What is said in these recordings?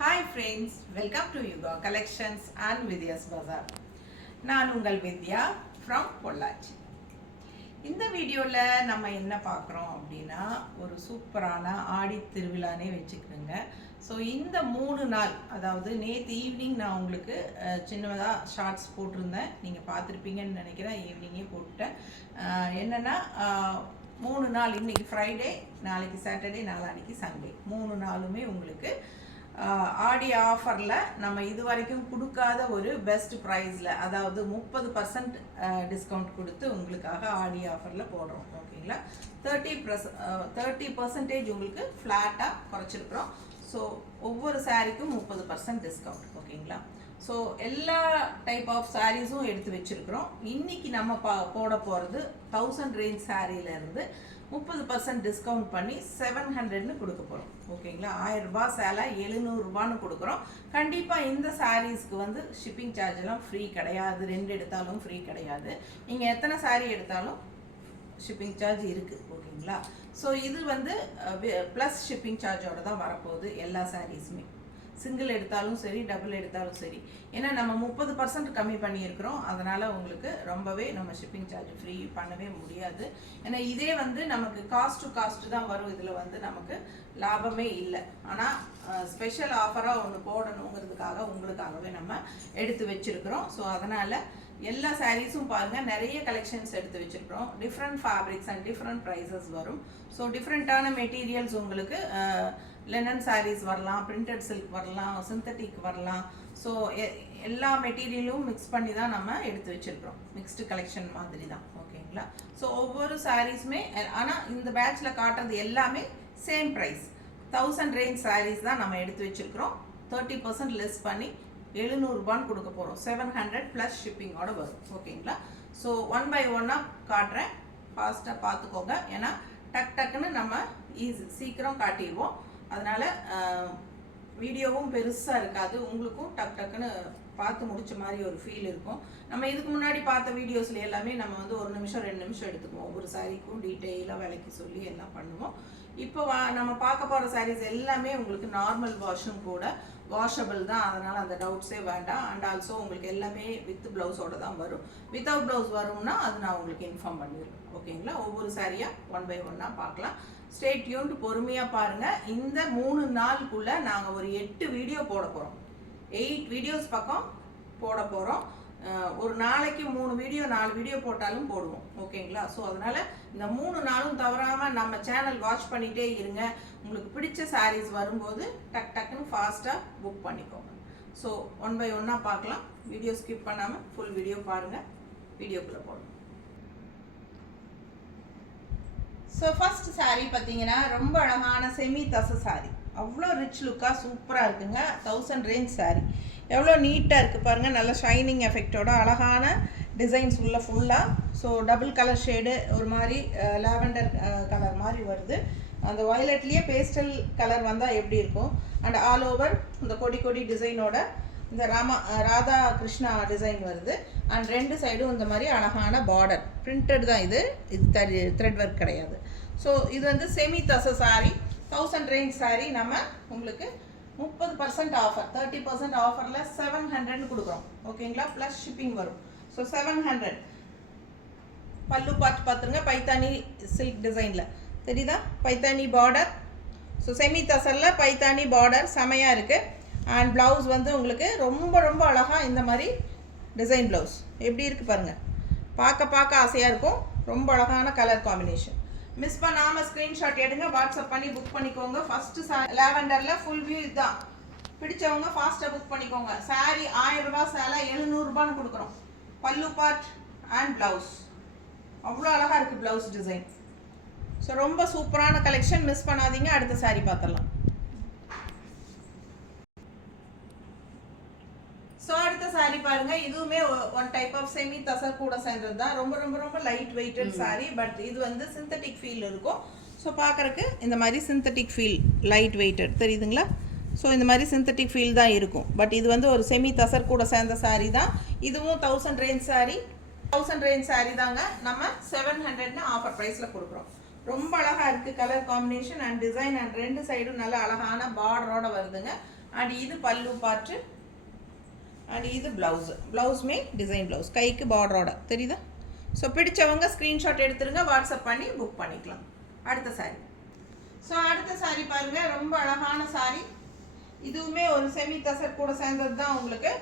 Hi friends, welcome to Yuga Collections and Vidya's Bazaar. நான் உங்கள் வித்யா from Pollachi. இந்த வீடியோவில் நம்ம என்ன பார்க்குறோம் அப்படின்னா ஒரு சூப்பரான ஆடி திருவிழானே வச்சுக்கணுங்க. ஸோ இந்த 3 நாள், அதாவது நேற்று ஈவினிங் நான் உங்களுக்கு சின்னதாக ஷார்ட்ஸ் போட்டிருந்தேன், நீங்கள் பார்த்துருப்பீங்கன்னு நினைக்கிறேன். ஈவினிங்கே போட்டுட்டேன். என்னென்னா 3 நாள், இன்றைக்கி ஃப்ரைடே, நாளைக்கு சாட்டர்டே, நாளான்னைக்கு சண்டே, 3 நாளுமே உங்களுக்கு ஆடி ஆஃபரில் நம்ம இது வரைக்கும் கொடுக்காத ஒரு பெஸ்ட் ப்ரைஸில், அதாவது 30% டிஸ்கவுண்ட் கொடுத்து உங்களுக்காக ஆடி ஆஃபரில் போடுறோம். ஓகேங்களா? 30% உங்களுக்கு ஃப்ளாட்டாக குறைச்சிருக்கிறோம். ஸோ ஒவ்வொரு சாரீக்கும் 30% டிஸ்கவுண்ட். ஓகேங்களா? ஸோ எல்லா டைப் ஆஃப் சாரீஸும் எடுத்து வச்சுருக்கிறோம். இன்றைக்கி நம்ம போட போகிறது 1000 ரேஞ்ச் சாரீலேருந்து 30% டிஸ்கவுண்ட் பண்ணி 700ன்னு கொடுக்க போகிறோம். ஓகேங்களா? 1000 ரூபாய் சேலை 700 ரூபான்னு கொடுக்குறோம். கண்டிப்பாக இந்த சாரீஸ்க்கு வந்து ஷிப்பிங் சார்ஜெல்லாம் ஃப்ரீ கிடையாது. 2 எடுத்தாலும் ஃப்ரீ கிடையாது. நீங்கள் எத்தனை சாரீ எடுத்தாலும் ஷிப்பிங் சார்ஜ் இருக்குது. ஓகேங்களா? ஸோ இது வந்து ப்ளஸ் ஷிப்பிங் சார்ஜோடு தான் வரப்போகுது எல்லா சாரீஸுமே. சிங்கிள் எடுத்தாலும் சரி, டபுள் எடுத்தாலும் சரி. ஏன்னா நம்ம 30% கம்மி பண்ணியிருக்கிறோம். அதனால் உங்களுக்கு ரொம்பவே நம்ம ஷிப்பிங் சார்ஜ் ஃப்ரீ பண்ணவே முடியாது. ஏன்னா இதே வந்து நமக்கு காஸ்ட்டு தான் வரும். இதில் வந்து நமக்கு லாபமே இல்லை. ஆனால் ஸ்பெஷல் ஆஃபராக ஒன்று போடணுங்கிறதுக்காக உங்களுக்காகவே நம்ம எடுத்து வச்சுருக்கிறோம். ஸோ அதனால் எல்லா சாரீஸும் பாருங்கள், நிறைய கலெக்ஷன்ஸ் எடுத்து வச்சுருக்கிறோம். Different fabrics and different prices வரும். ஸோ டிஃப்ரெண்ட்டான மெட்டீரியல்ஸ் உங்களுக்கு லெனன் சாரீஸ் வரலாம், பிரிண்டட் சில்க் வரலாம், சிந்தட்டிக் வரலாம். ஸோ எல்லா மெட்டீரியலும் மிக்ஸ் பண்ணி தான் நம்ம எடுத்து வச்சுருக்கிறோம். மிக்ஸ்டு கலெக்ஷன் மாதிரி தான். ஓகேங்களா? ஸோ ஒவ்வொரு சாரீஸுமே, ஆனால் இந்த பேட்சில் காட்டுறது எல்லாமே சேம் ப்ரைஸ். 1000 ரேஞ்ச் சாரீஸ் தான் நம்ம எடுத்து வச்சுருக்கிறோம். 30% லெஸ் பண்ணி 700 ரூபான்னு கொடுக்க போகிறோம். 700 ப்ளஸ் ஷிப்பிங்கோட வரும். ஓகேங்களா? ஸோ 1 by 1 காட்டுறேன். ஃபாஸ்ட்டாக பார்த்துக்கோங்க. ஏன்னா டக்குன்னு நம்ம சீக்கிரம் காட்டிடுவோம். அதனால் வீடியோவும் பெருசாக இருக்காது. உங்களுக்கும் டக்குன்னு பார்த்து முடிச்ச மாதிரி ஒரு ஃபீல் இருக்கும். நம்ம இதுக்கு முன்னாடி பார்த்த வீடியோஸில் எல்லாமே நம்ம வந்து 1 நிமிஷம் 2 நிமிஷம் எடுத்துக்குவோம். ஒவ்வொரு சாரீக்கும் டீட்டெயிலாக விலைக்கு சொல்லி எல்லாம் பண்ணுவோம். இப்போ நம்ம பார்க்க போகிற சாரீஸ் எல்லாமே உங்களுக்கு நார்மல் வாஷும் கூட, வாஷபிள் தான். அதனால் அந்த டவுட்ஸே வேண்டாம். அண்ட் ஆல்சோ உங்களுக்கு எல்லாமே வித் ப்ளவுஸோடு தான் வரும். வித்தவுட் ப்ளவுஸ் வரும்னா அது நான் உங்களுக்கு இன்ஃபார்ம் பண்ணிடுவேன். ஓகேங்களா? ஒவ்வொரு சாரியாக 1 by 1 பார்க்கலாம். ஸ்டே டியூன்டு, பொறுமையாக பாருங்கள். இந்த 3 நாளுக்குள்ளே நாங்கள் ஒரு 8 வீடியோ போட போகிறோம். 8 வீடியோஸ் பக்கம் போட போகிறோம். ஒரு நாளைக்கு 3 வீடியோ 4 வீடியோ போட்டாலும் போடுவோம். ஓகேங்களா? ஸோ அதனால் இந்த 3 நாளும் தவறாமல் நம்ம சேனல் வாட்ச் பண்ணிகிட்டே இருங்க. உங்களுக்கு பிடிச்ச சாரீஸ் வரும்போது டக்குன்னு ஃபாஸ்ட்டாக புக் பண்ணிக்கோங்க. ஸோ 1 by 1 பார்க்கலாம். வீடியோ ஸ்கிப் பண்ணாமல் ஃபுல் வீடியோ பாருங்கள். வீடியோக்குள்ளே போடணும். ஸோ ஃபர்ஸ்ட் சாரீ பார்த்தீங்கன்னா ரொம்ப அழகான செமி தசை சாரீ. அவ்வளோ ரிச் லுக்காக சூப்பராக இருக்குங்க. 1000 ரேஞ்ச் சாரீ எவ்வளோ நீட்டாக இருக்குது பாருங்கள். நல்ல ஷைனிங் எஃபெக்டோட அழகான டிசைன்ஸ் உள்ள ஃபுல்லாக. ஸோ டபுள் கலர் ஷேடு, ஒரு மாதிரி லாவெண்டர் கலர் மாதிரி வருது. அந்த வயலட்லேயே பேஸ்டல் கலர் வந்தால் எப்படி இருக்கும். அண்ட் ஆல் ஓவர் இந்த கொடி டிசைனோட இந்த ராதா கிருஷ்ணா டிசைன் வருது. அண்ட் 2 சைடும் இந்த மாதிரி அழகான பார்டர் பிரிண்டட் தான். இது த்ரெட் ஒர்க் கிடையாது. ஸோ இது வந்து செமி தசை சாரீ, 1000 ரேஞ்ச் சாரீ. நம்ம உங்களுக்கு 30% ஆஃபர், 30% ஆஃபரில் 700ன்னு கொடுக்குறோம். ஓகேங்களா? ப்ளஸ் ஷிப்பிங் வரும். ஸோ 700. பல்லு பார்த்துருங்க, பைத்தானி சில்க் டிசைனில் தெரியுதா? பைத்தானி பார்டர். ஸோ செமி தசரில் பைத்தானி பார்டர் செமையாக இருக்குது. அண்ட் ப்ளவுஸ் வந்து உங்களுக்கு ரொம்ப அழகாக இந்த மாதிரி டிசைன் ப்ளவுஸ் எப்படி இருக்குது பாருங்கள். பார்க்க ஆசையாக இருக்கும். ரொம்ப அழகான கலர் காம்பினேஷன். மிஸ் பண்ணாமல் ஸ்க்ரீன்ஷாட் எடுங்க, வாட்ஸ்அப் பண்ணி புக் பண்ணிக்கோங்க. ஃபஸ்ட்டு லாவெண்டரில் ஃபுல் வியூ இதுதான். பிடிச்சவங்க ஃபாஸ்ட்டாக புக் பண்ணிக்கோங்க. சாரீ 1000 ரூபாய் சேலை 700 ரூபான்னு கொடுக்குறோம். பல்லு பார்ட் அண்ட் ப்ளவுஸ் அவ்வளோ அழகாக இருக்குது ப்ளவுஸ் டிசைன். ஸோ ரொம்ப சூப்பரான கலெக்ஷன், மிஸ் பண்ணாதீங்க. அடுத்த சாரீ பார்த்துடலாம். ஸோ அடுத்த சாரீ பாருங்க. இதுவுமே one type of semi tussar கூட சேர்ந்தது தான். ரொம்ப லைட் வெயிட்டட் சாரீ. பட் இது வந்து சிந்தட்டிக் ஃபீல் இருக்கும். ஸோ பார்க்குறக்கு இந்த மாதிரி சிந்தட்டிக் ஃபீல், லைட் வெயிட்டட் தெரியுதுங்களா? ஸோ இந்த மாதிரி சிந்தட்டிக் ஃபீல் தான் இருக்கும். பட் இது வந்து ஒரு செமி தசர் கூட சேர்ந்த சாரீ தான். இதுவும் 1000 ரேஞ்ச் சாரீ. 1000 ரேஞ்ச் சாரீ தாங்க. நம்ம 700ன்னு ஆஃபர் ப்ரைஸில் கொடுக்குறோம். ரொம்ப அழகாக இருக்குது colour combination and design. And 2 சைடும் நல்ல அழகான பார்டரோட வருதுங்க. அண்ட் இது பல்லு பார்ட்டு அண்ட் இது ப்ளவுஸுமே டிசைன் ப்ளவுஸ் கைக்கு பார்டரோட தெரியுதா. ஸோ பிடிச்சவங்க ஸ்க்ரீன்ஷாட் எடுத்துருங்க, வாட்ஸ்அப் பண்ணி புக் பண்ணிக்கலாம். அடுத்த சாரீ. ஸோ அடுத்த சாரீ பாருங்கள், ரொம்ப அழகான சாரீ. இதுவுமே ஒரு செமி தசர் கூட சேர்ந்தது தான் உங்களுக்கு.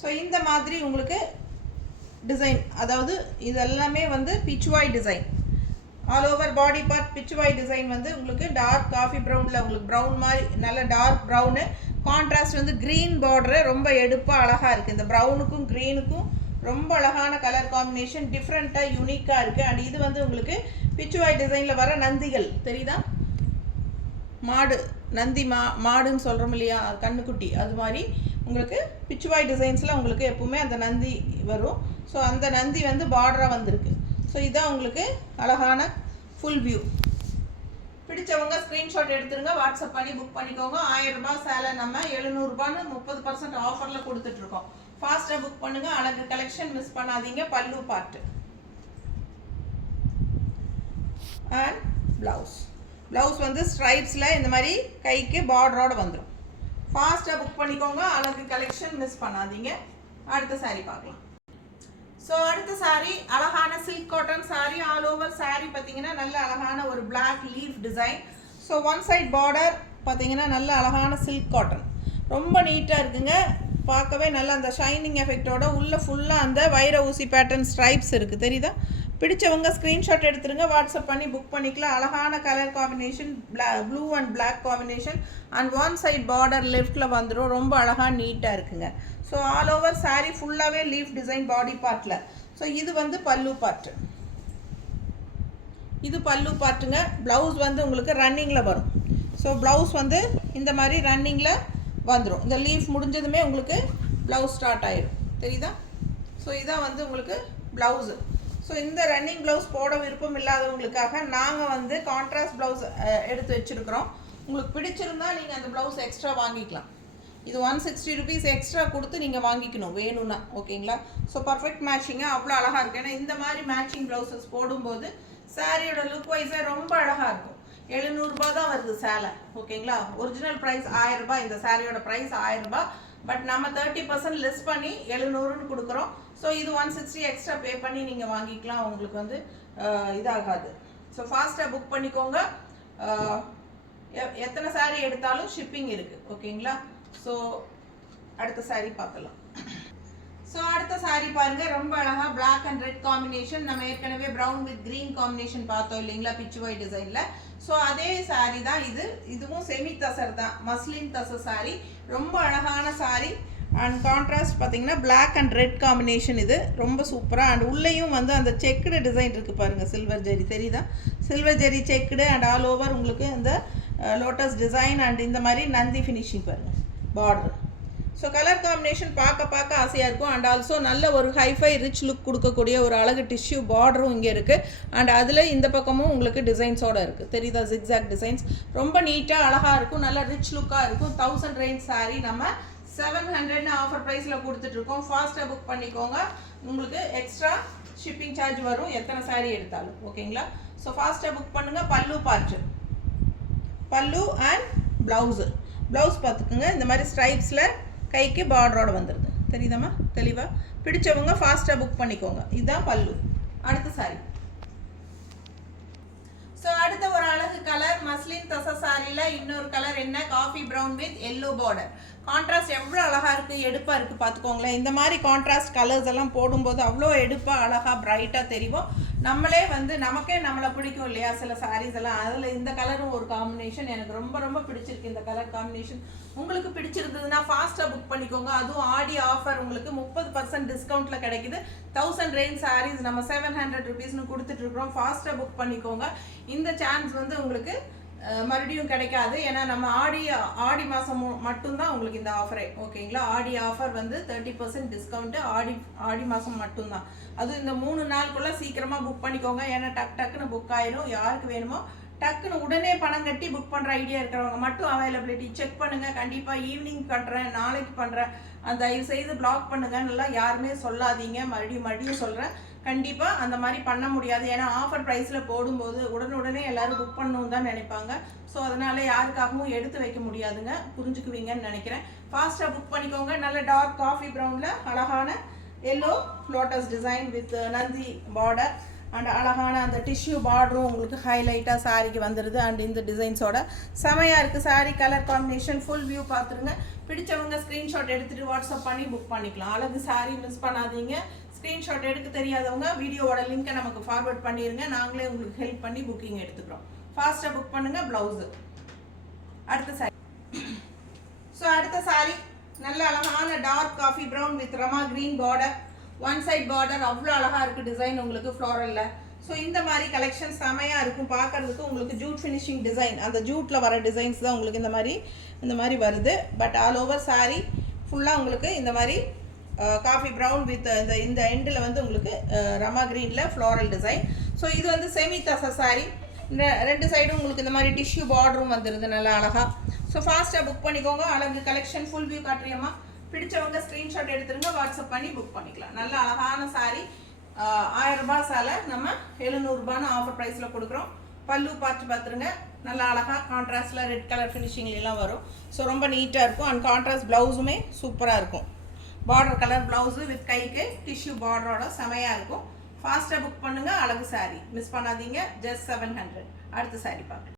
ஸோ இந்த மாதிரி உங்களுக்கு டிசைன், அதாவது இது எல்லாமே வந்து pichwai design, all over body part pichwai design வந்து உங்களுக்கு டார்க் காஃபி ப்ரௌனில் உங்களுக்கு ப்ரௌன் மாதிரி நல்ல டார்க் ப்ரௌனு. கான்ட்ராஸ்ட் வந்து க்ரீன் பார்டரு ரொம்ப எடுப்பாக அழகாக இருக்குது. இந்த ப்ரௌனுக்கும் க்ரீனுக்கும் ரொம்ப அழகான கலர் காம்பினேஷன், டிஃப்ரெண்ட்டாக யூனிக்காக இருக்குது. அண்ட் இது வந்து உங்களுக்கு பிச்சுவாய் டிசைனில் வர நந்திகள் தெரியுதா, மாடு நந்தி மாடுன்னு சொல்கிறோம் இல்லையா, கண்ணுக்குட்டி, அது மாதிரி உங்களுக்கு பிச்சுவாய் டிசைன்ஸில் உங்களுக்கு எப்பவுமே அந்த நந்தி வரும். ஸோ அந்த நந்தி வந்து பார்டராக வந்திருக்கு. ஸோ இதான் உங்களுக்கு அழகான ஃபுல் வியூ. பிடிச்சவங்க ஸ்க்ரீன்ஷாட் எடுத்துருங்க, வாட்ஸ்அப் பண்ணி புக் பண்ணிக்கோங்க. 1000 ரூபாய் சேலை நம்ம 700 ரூபான்னு 30% ஆஃபரில் கொடுத்துட்ருக்கோம். ஃபாஸ்ட்டாக புக் பண்ணுங்கள். அழகு கலெக்ஷன் மிஸ் பண்ணாதீங்க. பல்லு பார்ட்டு அண்ட் ப்ளவுஸ் வந்து ஸ்ட்ரைப்ஸில் இந்த மாதிரி கைக்கு பார்டரோடு வந்துடும். ஃபாஸ்ட்டாக புக் பண்ணிக்கோங்க. அழகு கலெக்ஷன் மிஸ் பண்ணாதீங்க. அடுத்த சாரீ பார்க்கலாம். ஸோ அடுத்த சாரீ அழகான silk cotton sari. All over sari பார்த்தீங்கன்னா நல்ல அழகான ஒரு black leaf design. So one side border பார்த்தீங்கன்னா நல்ல அழகான சில்க் காட்டன், ரொம்ப நீட்டாக இருக்குங்க. பார்க்கவே நல்ல அந்த ஷைனிங் எஃபெக்டோட உள்ள ஃபுல்லாக அந்த வைர ஊசி பேட்டர்ன் ஸ்ட்ரைப்ஸ் இருக்குது தெரியுதா. பிடிச்சவங்க ஸ்க்ரீன்ஷாட் எடுத்துருங்க, வாட்ஸ்அப் பண்ணி புக் பண்ணிக்கலாம். அழகான colour combination, blue and black combination and one side border லெஃப்டில் வந்துடும். ரொம்ப அழகாக நீட்டாக இருக்குங்க. ஸோ ஆல் ஓவர் சாரீ ஃபுல்லாகவே லீஃப் டிசைன் பாடி பார்ட்டில். ஸோ இது வந்து பல்லு பார்ட்டு, இது பல்லு பார்ட்டுங்க. ப்ளவுஸ் வந்து உங்களுக்கு ரன்னிங்கில் வரும். ஸோ ப்ளவுஸ் வந்து இந்த மாதிரி ரன்னிங்கில் வந்துடும். இந்த லீஃப் முடிஞ்சதுமே உங்களுக்கு ப்ளவுஸ் ஸ்டார்ட் ஆகிடும் தெரியுதா. ஸோ இதான் வந்து உங்களுக்கு ப்ளவுஸு. ஸோ இந்த ரன்னிங் ப்ளவுஸ் போட விருப்பம் இல்லாதவங்களுக்காக நாங்கள் வந்து கான்ட்ராஸ்ட் ப்ளவுஸ் எடுத்து வச்சுருக்கிறோம். உங்களுக்கு பிடிச்சிருந்தால் நீங்கள் அந்த ப்ளவுஸ் எக்ஸ்ட்ரா வாங்கிக்கலாம். இது 160 rupees எக்ஸ்ட்ரா கொடுத்து நீங்கள் வாங்கிக்கணும் வேணும்னா, ஓகேங்களா. ஸோ பர்ஃபெக்ட் மேட்சிங்காக அவ்வளோ அழகாக இருக்குது. ஏன்னா இந்த மாதிரி மேட்சிங் ப்ளவுசஸ் போடும்போது சாரியோட லுக் வைஸாக ரொம்ப அழகாக இருக்கும். 700 ரூபாய் தான் வருது சேலை, ஓகேங்களா. ஒரிஜினல் ப்ரைஸ் 1000 ரூபாய், இந்த சாரியோட ப்ரைஸ் 1000 ரூபாய். பட் நம்ம 30% லெஸ் பண்ணி 700ன்னு கொடுக்குறோம். ஸோ இது 160 எக்ஸ்ட்ரா பே பண்ணி நீங்கள் வாங்கிக்கலாம். உங்களுக்கு வந்து இதாகாது. ஸோ ஃபாஸ்ட்டாக புக் பண்ணிக்கோங்க. எத்தனை சாரீ எடுத்தாலும் ஷிப்பிங் இருக்குது, ஓகேங்களா. ஸோ அடுத்த சாரீ பார்க்கலாம். ஸோ அடுத்த சாரீ பாருங்கள், ரொம்ப அழகாக பிளாக் அண்ட் ரெட் காம்பினேஷன். நம்ம ஏற்கனவே ப்ரௌன் வித் க்ரீன் காம்பினேஷன் பார்த்தோம் இல்லைங்களா, பிச்சுவாய் டிசைனில். ஸோ அதே சாரீ தான் இது. இதுவும் செமி தசர் தான், மஸ்லின் தசர் சாரீ. ரொம்ப அழகான சாரீ அண்ட் கான்ட்ராஸ்ட் பார்த்தீங்கன்னா பிளாக் அண்ட் ரெட் காம்பினேஷன். இது ரொம்ப சூப்பராக. அண்ட் உள்ளேயும் வந்து அந்த செக்குடு டிசைன் இருக்குது பாருங்கள், சில்வர் ஜெரி தெரியுதா, silver zari checked and all over உங்களுக்கு இந்த லோட்டஸ் டிசைன் அண்ட் இந்த மாதிரி நந்தி ஃபினிஷிங் பாருங்கள் பார்டர். ஸோ கலர் காம்பினேஷன் பார்க்க ஆசையாக இருக்கும். அண்ட் ஆல்சோ நல்ல ஒரு ஹைஃபை ரிச் லுக் கொடுக்கக்கூடிய ஒரு அழகு டிஷ்யூ பார்டரும் இங்கே இருக்குது. அண்ட் அதில் இந்த பக்கமும் உங்களுக்கு டிசைன்ஸோடு இருக்குது தெரியுதா, ஜிக்ஸாக் டிசைன்ஸ். ரொம்ப நீட்டாக அழகாக இருக்கும், நல்ல ரிச் லுக்காக இருக்கும். 1000 ரேஞ்ச் சாரீ நம்ம 700ன்னு ஆஃபர் ப்ரைஸில் கொடுத்துட்ருக்கோம். ஃபாஸ்ட்டாக புக் பண்ணிக்கோங்க. உங்களுக்கு எக்ஸ்ட்ரா ஷிப்பிங் சார்ஜ் வரும் எத்தனை சாரீ எடுத்தாலும், ஓகேங்களா. ஸோ ஃபாஸ்ட்டாக புக் பண்ணுங்கள். பல்லு பார்ட்டு, பல்லு அண்ட் ப்ளவுஸ் பார்த்துக்குங்க. இந்த மாதிரி ஸ்ட்ரைப்ஸில் கைக்கு பார்டரோடு வந்துடுது தெரியுதாம்மா தெளிவாக. பிடிச்சவங்க ஃபாஸ்ட்டாக புக் பண்ணிக்கோங்க. இதுதான் பல்லு. அடுத்த சாரீ. ஸோ அடுத்த ஒரு அழகு கலர் மஸ்லின் தச சாரியில் இன்னொரு கலர் என்ன, coffee brown with yellow border. Contrast எவ்வளோ அழகாக இருக்குது, எடுப்பாக இருக்குது பார்த்துக்கோங்களேன். இந்த மாதிரி கான்ட்ராஸ்ட் கலர்ஸ் எல்லாம் போடும்போது அவ்வளோ எடுப்பாக அழகாக ப்ரைட்டாக தெரியும். நம்மளே வந்து நமக்கே நம்மளை பிடிக்கும் இல்லையா சில சாரீஸ் எல்லாம். அதில் இந்த கலரும் ஒரு காம்பினேஷன் எனக்கு ரொம்ப பிடிச்சிருக்கு. இந்த கலர் காம்பினேஷன் உங்களுக்கு பிடிச்சிருந்ததுன்னா ஃபாஸ்ட்டாக புக் பண்ணிக்கோங்க. அதுவும் ஆடி ஆஃபர் உங்களுக்கு 30% டிஸ்கவுண்ட்டில் கிடைக்குது. 1000 ரேஞ்ச் சாரீஸ் நம்ம 700 rupeesனு கொடுத்துட்ருக்குறோம். ஃபாஸ்ட்டாக புக் பண்ணிக்கோங்க. இந்த சான்ஸ் வந்து உங்களுக்கு மறுபடியும் கிடைக்காது. ஏன்னா நம்ம ஆடி மாதம் மட்டும்தான் உங்களுக்கு இந்த ஆஃபரே, ஓகேங்களா. ஆடி ஆஃபர் வந்து 30% டிஸ்கவுண்ட்டு ஆடி மாதம் மட்டும்தான். அதுவும் இந்த 3 நாளுக்குள்ளே சீக்கிரமாக புக் பண்ணிக்கோங்க. ஏன்னா டக்குன்னு புக் ஆயிரும். யாருக்கு வேணுமோ டக்குன்னு உடனே பணம் கட்டி புக் பண்ணுற ஐடியா இருக்கிறவங்க மட்டும் அவைலபிலிட்டி செக் பண்ணுங்கள். கண்டிப்பாக ஈவினிங் பண்ணுறேன், நாளைக்கு பண்ணுறேன், தயவு செய்து பிளாக் பண்ணுங்கன்னுலாம் யாருமே சொல்லாதீங்க. மறுபடியும் சொல்கிறேன், கண்டிப்பாக அந்த மாதிரி பண்ண முடியாது. ஏன்னா ஆஃபர் ப்ரைஸில் போடும்போது உடனுடனே எல்லோரும் புக் பண்ணணும் தான் நினைப்பாங்க. ஸோ அதனால் யாருக்காகவும் எடுத்து வைக்க முடியாதுங்க, புரிஞ்சுக்குவீங்கன்னு நினைக்கிறேன். ஃபாஸ்ட்டாக புக் பண்ணிக்கோங்க. நல்ல டார்க் காஃபி ப்ரௌனில் அழகான yellow lotus design with Nandi border and அழகான அந்த டிஷ்யூ பார்டரும் உங்களுக்கு ஹைலைட்டாக சாரிக்கு வந்துடுது. அண்ட் இந்த டிசைன்ஸோட செமையாக இருக்குது. Sorry colour combination full view பார்த்துருங்க. பிடிச்சவங்க ஸ்க்ரீன்ஷாட் எடுத்துகிட்டு வாட்ஸ்அப் பண்ணி புக் பண்ணிக்கலாம். அழகு சாரி மிஸ் பண்ணாதீங்க. ஸ்க்ரீன்ஷாட் எடுக்க தெரியாதவங்க வீடியோவோட லிங்க்கை நமக்கு ஃபார்வர்ட் பண்ணிடுங்க, நாங்களே உங்களுக்கு ஹெல்ப் பண்ணி புக்கிங் எடுத்துக்கிறோம். ஃபாஸ்ட்டாக புக் பண்ணுங்கள். ப்ளவுஸு அடுத்த சாரி. ஸோ அடுத்த சாரி நல்ல அழகான dark coffee brown with Rama green border, one side border அவ்வளோ அழகாக இருக்குது டிசைன் உங்களுக்கு ஃப்ளோரலில். ஸோ இந்த மாதிரி கலெக்ஷன் செமையாக இருக்கும் பார்க்குறதுக்கு. உங்களுக்கு ஜூட் ஃபினிஷிங் டிசைன், அந்த ஜூட்டில் வர டிசைன்ஸ் தான் உங்களுக்கு இந்த மாதிரி வருது. பட் ஆல் ஓவர் சாரி ஃபுல்லாக உங்களுக்கு இந்த மாதிரி காஃபி ப்ரௌன் வித் இந்த எண்டில் வந்து உங்களுக்கு ரமா கிரீனில் ஃப்ளோரல் டிசைன். ஸோ இது வந்து செமி தச சாரி. இந்த ரெண்டு சைடும் உங்களுக்கு இந்த மாதிரி டிஷ்யூ பார்டரும் வந்துடுது நல்லா அழகாக. ஸோ ஃபாஸ்ட்டாக புக் பண்ணிக்கோங்க. அழகு கலெக்ஷன் ஃபுல் வியூ காட்டுறியம்மா. பிடிச்சவங்க ஸ்க்ரீன்ஷாட் எடுத்துருங்க, வாட்ஸ்அப் பண்ணி புக் பண்ணிக்கலாம். நல்ல அழகான சாரி. 1000 ரூபாய் சாலை நம்ம 700 ரூபான்னு ஆஃபர் ப்ரைஸில் கொடுக்குறோம். பல்லு பார்த்துருங்க, நல்லா அழகாக கான்ட்ராஸ்டில் ரெட் கலர் ஃபினிஷிங்லாம் வரும். ஸோ ரொம்ப நீட்டாக இருக்கும். அண்ட் கான்ட்ராஸ்ட் ப்ளவுஸுமே சூப்பராக இருக்கும். பார்டர் கலர் ப்ளவுஸு வித் கைக்கு டிஷ்யூ பார்டரோட செமையாக இருக்கும். ஃபாஸ்ட்டாக புக் பண்ணுங்கள். அழகு சாரி மிஸ் பண்ணாதீங்க. ஜஸ்ட் 700. அடுத்த சாரி பார்க்கலாம்.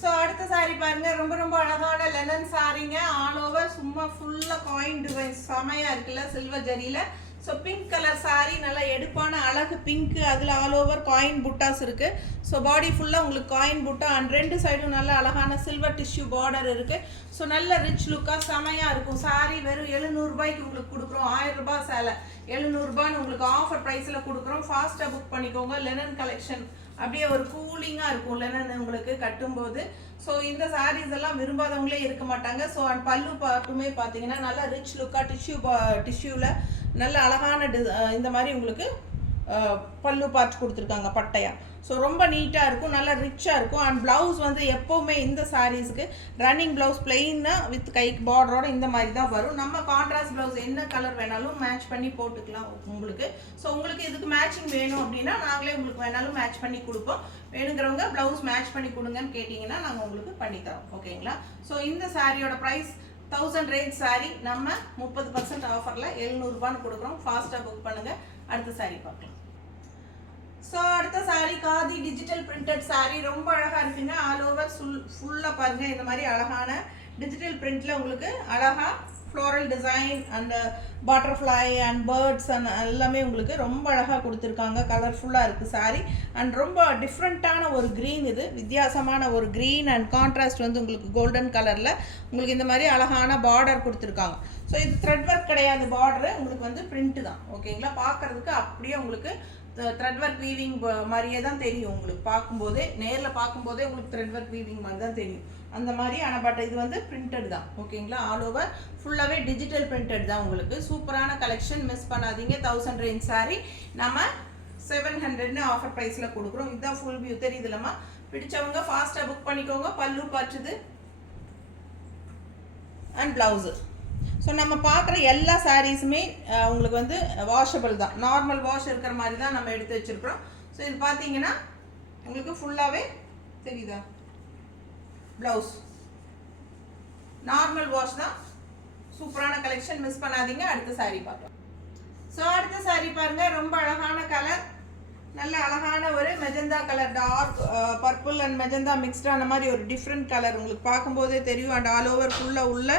ஸோ அடுத்த சாரி பாருங்க, ரொம்ப ரொம்ப அழகான லெனன் சாரிங்க. ஆல் ஓவர் சும்மா ஃபுல்லாக காயின் டிசைன் செமையாக இருக்குல்ல சில்வர் ஜரியில். ஸோ பிங்க் கலர் சாரி, நல்லா எடுப்பான அழகு பிங்க்கு, அதில் ஆல் ஓவர் காயின் புட்டாஸ் இருக்குது. ஸோ பாடி ஃபுல்லாக உங்களுக்கு காயின் புட்டா அண்ட் ரெண்டு சைடும் நல்ல அழகான சில்வர் டிஷ்யூ பார்டர் இருக்குது. ஸோ நல்ல ரிச் லுக்காக செமையாக இருக்கும். சாரி வெறும் 700 ரூபாய்க்கு உங்களுக்கு கொடுக்குறோம். 1000 ரூபாய் சேலை 700 ரூபான்னு உங்களுக்கு ஆஃபர் ப்ரைஸில் கொடுக்குறோம். ஃபாஸ்ட்டாக புக் பண்ணிக்கோங்க. லெனன் கலெக்ஷன் அப்படியே ஒரு கூலிங்காக இருக்கும் லெனன் உங்களுக்கு கட்டும்போது. ஸோ இந்த சாரீஸ் எல்லாம் விரும்பாதவங்களே இருக்க மாட்டாங்க. ஸோ அண்ட் பல்லு பார்ட்டுமே பார்த்தீங்கன்னா நல்லா ரிச் லுக்காக டிஷ்யூவில் நல்ல அழகான இந்த மாதிரி உங்களுக்கு பல்லு பார்ட் கொடுத்துருக்காங்க பட்டையாக. ஸோ ரொம்ப நீட்டாக இருக்கும், நல்லா ரிச்சாக இருக்கும். அண்ட் ப்ளவுஸ் வந்து எப்போவுமே இந்த சாரீஸ்க்கு ரன்னிங் ப்ளவுஸ் பிளெயினாக வித் கைக்கு பார்டரோட இந்த மாதிரி தான் வரும். நம்ம கான்ட்ராஸ்ட் ப்ளவுஸ் என்ன கலர் வேணாலும் மேட்ச் பண்ணி போட்டுக்கலாம் உங்களுக்கு. ஸோ உங்களுக்கு இதுக்கு மேட்சிங் வேணும் அப்படின்னா நாங்களே உங்களுக்கு வேணாலும் மேட்ச் பண்ணி கொடுப்போம். வேணுங்கிறவங்க ப்ளவுஸ் மேட்ச் பண்ணி கொடுங்கன்னு கேட்டிங்கன்னா நாங்கள் உங்களுக்கு பண்ணித்தரோம். ஓகேங்களா? ஸோ இந்த சாரியோட ப்ரைஸ் 1000 ரேஞ்ச் சாரி நம்ம 30% ஆஃபரில் 700 ரூபான்னு கொடுக்குறோம். ஃபாஸ்ட்டாக புக் பண்ணுங்கள். அடுத்த சாரி பார்க்கலாம். ஸோ அடுத்த sorry khadi digital printed sorry, ரொம்ப அழகாக இருக்குங்க. ஆல் ஓவர் ஃபுல்லாக பாருங்கள் இந்த மாதிரி அழகான டிஜிட்டல் பிரிண்டில் உங்களுக்கு அழகாக floral design and butterfly and birds and எல்லாமே உங்களுக்கு ரொம்ப அழகாக கொடுத்துருக்காங்க. கலர்ஃபுல்லாக இருக்குது சாரி. அண்ட் ரொம்ப டிஃப்ரெண்ட்டான ஒரு க்ரீன், இது வித்தியாசமான ஒரு க்ரீன் அண்ட் கான்ட்ராஸ்ட் வந்து உங்களுக்கு கோல்டன் கலரில் உங்களுக்கு இந்த மாதிரி அழகான பார்டர் கொடுத்துருக்காங்க. ஸோ இது த்ரெட் ஒர்க் கிடையாது, பார்டரு உங்களுக்கு வந்து பிரிண்ட்டு தான். ஓகேங்களா? பார்க்குறதுக்கு அப்படியே உங்களுக்கு த்ரெட் ஒர்க் வீவிங் மாதிரியே தான் தெரியும் உங்களுக்கு பார்க்கும்போதே. நேரில் பார்க்கும்போதே உங்களுக்கு த்ரெட் ஒர்க் வீவிங் மாதிரி தான் தெரியும் அந்த மாதிரி. ஆனால் பட் இது வந்து பிரிண்டட் தான். ஓகேங்களா? ஆல் ஓவர் ஃபுல்லாகவே டிஜிட்டல் பிரிண்டட் தான் உங்களுக்கு. சூப்பரான கலெக்ஷன், மிஸ் பண்ணாதீங்க. 1000 ரேஞ்ச் சாரி நம்ம 700ன்னு ஆஃபர் ப்ரைஸில் கொடுக்குறோம். இதுதான் ஃபுல் வியூ தெரியுதுலம்மா. பிடிச்சவங்க ஃபாஸ்ட்டாக புக் பண்ணிக்கோங்க. பல்லு பார்த்துது அண்ட் ப்ளவுஸு. ஸோ நம்ம பார்க்குற எல்லா சாரீஸுமே உங்களுக்கு வந்து வாஷபிள் தான், நார்மல் வாஷ் இருக்கிற மாதிரி தான் நம்ம எடுத்து வச்சுருக்குறோம். ஸோ இது பார்த்தீங்கன்னா உங்களுக்கு ஃபுல்லாகவே தெரியுதா ப்ளவுஸ் நார்மல் வாஷ் தான். சூப்பரான கலெக்ஷன், மிஸ் பண்ணாதீங்க. அடுத்த சாரீ பார்க்கலாம். ஸோ அடுத்த சாரீ பாருங்கள், ரொம்ப அழகான கலர், நல்ல அழகான ஒரு magenta colour, dark purple and magenta மிக்ஸ்டான மாதிரி ஒரு டிஃப்ரெண்ட் கலர் உங்களுக்கு பார்க்கும்போதே தெரியும். அண்ட் ஆல் ஓவர் ஃபுல்லாக உள்ள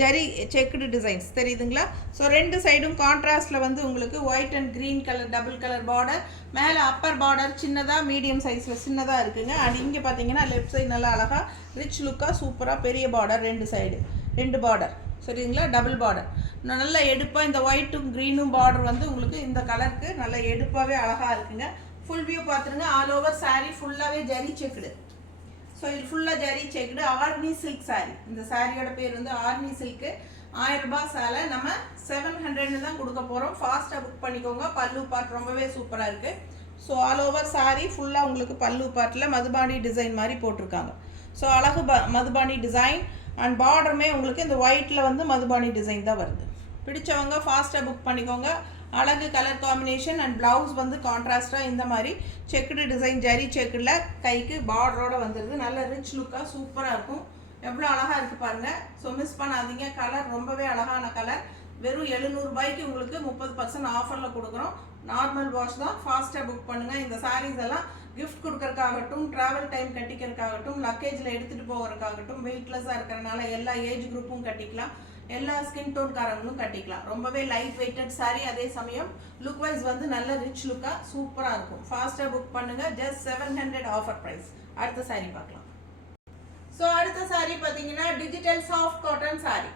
ஜரி செக்குடு டிசைன்ஸ் தெரியுதுங்களா? ஸோ ரெண்டு சைடும் கான்ட்ராஸ்டில் வந்து உங்களுக்கு white and green colour double colour border, மேலே அப்பர் பார்டர் சின்னதாக மீடியம் சைஸில் சின்னதாக இருக்குங்க. அண்ட் இங்கே பார்த்தீங்கன்னா லெஃப்ட் சைடு நல்லா அழகாக ரிச் லுக்காக சூப்பராக பெரிய பார்டர், ரெண்டு பார்டர் சரிங்களா, டபுள் பார்டர். நல்லா எடுப்பாக இந்த ஒயிட்டும் க்ரீனும் பார்டர் வந்து உங்களுக்கு இந்த கலருக்கு நல்லா எடுப்பாகவே அழகாக இருக்குங்க. ஃபுல் வியூ பார்த்துருங்க. ஆல் ஓவர் சாரீ ஃபுல்லாகவே ஜரி செக்குடு. ஸோ இது ஃபுல்லாக ஜரி செக்குடு ஆர்னி சில்க் சாரீ. இந்த சாரியோட பேர் வந்து ஆர்னி சில்க்கு. 1000 ரூபாய் சாலை நம்ம 700ன்னு தான் கொடுக்க போகிறோம். ஃபாஸ்ட்டாக புக் பண்ணிக்கோங்க. பல்லு பார்ட் ரொம்பவே சூப்பராக இருக்குது. ஸோ ஆல் ஓவர் சாரீ ஃபுல்லாக உங்களுக்கு பல்லு பார்ட்டில் மதுபானி டிசைன் மாதிரி போட்டிருக்காங்க. ஸோ அழகு மதுபானி டிசைன் அண்ட் பார்டருமே உங்களுக்கு இந்த ஒயிட்டில் வந்து மதுபானி டிசைன் தான் வருது. பிடிச்சவங்க ஃபாஸ்ட்டாக புக் பண்ணிக்கோங்க. அழகு கலர் காம்பினேஷன் அண்ட் ப்ளவுஸ் வந்து கான்ட்ராஸ்ட்டாக இந்த மாதிரி செக்குடு டிசைன் ஜரி செக்குடில் கைக்கு பார்டரோடு வந்துடுது. நல்ல ரிச் லுக்காக சூப்பராக இருக்கும். எவ்வளோ அழகாக இருக்குது பாருங்கள். ஸோ மிஸ் பண்ணாதீங்க. கலர் ரொம்பவே அழகான கலர். வெறும் 700 ரூபாய்க்கு உங்களுக்கு 30% ஆஃபரில் கொடுக்குறோம். நார்மல் வாஷ் தான். ஃபாஸ்ட்டாக புக் பண்ணுங்கள். இந்த சாரீஸ் எல்லாம் கிஃப்ட் கொடுக்கறதுக்காகட்டும், ட்ராவல் டைம் கட்டிக்கிறதுக்காகட்டும், லக்கேஜில் எடுத்துகிட்டு போகிறதுக்காகட்டும், வெயிட்லெஸ்ஸாக இருக்கிறனால எல்லா ஏஜ் குரூப்பும் கட்டிக்கலாம், எல்லா ஸ்கின் டோன்காரங்களும் கட்டிக்கலாம். ரொம்பவே லைட் வெயிட்டட் சாரீ. அதே சமயம் லுக் வைஸ் வந்து நல்ல ரிச் லுக்காக சூப்பராக இருக்கும். ஃபாஸ்ட்டாக புக் பண்ணுங்கள். Just 700 offer price. அடுத்த சாரீ பார்க்கலாம். ஸோ அடுத்த சாரீ பார்த்தீங்கன்னா டிஜிட்டல் சாஃப்ட் காட்டன் சாரீ.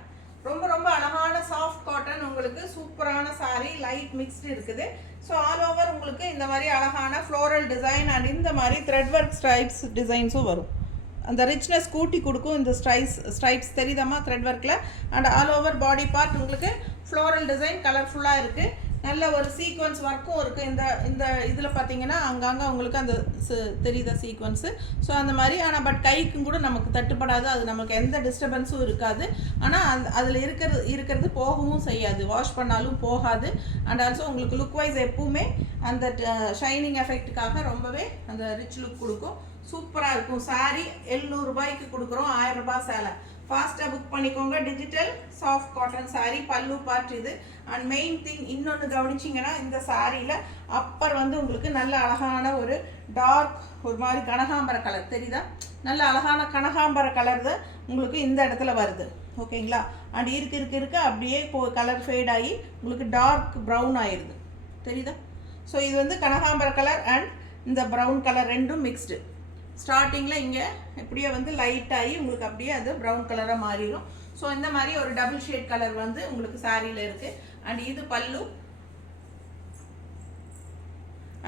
ரொம்ப ரொம்ப அழகான சாஃப்ட் காட்டன். உங்களுக்கு சூப்பரான சாரீ. லைட் மிக்ஸ்டு இருக்குது. ஸோ ஆல் ஓவர் உங்களுக்கு இந்த மாதிரி அழகான ஃப்ளோரல் டிசைன் அண்ட் இந்த மாதிரி த்ரெட் ஒர்க் ஸ்ட்ரைப்ஸ் டிசைன்ஸும் வரும். அந்த ரிச்னஸ் கூட்டி கொடுக்கும். இந்த ஸ்ட்ரைப்ஸ் தெரியுதாம்மா த்ரெட் ஒர்க்கில். And all over body part உங்களுக்கு ஃப்ளோரல் டிசைன் கலர்ஃபுல்லாக இருக்குது. நல்ல ஒரு சீக்வன்ஸ் ஒர்க்கும் இருக்குது. இந்த இதில் பார்த்தீங்கன்னா அங்கங்கே உங்களுக்கு அந்த தெரியுதா சீக்வன்ஸு. ஸோ அந்த மாதிரி ஆனால் பட் கைக்கும் கூட நமக்கு தட்டுப்படாது. அது நமக்கு எந்த டிஸ்டர்பன்ஸும் இருக்காது. ஆனால் அதில் இருக்கிறது போகவும் செய்யாது. வாஷ் பண்ணாலும் போகாது. அண்ட் ஆல்சோ உங்களுக்கு லுக் வைஸ் எப்பவுமே அந்த ஷைனிங் எஃபெக்ட்டுக்காக ரொம்பவே அந்த ரிச் லுக் கொடுக்கும். சூப்பராக இருக்கும். சாரீ 700 ரூபாய்க்கு கொடுக்குறோம். 1000 ரூபாய் சேலை. ஃபாஸ்ட்டாக புக் பண்ணிக்கோங்க. Digital soft cotton sari. Pallu part இது. அண்ட் மெயின் திங் இன்னொன்று கவனிச்சிங்கன்னா இந்த சாரியில் அப்பர் வந்து உங்களுக்கு நல்ல அழகான ஒரு டார்க் ஒரு மாதிரி கனகாம்பர கலர் தெரியுதா. நல்ல அழகான கனகாம்பர கலர் தான் உங்களுக்கு இந்த இடத்துல வருது. ஓகேங்களா. அண்ட் இருக்க அப்படியே கலர் ஃபேட் ஆகி உங்களுக்கு டார்க் ப்ரௌன் ஆயிடுது. தெரியுதா. ஸோ இது வந்து கனகாம்பர கலர் அண்ட் இந்த ப்ரௌன் கலர் ரெண்டும் மிக்ஸ்டு. ஸ்டார்டிங்கில் இங்கே எப்படியே வந்து லைட்டாகி உங்களுக்கு அப்படியே அது ப்ரௌன் கலராக மாறிடும். ஸோ இந்த மாதிரி ஒரு டபுள் ஷேட் கலர் வந்து உங்களுக்கு சாரியில் இருக்குது. அண்ட் இது பல்லு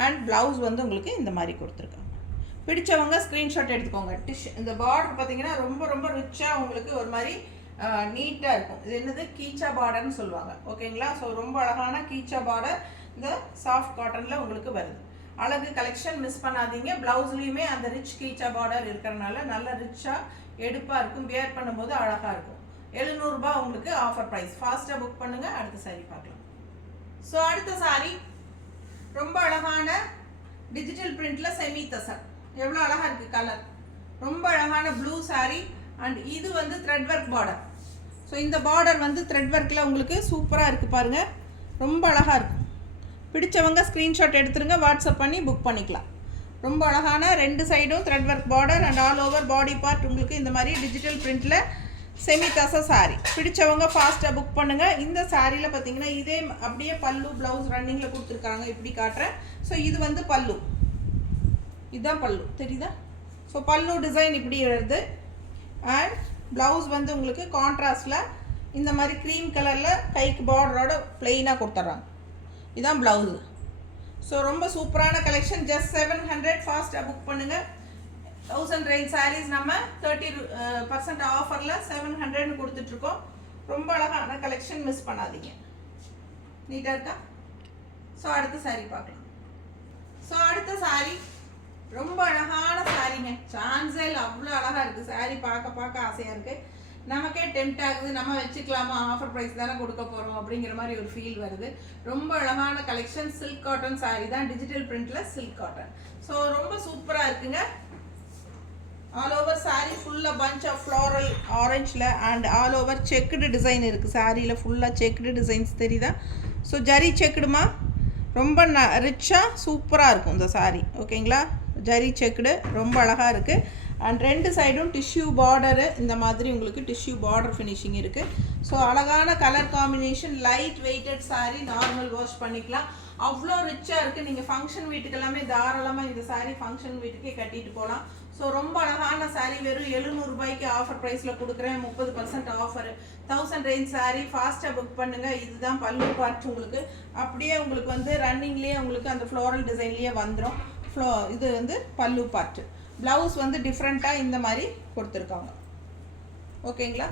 அண்ட் ப்ளவுஸ் வந்து உங்களுக்கு இந்த மாதிரி கொடுத்துருக்காங்க. பிடிச்சவங்க ஸ்க்ரீன்ஷாட் எடுத்துக்கோங்க. இந்த பார்டர் பார்த்தீங்கன்னா ரொம்ப ரொம்ப ரிச்சாக உங்களுக்கு ஒரு மாதிரி நீட்டாக இருக்கும். இது என்னது கீச்சா பார்டர்னு சொல்லுவாங்க. ஓகேங்களா. ஸோ ரொம்ப அழகான கீச்சா பார்டர் இந்த சாஃப்ட் காட்டனில் உங்களுக்கு வருது. அழகு கலெக்ஷன் மிஸ் பண்ணாதீங்க. ப்ளவுஸ்லேயுமே அந்த ரிச் கீச்சா பார்டர் இருக்கிறனால நல்ல ரிச்சாக எடுப்பாக இருக்கும். வியர் பண்ணும்போது அழகாக இருக்கும். 700 ரூபாய் உங்களுக்கு ஆஃபர் ப்ரைஸ். ஃபாஸ்ட்டாக புக் பண்ணுங்கள். அடுத்த சாரீ பார்க்கலாம். ஸோ அடுத்த சாரீ ரொம்ப அழகான டிஜிட்டல் பிரிண்டில் செமி தசர். எவ்வளோ அழகாக இருக்குது கலர். ரொம்ப அழகான ப்ளூ சாரீ. அண்ட் இது வந்து த்ரெட் ஒர்க் பார்டர். ஸோ இந்த பார்டர் வந்து த்ரெட் ஒர்க்கில் உங்களுக்கு சூப்பராக இருக்குது பாருங்கள். ரொம்ப அழகாக இருக்கும். பிடிச்சவங்க ஸ்க்ரீன்ஷாட் எடுத்துருங்க. வாட்ஸ்அப் பண்ணி புக் பண்ணிக்கலாம். ரொம்ப அழகான 2 சைடும் thread work border and all over body part உங்களுக்கு இந்த மாதிரி டிஜிட்டல் பிரிண்டில் செமி தச சாரீ. பிடிச்சவங்க ஃபாஸ்ட்டாக புக் பண்ணுங்கள். இந்த சாரியில் பார்த்தீங்கன்னா இதே அப்படியே பல்லு ப்ளவுஸ் ரன்னிங்கில் கொடுத்துருக்காங்க. இப்படி காட்டுறேன். ஸோ இது வந்து பல்லு. இதுதான் பல்லு தெரியுதா. ஸோ பல்லு டிசைன் இப்படி வருது. அண்ட் ப்ளவுஸ் வந்து உங்களுக்கு கான்ட்ராஸ்டில் இந்த மாதிரி க்ரீம் கலரில் கைக்கு பார்டரோட ப்ளெயினாக கொடுத்துட்றாங்க. இதுதான் ப்ளவுஸு. ஸோ ரொம்ப சூப்பரான கலெக்ஷன். ஜஸ்ட் 700. ஃபாஸ்ட்டாக புக் பண்ணுங்கள். 1000 ரேஞ்ச் சாரீஸ் நம்ம 30% ஆஃபரில் 700ன்னு கொடுத்துட்ருக்கோம். ரொம்ப அழகான கலெக்ஷன். மிஸ் பண்ணாதீங்க. நீட்டாக இருக்கா. ஸோ அடுத்த சாரீ பார்க்கலாம். ஸோ அடுத்த சாரீ ரொம்ப அழகான சாரீங்க. சான்ஸேல் அவ்வளோ அழகாக இருக்குது. சாரீ பார்க்க ஆசையாக இருக்குது. நமக்கே டெம்ட் ஆகுது. நம்ம வச்சுக்கலாமா, ஆஃபர் ப்ரைஸ் தானே கொடுக்க போகிறோம் அப்படிங்கிற மாதிரி ஒரு ஃபீல் வருது. ரொம்ப அழகான கலெக்ஷன். சில்க் காட்டன் சாரீ தான். டிஜிட்டல் பிரிண்டில் சில்க் காட்டன். ஸோ ரொம்ப சூப்பராக இருக்குங்க. ஆல் ஓவர் சாரீ ஃபுல்லாக பஞ்ச் ஆஃப் ஃப்ளோரல் ஆரஞ்சில் and all over checked design இருக்குது. சாரியில் ஃபுல்லாக செக்குடு டிசைன்ஸ் தெரியுதா. ஸோ ஜரி செக்குடுமா ரொம்ப ரிச்சாக சூப்பராக இருக்கும் இந்த சாரீ. ஓகேங்களா. ஜரி செக்குடு ரொம்ப அழகாக இருக்குது. அண்ட் 2 சைடும் டிஷ்யூ பார்டரு இந்த மாதிரி உங்களுக்கு டிஷ்யூ பார்டர் ஃபினிஷிங் இருக்குது. ஸோ அழகான colour combination. Light weighted sari. Normal wash பண்ணிக்கலாம். அவ்வளோ ரிச்சாக இருக்குது. நீங்கள் ஃபங்க்ஷன் வீட்டுக்கு எல்லாமே தாராளமாக இந்த சாரீ ஃபங்க்ஷன் வீட்டுக்கே கட்டிட்டு போகலாம். ஸோ ரொம்ப அழகான சாரீ. வெறும் 700 ரூபாய்க்கு ஆஃபர் ப்ரைஸில் கொடுக்குறேன். 30% ஆஃபர். 1000 ரேஞ்ச் சாரீ. ஃபாஸ்ட்டாக புக் பண்ணுங்கள். இதுதான் பல்லு பார்ட். உங்களுக்கு அப்படியே உங்களுக்கு வந்து ரன்னிங்லேயே உங்களுக்கு அந்த ஃப்ளோரல் டிசைன்லேயே வந்துடும். இது வந்து பல்லு பார்ட். ப்ளவுஸ் வந்து டிஃப்ரெண்ட்டாக இந்த மாதிரி கொடுத்துருக்காங்க. ஓகேங்களா.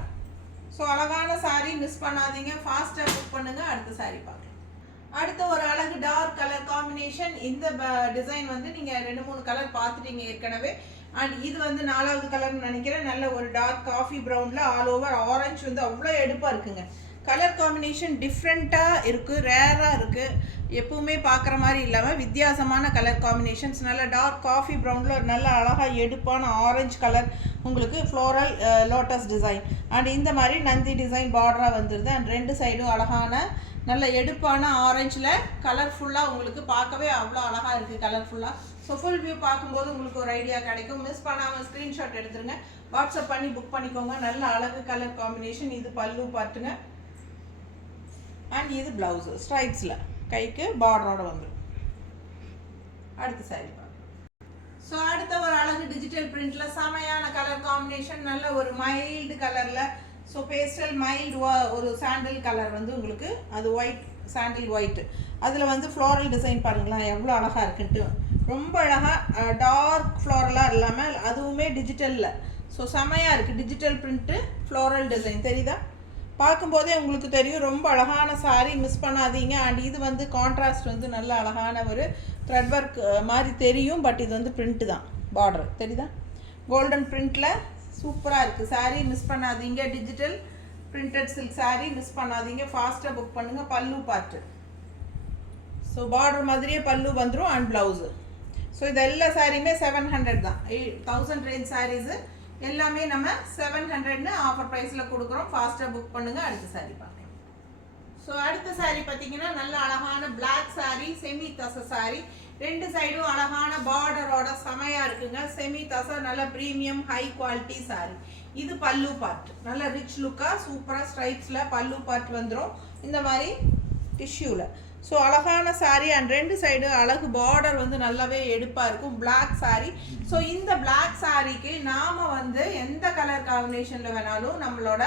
ஸோ அழகான சாரீ. மிஸ் பண்ணாதீங்க. ஃபாஸ்ட்டாக புக் பண்ணுங்கள். அடுத்த சாரீ பார்க்கலாம். அடுத்த ஒரு அழகு டார்க் கலர் காம்பினேஷன். இந்த டிசைன் வந்து நீங்க 2-3 கலர் பார்த்துட்டீங்க ஏற்கனவே. அண்ட் இது வந்து 4வது கலர்னு நினைக்கிறேன். நல்ல ஒரு டார்க் காஃபி ப்ரௌன்ல ஆல் ஓவர் ஆரஞ்சு வந்து அவ்வளோ எடுப்பா இருக்குங்க. கலர் காம்பினேஷன் டிஃப்ரெண்ட்டாக இருக்குது, ரேராக இருக்குது, எப்பவுமே பார்க்குற மாதிரி இல்லாமல் வித்தியாசமான கலர் காம்பினேஷன்ஸ். நல்ல டார்க் காஃபி ப்ரௌனில் ஒரு நல்ல அழகாக எடுப்பான ஆரஞ்சு கலர் உங்களுக்கு ஃப்ளோரல் லோட்டஸ் டிசைன். அண்ட் இந்த மாதிரி நந்தி டிசைன் பார்டராக வந்துடுது. அண்ட் 2 சைடும் அழகான நல்ல எடுப்பான ஆரஞ்சில் கலர்ஃபுல்லாக உங்களுக்கு பார்க்கவே அவ்வளோ அழகாக இருக்குது கலர்ஃபுல்லாக. ஸோ ஃபுல் வியூ பார்க்கும்போது உங்களுக்கு ஒரு ஐடியா கிடைக்கும். மிஸ் பண்ணாமல் ஸ்க்ரீன்ஷாட் எடுத்துருங்க, வாட்ஸ்அப் பண்ணி புக் பண்ணிக்கோங்க. நல்ல அழகு கலர் காம்பினேஷன். இது பல்லு பார்த்துங்க. அண்ட் இது ப்ளவுஸு ஸ்ட்ரைப்ஸில் கைக்கு பார்டரோட வந்துடும். அடுத்த சாரி பார்க்கலாம். ஸோ அடுத்த ஒரு அழகு டிஜிட்டல் பிரிண்டில் செமையான கலர் காம்பினேஷன். நல்ல ஒரு மைல்டு கலரில். ஸோ பேஸ்டல் மைல்டு ஒரு சாண்டில் கலர் வந்து உங்களுக்கு அது ஒயிட், சாண்டில் ஒயிட்டு. அதில் வந்து ஃப்ளோரல் டிசைன் பாருங்களேன் எவ்வளோ அழகாக இருக்குன்ட்டு. ரொம்ப அழகாக டார்க் ஃப்ளோரலாக இல்லாமல் அதுவுமே டிஜிட்டலில். ஸோ செமையாக இருக்குது டிஜிட்டல் பிரிண்ட்டு ஃப்ளோரல் டிசைன். தெரியுதா? பார்க்கும்போதே உங்களுக்கு தெரியும் ரொம்ப அழகான சாரீ, மிஸ் பண்ணாதீங்க. அண்ட் இது வந்து கான்ட்ராஸ்ட் வந்து நல்ல அழகான ஒரு த்ரெட் ஒர்க் மாதிரி தெரியும். பட் இது வந்து பிரிண்ட்டு தான், பார்டர் தெரியுதா? கோல்டன் பிரிண்டில் சூப்பராக இருக்குது சாரீ, மிஸ் பண்ணாதீங்க. Digital printed silk sari miss பண்ணாதீங்க, ஃபாஸ்ட்டாக புக் பண்ணுங்கள். பல்லு பார்ட்டு ஸோ பார்டர் மாதிரியே பல்லு வந்துடும். And blouse. ஸோ இது எல்லா சாரியுமே 700 தான். 1000 ரேஞ்ச் சாரீஸு எல்லாமே நம்ம 700ன்னு ஆஃபர் ப்ரைஸில் கொடுக்குறோம். ஃபாஸ்ட்டாக புக் பண்ணுங்கள். அடுத்த சாரீ பார்க்கலாம். ஸோ அடுத்த சாரீ பார்த்தீங்கன்னா நல்ல அழகான பிளாக் சாரீ, செமி தசை சாரீ. 2 சைடும் அழகான பார்டரோட செமையாக இருக்குங்க. செமி தசை நல்ல ப்ரீமியம் ஹை குவாலிட்டி சாரீ. இது பல்லு பார்ட். நல்ல ரிச் லுக்காக சூப்பராக ஸ்ட்ரைப்ஸில் பல்லு பார்ட் வந்துடும் இந்த மாதிரி டிஷ்யூவில். ஸோ அழகான சாரீ. அண்ட் 2 சைடு அழகு பார்டர் வந்து நல்லாவே எடுப்பாக இருக்கும். பிளாக் சாரீ. ஸோ இந்த பிளாக் சாரீக்கு நாம் வந்து எந்த கலர் காம்பினேஷனில் வேணாலும் நம்மளோட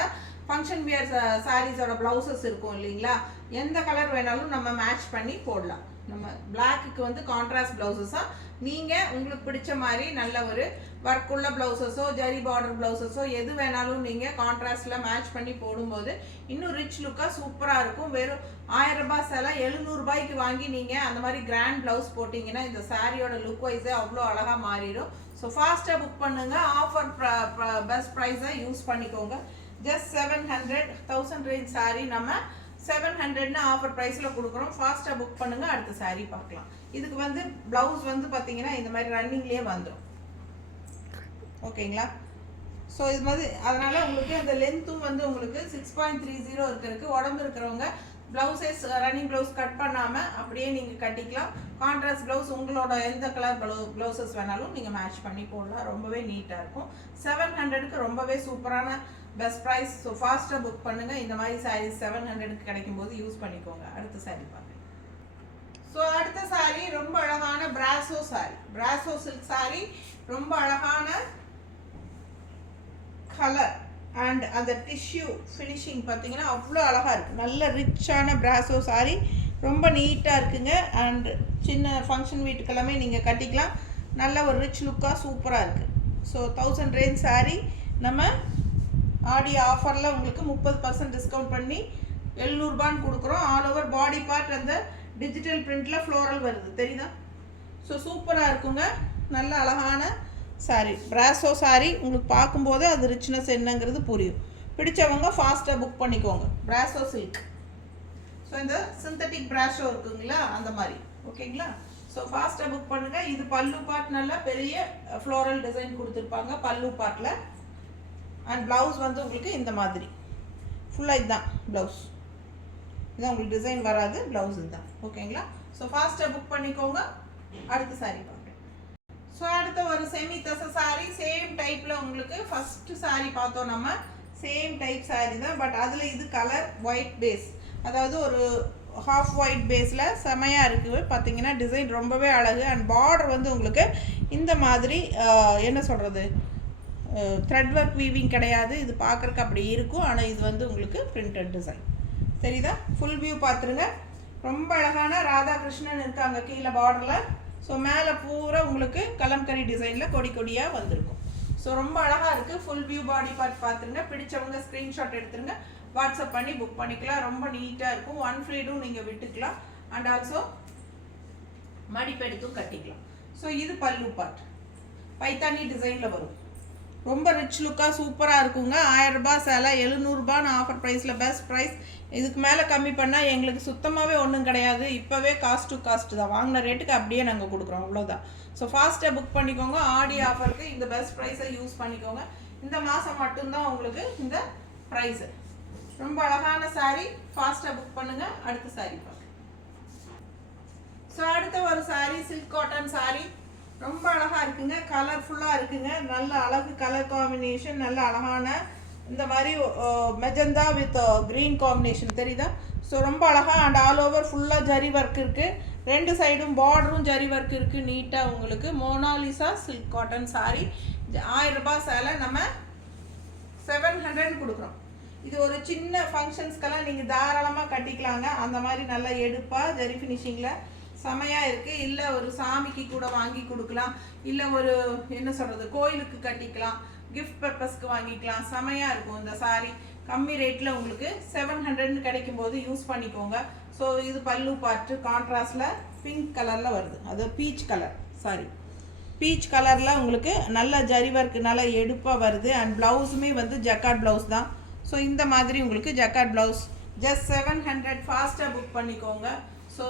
ஃபங்க்ஷன் வியர் சாரீஸோட ப்ளவுசஸ் இருக்கும் இல்லைங்களா, எந்த கலர் வேணாலும் நம்ம மேட்ச் பண்ணி போடலாம். நம்ம பிளாக்குக்கு வந்து கான்ட்ராஸ்ட் ப்ளவுசஸாக நீங்கள் உங்களுக்கு பிடிச்ச மாதிரி நல்ல ஒரு ஒர்க்குள்ள ப்ளவுசஸோ ஜரி பார்டர் ப்ளவுசஸோ எது வேணாலும் நீங்கள் கான்ட்ராஸ்டில் மேட்ச் பண்ணி போடும்போது இன்னும் ரிச் லுக்காக சூப்பராக இருக்கும். வெறும் 1000 ரூபாய் சில 700 ரூபாய்க்கு வாங்கி நீங்கள் அந்த மாதிரி கிராண்ட் ப்ளவுஸ் போட்டிங்கன்னா இந்த சாரியோட லுக் வைஸே அவ்வளோ அழகாக மாறிடும். ஸோ ஃபாஸ்ட்டாக புக் பண்ணுங்கள். ஆஃபர் பெஸ்ட் ப்ரைஸை யூஸ் பண்ணிக்கோங்க. ஜஸ்ட் 700, 1000 ரேஞ்ச் சாரீ நம்ம 700ன்னு ஆஃபர் ப்ரைஸில் கொடுக்குறோம். ஃபாஸ்ட்டாக புக் பண்ணுங்கள். அடுத்த சாரீ பார்க்கலாம். இதுக்கு வந்து ப்ளவுஸ் வந்து பார்த்தீங்கன்னா இந்த மாதிரி ரன்னிங்லேயே வந்துடும். ஓகேங்களா? ஸோ இது மாதிரி அதனால் உங்களுக்கு அந்த லென்த்தும் வந்து உங்களுக்கு 6.30 இருக்கிறதுக்கு உடம்பு இருக்கிறவங்க ப்ளவுஸஸ் ரன்னிங் ப்ளவுஸ் கட் பண்ணாமல் அப்படியே நீங்கள் கட்டிக்கலாம். கான்ட்ராஸ்ட் ப்ளவுஸ் உங்களோட எந்த கலர் ப்ளவுசஸ் வேணாலும் நீங்கள் மேட்ச் பண்ணி போடலாம். ரொம்பவே நீட்டாக இருக்கும். 700க்கு ரொம்பவே சூப்பரான பெஸ்ட் ப்ரைஸ். ஸோ ஃபாஸ்ட்டாக புக் பண்ணுங்கள். இந்த மாதிரி சாரீஸ் 700க்கு கிடைக்கும் போது யூஸ் பண்ணிக்கோங்க. அடுத்த சாரீ பாருங்க. ஸோ அடுத்த சாரீ ரொம்ப அழகான brasso sari, brasso silk sari. ரொம்ப அழகான கலர் அண்ட் அந்த டிஷ்யூ ஃபினிஷிங் பார்த்தீங்கன்னா அவ்வளோ அழகாக இருக்குது. நல்ல ரிச்சான பிராசோ சாரீ, ரொம்ப நீட்டாக இருக்குங்க. அண்ட் சின்ன ஃபங்க்ஷன் வீட்டுக்கெல்லாமே நீங்கள் கட்டிக்கலாம். நல்ல ஒரு ரிச் லுக்காக சூப்பராக இருக்குது. ஸோ 1000 ரேஞ்ச் சாரீ நம்ம ஆடி ஆஃபரில் உங்களுக்கு 30% டிஸ்கவுண்ட் பண்ணி 700 ரூபான்னு கொடுக்குறோம். ஆல் ஓவர் பாடி பார்ட் அந்த டிஜிட்டல் பிரிண்டில் ஃப்ளோரல் வருது தெரியுதா? ஸோ சூப்பராக இருக்குங்க. நல்ல அழகான சாரீ, பிராசோ சாரீ. உங்களுக்கு பார்க்கும்போது அது ரிச்னஸ் என்னங்கிறது புரியும். பிடிச்சவங்க ஃபாஸ்ட்டாக புக் பண்ணிக்கோங்க. Brasso silk. ஸோ இந்த சிந்தட்டிக் பிராஷோ இருக்குங்களா அந்த மாதிரி. ஓகேங்களா? ஸோ ஃபாஸ்ட்டாக புக் பண்ணுங்கள். இது பல்லு பார்ட் நல்ல பெரிய ஃப்ளோரல் டிசைன் கொடுத்துருப்பாங்க பல்லு பார்ட்டில். அண்ட் ப்ளவுஸ் வந்து உங்களுக்கு இந்த மாதிரி ஃபுல்லாக இதுதான் ப்ளவுஸ். இதுதான் உங்களுக்கு டிசைன் வராது, ப்ளவுஸ் இதுதான். ஓகேங்களா? ஸோ ஃபாஸ்ட்டாக புக் பண்ணிக்கோங்க. அடுத்த சாரீ பார்க்குறேன். ஸோ அடுத்த ஒரு செமி தசை சாரீ. சேம் டைப்பில் உங்களுக்கு ஃபஸ்ட்டு சாரீ பார்த்தோம் நம்ம. சேம் டைப் சாரீ தான். பட் அதில் இது கலர் ஒயிட் பேஸ், அதாவது ஒரு ஹாஃப் ஒயிட் பேஸில் செமையாக இருக்குது. பார்த்தீங்கன்னா டிசைன் ரொம்பவே அழகு. அண்ட் பார்டர் வந்து உங்களுக்கு இந்த மாதிரி என்ன சொல்கிறது, த்ரெட் ஒர்க் வீவிங் கிடையாது. இது பார்க்குறக்கு அப்படி இருக்கும். ஆனால் இது வந்து உங்களுக்கு பிரிண்டட் டிசைன் தெரியுதா? ஃபுல் வியூ பார்த்துருங்க. ரொம்ப அழகான ராதாகிருஷ்ணன் இருக்காங்க கீழே பார்டரில். ஸோ மேலே பூரா உங்களுக்கு கலம்கரி டிசைனில் கொடி கொடியாக வந்திருக்கும். ஸோ ரொம்ப அழகாக இருக்குது. ஃபுல் வியூ பாடி பார்ட் பார்த்துருங்க. பிடிச்சவங்க ஸ்க்ரீன்ஷாட் எடுத்துருங்க, வாட்ஸ்அப் பண்ணி புக் பண்ணிக்கலாம். ரொம்ப நீட்டாக இருக்கும். 1 ஃப்ரீடும் நீங்கள் விட்டுக்கலாம். அண்ட் ஆல்சோ மடிப்பெடுத்தும் கட்டிக்கலாம். ஸோ இது பல்லு பார்ட் பைத்தானி டிசைனில் வரும். ரொம்ப ரிச் லுக்காக சூப்பராக இருக்குங்க. 1000 ரூபாய் சேலை 700 ரூபான்னு ஆஃபர் ப்ரைஸில் பெஸ்ட் ப்ரைஸ். இதுக்கு மேலே கம்மி பண்ணால் எங்களுக்கு சுத்தமாகவே ஒன்றும் கிடையாது. இப்போவே காஸ்ட் டு காஸ்ட் தான், வாங்கின ரேட்டுக்கு அப்படியே நாங்கள் கொடுக்குறோம், அவ்வளோதான். ஸோ ஃபாஸ்ட்டாக புக் பண்ணிக்கோங்க. ஆடி ஆஃபருக்கு இந்த பெஸ்ட் ப்ரைஸை யூஸ் பண்ணிக்கோங்க. இந்த மாதம் மட்டும்தான் உங்களுக்கு இந்த ப்ரைஸு. ரொம்ப அழகான சாரீ, ஃபாஸ்ட்டாக புக் பண்ணுங்கள். அடுத்த சாரீ பார்க்கலாம். ஸோ அடுத்த ஒரு சாரீ சில்க் காட்டன் சாரீ, ரொம்ப அழகாக இருக்குங்க. கலர்ஃபுல்லாக இருக்குங்க. நல்ல அழகு கலர் காம்பினேஷன், நல்ல அழகான இந்த மாதிரி மெஜந்தா வித் க்ரீன் காம்பினேஷன் தெரியுதா? ஸோ ரொம்ப அழகாக அண்ட் ஆல் ஓவர் ஃபுல்லாக ஜரி ஒர்க் இருக்குது. 2 சைடும் பார்டரும் ஜரி ஒர்க் இருக்குது. நீட்டாக உங்களுக்கு மோனாலிசா சில்க் காட்டன் சாரீ. 1000 ரூபாய் சேலை நம்ம 700 கொடுக்குறோம். இது ஒரு சின்ன ஃபங்க்ஷன்ஸ்க்கெல்லாம் நீங்கள் தாராளமாக கட்டிக்கலாங்க. அந்த மாதிரி நல்லா எடுப்பாக ஜரி ஃபினிஷிங்கில் செமையாக இருக்குது. இல்லை ஒரு சாமிக்கு கூட வாங்கி கொடுக்கலாம், இல்லை ஒரு என்ன சொல்கிறது கோயிலுக்கு கட்டிக்கலாம், கிஃப்ட் பர்பஸ்க்கு வாங்கிக்கலாம். செமையாக இருக்கும் இந்த சாரீ. கம்மி ரேட்டில் உங்களுக்கு 700 கிடைக்கும் போது யூஸ் பண்ணிக்கோங்க. ஸோ இது பல்லு பார்ட்டு கான்ட்ராஸ்டில் பிங்க் கலரில் வருது, அது பீச் கலர் சாரி பீச் கலரில் உங்களுக்கு நல்ல ஜரி ஒர்க் நல்லா எடுப்பாக வருது. அண்ட் ப்ளவுஸுமே வந்து ஜக்கார்ட் ப்ளவுஸ் தான். ஸோ இந்த மாதிரி உங்களுக்கு ஜக்கார்ட் ப்ளவுஸ் ஜஸ்ட் 700. ஃபாஸ்ட்டாக புக் பண்ணிக்கோங்க. ஸோ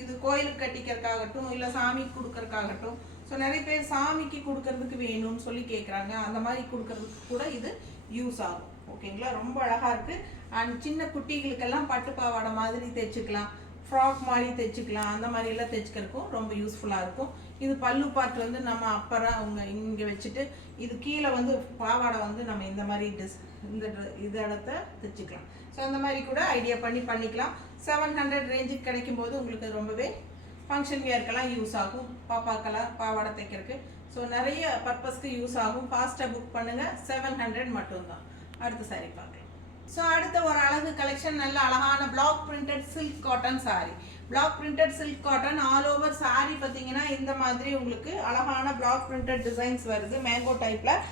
இது கோயிலுக்கு கட்டிக்கிறதுக்காகட்டும், இல்லை சாமிக்கு கொடுக்கறதுக்காகட்டும். ஸோ நிறைய பேர் சாமிக்கு கொடுக்கறதுக்கு வேணும்னு சொல்லி கேட்குறாங்க. அந்த மாதிரி கொடுக்கறதுக்கு கூட இது யூஸ் ஆகும். ஓகேங்களா? ரொம்ப அழகாக இருக்குது. அண்ட் சின்ன குட்டிகளுக்கெல்லாம் பட்டு பாவாடை மாதிரி தைச்சிக்கலாம், ஃப்ராக் மாதிரி தைச்சிக்கலாம். அந்த மாதிரிலாம் தைச்சிக்கிறதுக்கும் ரொம்ப யூஸ்ஃபுல்லாக இருக்கும். இது பல்லு பார்ட் வந்து நம்ம அப்புறம் அவங்க இங்கே வச்சுட்டு, இது கீழே வந்து பாவாடை வந்து நம்ம இந்த மாதிரி இந்த இடத்த தைச்சிக்கலாம். ஸோ அந்த மாதிரி கூட ஐடியா பண்ணிக்கலாம். 700 ரேஞ்சுக்கு கிடைக்கும் போது உங்களுக்கு ரொம்பவே ஃபங்க்ஷன் வியர்க்கெல்லாம் யூஸ் ஆகும். பாப்பாக்கெல்லாம் பாவாடை தைக்கிறதுக்கு ஸோ நிறைய பர்பஸ்க்கு யூஸ் ஆகும். ஃபாஸ்ட்டாக புக் பண்ணுங்கள். 700 மட்டும்தான். அடுத்த சாரீ பார்க்கலாம். ஸோ அடுத்த ஒரு அழகு கலெக்ஷன், நல்ல அழகான black printed silk cotton sari. Black printed silk cotton all over sari பார்த்தீங்கன்னா இந்த மாதிரி உங்களுக்கு அழகான பிளாக் பிரிண்டட் டிசைன்ஸ் வருது. மேங்கோ டைப்பில்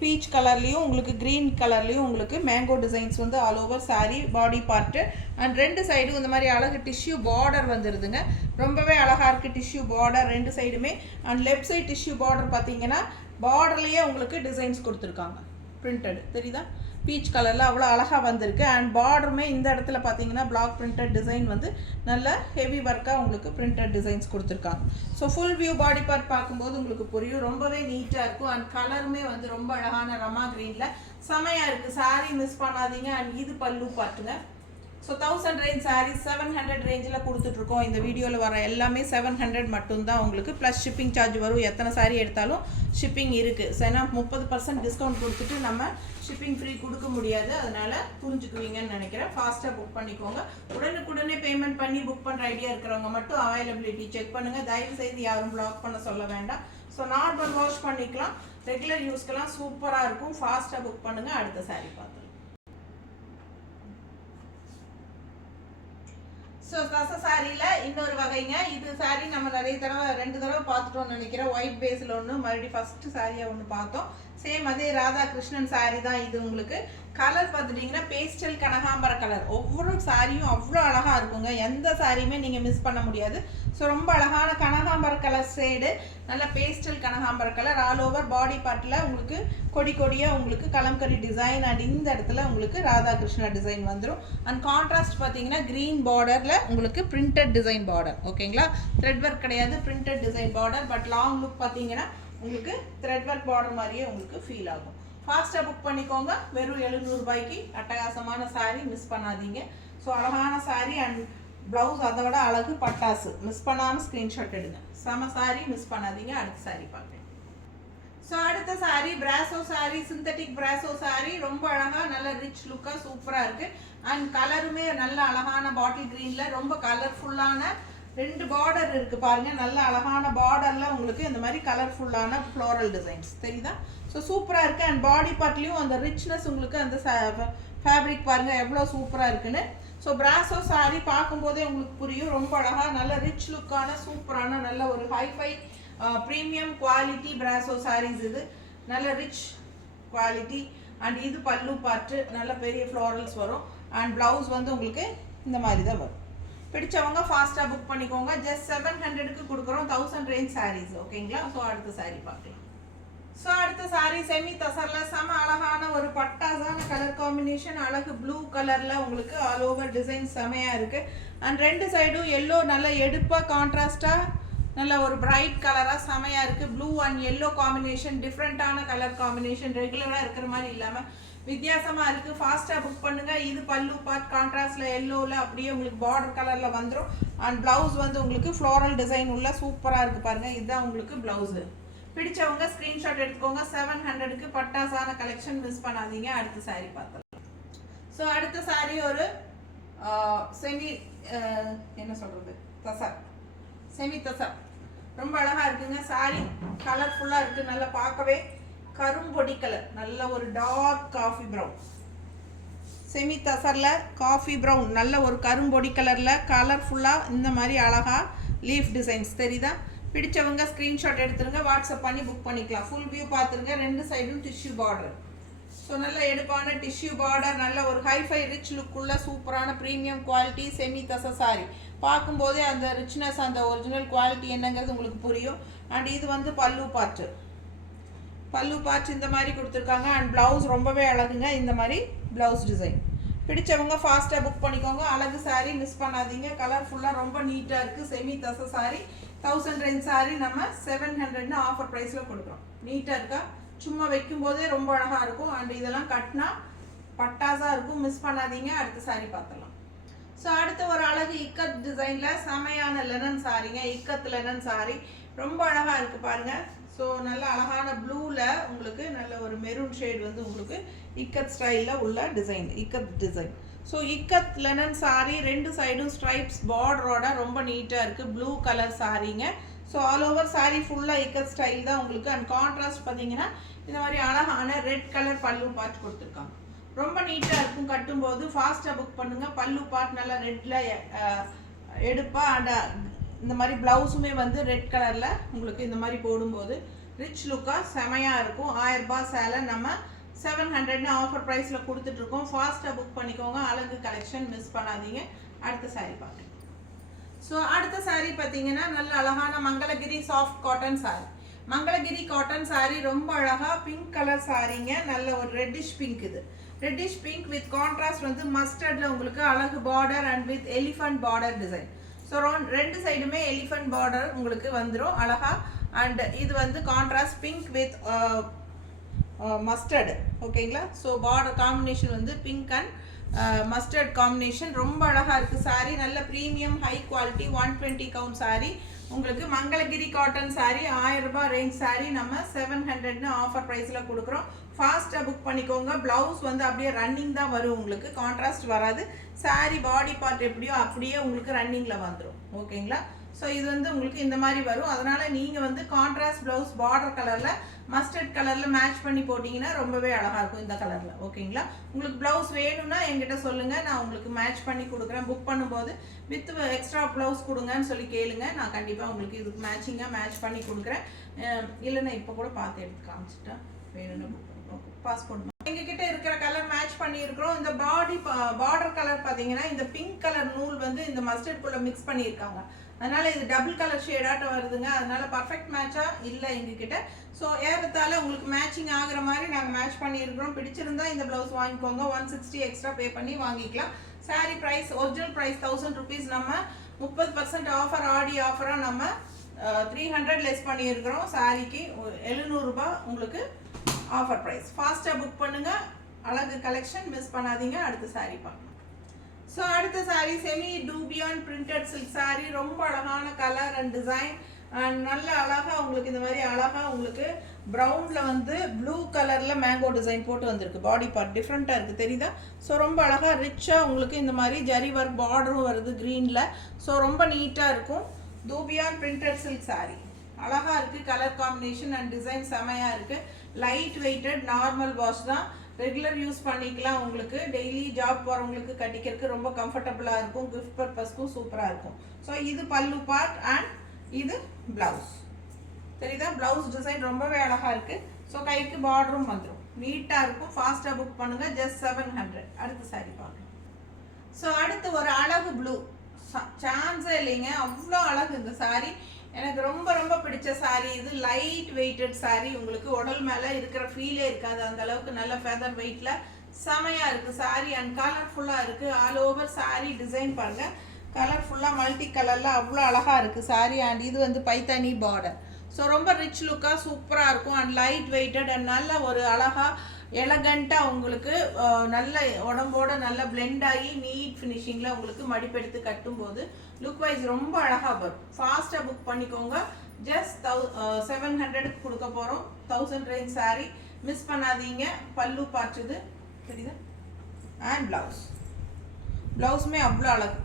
பீச் கலர்லேயும் உங்களுக்கு க்ரீன் கலர்லேயும் உங்களுக்கு மேங்கோ டிசைன்ஸ் வந்து all over sari body part. And 2 சைடும் இந்த மாதிரி அழகு டிஷ்யூ பார்டர் வந்துடுதுங்க. ரொம்பவே அழகாக இருக்குது டிஷ்யூ பார்டர் 2 சைடுமே. And left side tissue border பார்த்தீங்கன்னா பார்டர்லேயே உங்களுக்கு டிசைன்ஸ் கொடுத்துருக்காங்க, பிரிண்டட் தெரியுதா? பீச் கலரில் அவ்வளோ அழகாக வந்திருக்கு. அண்ட் பார்டருமே இந்த இடத்துல பார்த்தீங்கன்னா பிளாக் பிரிண்டட் டிசைன் வந்து நல்ல ஹெவி ஒர்க்காக உங்களுக்கு பிரிண்டட் டிசைன்ஸ் கொடுத்துருக்காங்க. So full view body part பார்க்கும்போது உங்களுக்கு புரியும், ரொம்பவே நீட்டாக இருக்கும். அண்ட் கலருமே வந்து ரொம்ப அழகான ரமா க்ரீனில் செமையாக இருக்குது. சாரீ மிஸ் பண்ணாதீங்க. அண்ட் இது பல்லு பார்ட்டுங்க. ஸோ 1000 ரேஞ்ச் சாரீ 700 ரேஞ்சில் கொடுத்துட்ருக்கோம். இந்த வீடியோவில் வர எல்லாமே 700 மட்டும்தான் உங்களுக்கு. ப்ளஸ் ஷிப்பிங் சார்ஜ் வரும். எத்தனை சாரீ எடுத்தாலும் ஷிப்பிங் இருக்குது. ஸோ ஏன்னா 30% டிஸ்கவுண்ட் கொடுத்துட்டு நம்ம ஷிப்பிங் ஃப்ரீ கொடுக்க முடியாது. அதனால் புரிஞ்சுக்குவீங்கன்னு நினைக்கிறேன். ஃபாஸ்ட்டாக புக் பண்ணிக்கோங்க. உடனுக்குடனே பேமெண்ட் பண்ணி புக் பண்ணுற ஐடியா இருக்கிறவங்க மட்டும் அவைலபிலிட்டி செக் பண்ணுங்கள். தயவு செய்து யாரும் பிளாக் பண்ண சொல்ல வேண்டாம். ஸோ நார்மல் வாஷ் பண்ணிக்கலாம். ரெகுலர் யூஸ்க்கெல்லாம் சூப்பராக இருக்கும். ஃபாஸ்ட்டாக புக் பண்ணுங்கள். அடுத்த சாரீ பார்த்து. ஸோ ரச சாரியில் இன்னொரு வகைங்க. இது சாரீ நம்ம நிறைய தடவை 2 தடவை பார்த்துட்டோம்னு நினைக்கிறேன். ஒயிட் பேஸில் ஒன்று, மறுபடியும் ஃபஸ்ட்டு சாரியாக ஒன்று பார்த்தோம். சேம் அதே ராதாகிருஷ்ணன் சாரீ தான் இது. உங்களுக்கு கலர் பார்த்துட்டிங்கன்னா பேஸ்டல் கனகாம்பர கலர். ஒவ்வொரு சாரியும் அவ்வளோ அழகாக இருக்குங்க. எந்த சாரியுமே நீங்கள் மிஸ் பண்ண முடியாது. ஸோ ரொம்ப அழகான கனகாம்பர கலர் ஷேடு, நல்ல பேஸ்டல் கனகாம்பர கலர். ஆல் ஓவர் பாடி பார்ட்டில் உங்களுக்கு கொடியாக உங்களுக்கு கலம்கரி டிசைன். அண்ட் இந்த இடத்துல உங்களுக்கு ராதாகிருஷ்ணா டிசைன் வந்துடும். அண்ட் கான்ட்ராஸ்ட் பார்த்தீங்கன்னா க்ரீன் பார்டரில் உங்களுக்கு பிரிண்டட் டிசைன் பார்டர். ஓகேங்களா? த்ரெட் ஒர்க் கிடையாது, printed design border. But long look பார்த்தீங்கன்னா உங்களுக்கு த்ரெட் ஒர்க் பார்டர் மாதிரியே உங்களுக்கு ஃபீல் ஆகும். ஃபாஸ்ட்டாக புக் பண்ணிக்கோங்க. வெறும் 700 ரூபாய்க்கு அட்டகாசமான சாரீ, மிஸ் பண்ணாதீங்க. ஸோ அழகான சாரீ அண்ட் ப்ளவுஸ் அதை விட அழகு பட்டாசு. மிஸ் பண்ணாமல் ஸ்க்ரீன்ஷாட் எடுங்க. செம சாரீ, மிஸ் பண்ணாதீங்க. அடுத்த சாரீ பார்க்குறேன். ஸோ அடுத்த sari brasso sari, synthetic brasso sari. ரொம்ப அழகாக நல்ல ரிச் லுக்காக சூப்பராக இருக்குது. அண்ட் கலருமே நல்ல அழகான பாட்டில் க்ரீனில் ரொம்ப கலர்ஃபுல்லான 2 பார்டர் இருக்குது பாருங்கள். நல்ல அழகான பார்டரில் உங்களுக்கு இந்த மாதிரி கலர்ஃபுல்லான ஃப்ளோரல் டிசைன்ஸ் தெரியுதா? ஸோ சூப்பராக இருக்குது. அண்ட் பாடி பார்ட்லேயும் அந்த ரிச்னஸ் உங்களுக்கு அந்த ஃபேப்ரிக் பாருங்கள் எவ்வளோ சூப்பராக இருக்குன்னு. ஸோ பிராசோ சாரீ பார்க்கும்போதே உங்களுக்கு புரியும். ரொம்ப அழகாக நல்ல ரிச் லுக்கான சூப்பரான நல்ல ஒரு ஹைஃபை ப்ரீமியம் குவாலிட்டி பிராசோ சாரீஸ். இது நல்ல ரிச் குவாலிட்டி. அண்ட் இது பல்லு பார்ட்டு நல்ல பெரிய ஃப்ளோரல்ஸ் வரும். அண்ட் ப்ளவுஸ் வந்து உங்களுக்கு இந்த மாதிரி தான் வரும். பிடிச்சவங்க ஃபாஸ்ட்டாக புக் பண்ணிக்கோங்க. ஜஸ்ட் 700க்கு கொடுக்குறோம் 1000 ரேஞ்ச் சாரீஸ். ஓகேங்களா? ஸோ அடுத்த சாரீ பார்க்கலாம். ஸோ அடுத்த சாரீ செமி தசரில் செம அழகான ஒரு பட்டாசான கலர் காம்பினேஷன், அழகு ப்ளூ கலரில் உங்களுக்கு ஆல் ஓவர் டிசைன் செமையாக இருக்குது. அண்ட் ரெண்டு சைடும் எல்லோ நல்ல எடுப்பாக கான்ட்ராஸ்டாக நல்ல ஒரு பிரைட் கலராக செமையாக இருக்குது. ப்ளூ அண்ட் எல்லோ காம்பினேஷன், டிஃப்ரெண்ட்டான கலர் காம்பினேஷன், ரெகுலராக இருக்கிற மாதிரி இல்லாமல் வித்தியாசமாக இருக்குது. ஃபாஸ்ட்டாக புக் பண்ணுங்கள். இது பல்லு பார்ட் கான்ட்ராஸ்டில் எல்லோவில் அப்படியே உங்களுக்கு பார்டர் கலரில் வந்துடும். அண்ட் ப்ளவுஸ் வந்து உங்களுக்கு ஃப்ளோரல் டிசைன் உள்ள சூப்பராக இருக்குது பாருங்கள். இதுதான் உங்களுக்கு ப்ளவுஸு. பிடிச்சவங்க ஸ்க்ரீன்ஷாட் எடுத்துக்கோங்க. 700க்கு பட்டாசான கலெக்ஷன் மிஸ் பண்ணாதீங்க. அடுத்த சாரீ பார்த்தலாம். ஸோ அடுத்த சாரீ ஒரு செமி என்ன சொல்கிறது தசர், செமி தசர் ரொம்ப அழகாக இருக்குங்க. சாரீ கலர்ஃபுல்லாக இருக்குது. நல்லா பார்க்கவே கரும்பொடி கலர், நல்ல ஒரு டார்க் காஃபி ப்ரௌன், செமி தசரில் காஃபி ப்ரௌன், நல்ல ஒரு கரும்பொடி கலரில் கலர்ஃபுல்லாக இந்த மாதிரி அழகாக லீஃப் டிசைன்ஸ் தெரியுதா? பிடிச்சவங்க ஸ்க்ரீன்ஷாட் எடுத்துருங்க, வாட்ஸ்அப் பண்ணி புக் பண்ணிக்கலாம். ஃபுல் வியூ பார்த்துருங்க. ரெண்டு சைடும் டிஷ்யூ பார்டர். ஸோ நல்ல எடுப்பான டிஷ்யூ பார்டர், நல்ல ஒரு ஹைஃபை ரிச் லுக்குள்ள சூப்பரான ப்ரீமியம் குவாலிட்டி செமி தச சாரி. பார்க்கும்போதே அந்த ரிச்னஸ், அந்த ஒரிஜினல் குவாலிட்டி என்னங்கிறது உங்களுக்கு புரியும். அண்ட் இது வந்து பல்லு பார்ட்டு, பல்லு பார்ட் இந்த மாதிரி கொடுத்துருக்காங்க. அண்ட் ப்ளவுஸ் ரொம்பவே அழகுங்க. இந்த மாதிரி ப்ளவுஸ் டிசைன். பிடிச்சவங்க ஃபாஸ்ட்டாக புக் பண்ணிக்கோங்க. அழகு சாரீ மிஸ் பண்ணாதீங்க. கலர்ஃபுல்லாக ரொம்ப நீட்டாக இருக்குது. செமி தச சாரீ 1000 ரேஞ்ச் சாரீ நம்ம 700ன்னு ஆஃபர் ப்ரைஸில் கொடுக்குறோம். நீட்டாக இருக்கா? சும்மா வைக்கும்போதே ரொம்ப அழகாக இருக்கும். அண்ட் இதெல்லாம் கட்டினா பட்டாசாக இருக்கும். மிஸ் பண்ணாதீங்க. அடுத்த சாரீ பார்த்துலாம். ஸோ அடுத்த ஒரு அழகு இக்கத் டிசைனில் செமையான லெனன் சாரீங்க. இக்கத் லெனன் சாரீ ரொம்ப அழகாக இருக்குது பாருங்கள். ஸோ நல்ல அழகான ப்ளூவில் உங்களுக்கு நல்ல ஒரு மெரூன் ஷேட் வந்து உங்களுக்கு இக்கத் ஸ்டைலில் உள்ள design, ikat design. So ikat linen sari, ரெண்டு சைடும் ஸ்ட்ரைப்ஸ் பார்டரோட ரொம்ப நீட்டாக இருக்குது. ப்ளூ கலர் சாரீங்க. ஸோ ஆல் ஓவர் சாரீ ஃபுல்லாக இக்கத் ஸ்டைல் தான் உங்களுக்கு. அண்ட் கான்ட்ராஸ்ட் பார்த்தீங்கன்னா இந்த மாதிரி அழகான ரெட் கலர் பல்லு பார்ட் கொடுத்துருக்காங்க. ரொம்ப நீட்டாக இருக்கும் கட்டும்போது. ஃபாஸ்ட்டாக புக் பண்ணுங்கள். பல்லு பார்ட் நல்லா ரெட்டில் எடுப்பா. அண்ட் இந்த மாதிரி ப்ளவுஸுமே வந்து ரெட் கலரில் உங்களுக்கு இந்த மாதிரி போடும்போது ரிச் லுக்காக செமையாக இருக்கும். 1000 ரூபாய் சேலை நம்ம 700ன்னு ஆஃபர் ப்ரைஸில் கொடுத்துட்ருக்கோம். ஃபாஸ்ட்டாக புக் பண்ணிக்கோங்க. அழகு கலெக்ஷன் மிஸ் பண்ணாதீங்க. அடுத்த சாரீ பார்க்கலாம். ஸோ அடுத்த சாரீ பார்த்தீங்கன்னா நல்ல அழகான Mangalagiri soft cotton sari. Mangalagiri cotton sari ரொம்ப அழகாக பிங்க் கலர் சாரீங்க. நல்ல ஒரு ரெட்டிஷ் பிங்க். இது ரெட்டிஷ் பிங்க் வித் கான்ட்ராஸ்ட் வந்து மஸ்டர்டில் உங்களுக்கு அழகு border and with elephant border design. So ரெண்டு சைடுமே எலிஃபண்ட் பார்டர் உங்களுக்கு வந்துடும் அழகா. அண்ட் இது வந்து கான்ட்ராஸ்ட் பிங்க் வித் மஸ்டர்டு. ஓகேங்களா? ஸோ பார்டர் காம்பினேஷன் வந்து பிங்க் அண்ட் மஸ்டர்ட் காம்பினேஷன். ரொம்ப அழகாக இருக்குது சாரீ. நல்ல premium high quality 120 count sari உங்களுக்கு. மங்களகிரி காட்டன் சாரீ 1000 ரூபாய் ரேஞ்ச் சாரீ நம்ம 700ன்னு ஆஃபர் ப்ரைஸில் கொடுக்குறோம். ஃபாஸ்ட்டாக புக் பண்ணிக்கோங்க. ப்ளவுஸ் வந்து அப்படியே ரன்னிங் தான் வரும் உங்களுக்கு, கான்ட்ராஸ்ட் வராது. சாரீ பாடி பார்ட் எப்படியோ அப்படியே உங்களுக்கு ரன்னிங்கில் வந்துடும். ஓகேங்களா? ஸோ இது வந்து உங்களுக்கு இந்த மாதிரி வரும். அதனால் நீங்கள் வந்து கான்ட்ராஸ்ட் ப்ளவுஸ் பார்டர் கலரில் மஸ்டர்ட் கலரில் மேட்ச் பண்ணி போட்டிங்கன்னா ரொம்பவே அழகாக இருக்கும் இந்த கலரில். ஓகேங்களா? உங்களுக்கு ப்ளவுஸ் வேணும்னா என்கிட்ட சொல்லுங்கள், நான் உங்களுக்கு மேட்ச் பண்ணி கொடுக்குறேன். புக் பண்ணும்போது வித் எக்ஸ்ட்ரா ப்ளவுஸ் கொடுங்கன்னு சொல்லி கேளுங்க. நான் கண்டிப்பாக உங்களுக்கு இதுக்கு மேட்சிங்காக மேட்ச் பண்ணி கொடுக்குறேன். இல்லைன்னா இப்போ கூட பார்த்து எடுத்து காமிச்சிட்டா வேணும்னு புக் பண்ணுறோம். பாஸ்போர்ட் எங்ககிட்ட இருக்கிற கலர் மேட்ச் பண்ணியிருக்கிறோம். இந்த பார்டர் கலர் பார்த்தீங்கன்னா இந்த பிங்க் கலர் நூல் வந்து இந்த மஸ்டர்ட்குள்ளே மிக்ஸ் பண்ணியிருக்காங்க. அதனால இது டபுள் கலர் ஷேடாட்டம் வருதுங்க. அதனால பர்ஃபெக்ட் மேட்சா இல்லை எங்ககிட்ட. ஸோ ஏறத்தால உங்களுக்கு மேட்சிங் ஆகுற மாதிரி நாங்கள் மேட்ச் பண்ணியிருக்கிறோம். பிடிச்சிருந்தா இந்த ப்ளவுஸ் வாங்கிக்கோங்க. 160 எக்ஸ்ட்ரா பே பண்ணி வாங்கிக்கலாம். Sari price original price 1000 rupees. நம்ம 30% ஆஃபர், ஆடி ஆஃபராக நம்ம 300 லெஸ் பண்ணியிருக்கிறோம். சாரீக்கு 700 ரூபாய் உங்களுக்கு ஆஃபர் ப்ரைஸ். ஃபாஸ்ட்டாக புக் பண்ணுங்கள். அழகு கலெக்ஷன் மிஸ் பண்ணாதீங்க. அடுத்த சாரீ பார்க்கலாம். ஸோ அடுத்த sari semi dupion printed silk sari. ரொம்ப அழகான கலர் அண்ட் டிசைன். அண்ட் நல்ல அழகாக உங்களுக்கு இந்த மாதிரி அழகாக உங்களுக்கு ப்ரௌனில் வந்து ப்ளூ கலரில் மேங்கோ டிசைன் போட்டு வந்திருக்கு. பாடி பார்ட் டிஃப்ரெண்ட்டாக இருக்குது தெரியுதா? ஸோ ரொம்ப அழகாக ரிச்சாக உங்களுக்கு இந்த மாதிரி ஜரி ஒர்க் பார்டரும் வருது க்ரீனில். ஸோ ரொம்ப நீட்டாக இருக்கும். டூபியான் பிரிண்டட் சில்க் சாரீ அழகாக இருக்குது. கலர் காம்பினேஷன் அண்ட் டிசைன் செமையாக இருக்குது. லைட் வெயிட்டட் நார்மல் வாஷ் தான். ரெகுலர் யூஸ் பண்ணிக்கலாம். உங்களுக்கு டெய்லி ஜாப் போகிறவங்களுக்கு கட்டிக்கிறதுக்கு ரொம்ப கம்ஃபர்டபுளாக இருக்கும். கிஃப்ட் பர்பஸ்க்கும் சூப்பராக இருக்கும். ஸோ இது பல்லு பார்ட் அண்ட் இது ப்ளவுஸ் தெரியுதா? ப்ளவுஸ் டிசைன் ரொம்பவே அழகாக இருக்குது. ஸோ கைக்கு பார்டரும் வந்துடும். நீட்டாக இருக்கும். ஃபாஸ்ட்டாக புக் பண்ணுங்கள். ஜஸ்ட் 700. அடுத்த சாரீ பார்க்கலாம். ஸோ அடுத்து ஒரு அழகு ப்ளூ. சான்ஸே இல்லைங்க. அவ்வளோ அழகு இந்த சாரீ. எனக்கு ரொம்ப ரொம்ப பிடிச்ச சாரீ இது. Light weighted sari. உங்களுக்கு உடல் மேலே இருக்கிற ஃபீலே இருக்காது. அந்த அளவுக்கு நல்ல ஃபெதர் வெயிட்டில் செமையாக இருக்குது சாரீ. அண்ட் கலர்ஃபுல்லாக இருக்குது. ஆல் ஓவர் சாரீ டிசைன் பாருங்கள், கலர்ஃபுல்லாக மல்டி கலரில் அவ்வளோ அழகாக இருக்குது சாரீ. அண்ட் இது வந்து பைத்தானி பார்டர். ஸோ ரொம்ப ரிச் லுக்காக சூப்பராக இருக்கும். அண்ட் லைட் வெயிட்டட் அண்ட் நல்ல ஒரு அழகாக எலகண்ட்டாக உங்களுக்கு நல்ல உடம்போட நல்ல பிளெண்ட் ஆகி நீட் ஃபினிஷிங்கில் உங்களுக்கு மடிப்பெடுத்து கட்டும்போது லுக் வைஸ் ரொம்ப அழகாக வரும். ஃபாஸ்ட்டாக புக் பண்ணிக்கோங்க. ஜஸ்ட் 700க்கு கொடுக்க போகிறோம். 1000 ரேஞ்ச் சாரீ. மிஸ் பண்ணாதீங்க. பல்லு பார்த்துது தெரியுதா? அண்ட் ப்ளவுஸுமே அவ்வளோ அழகு.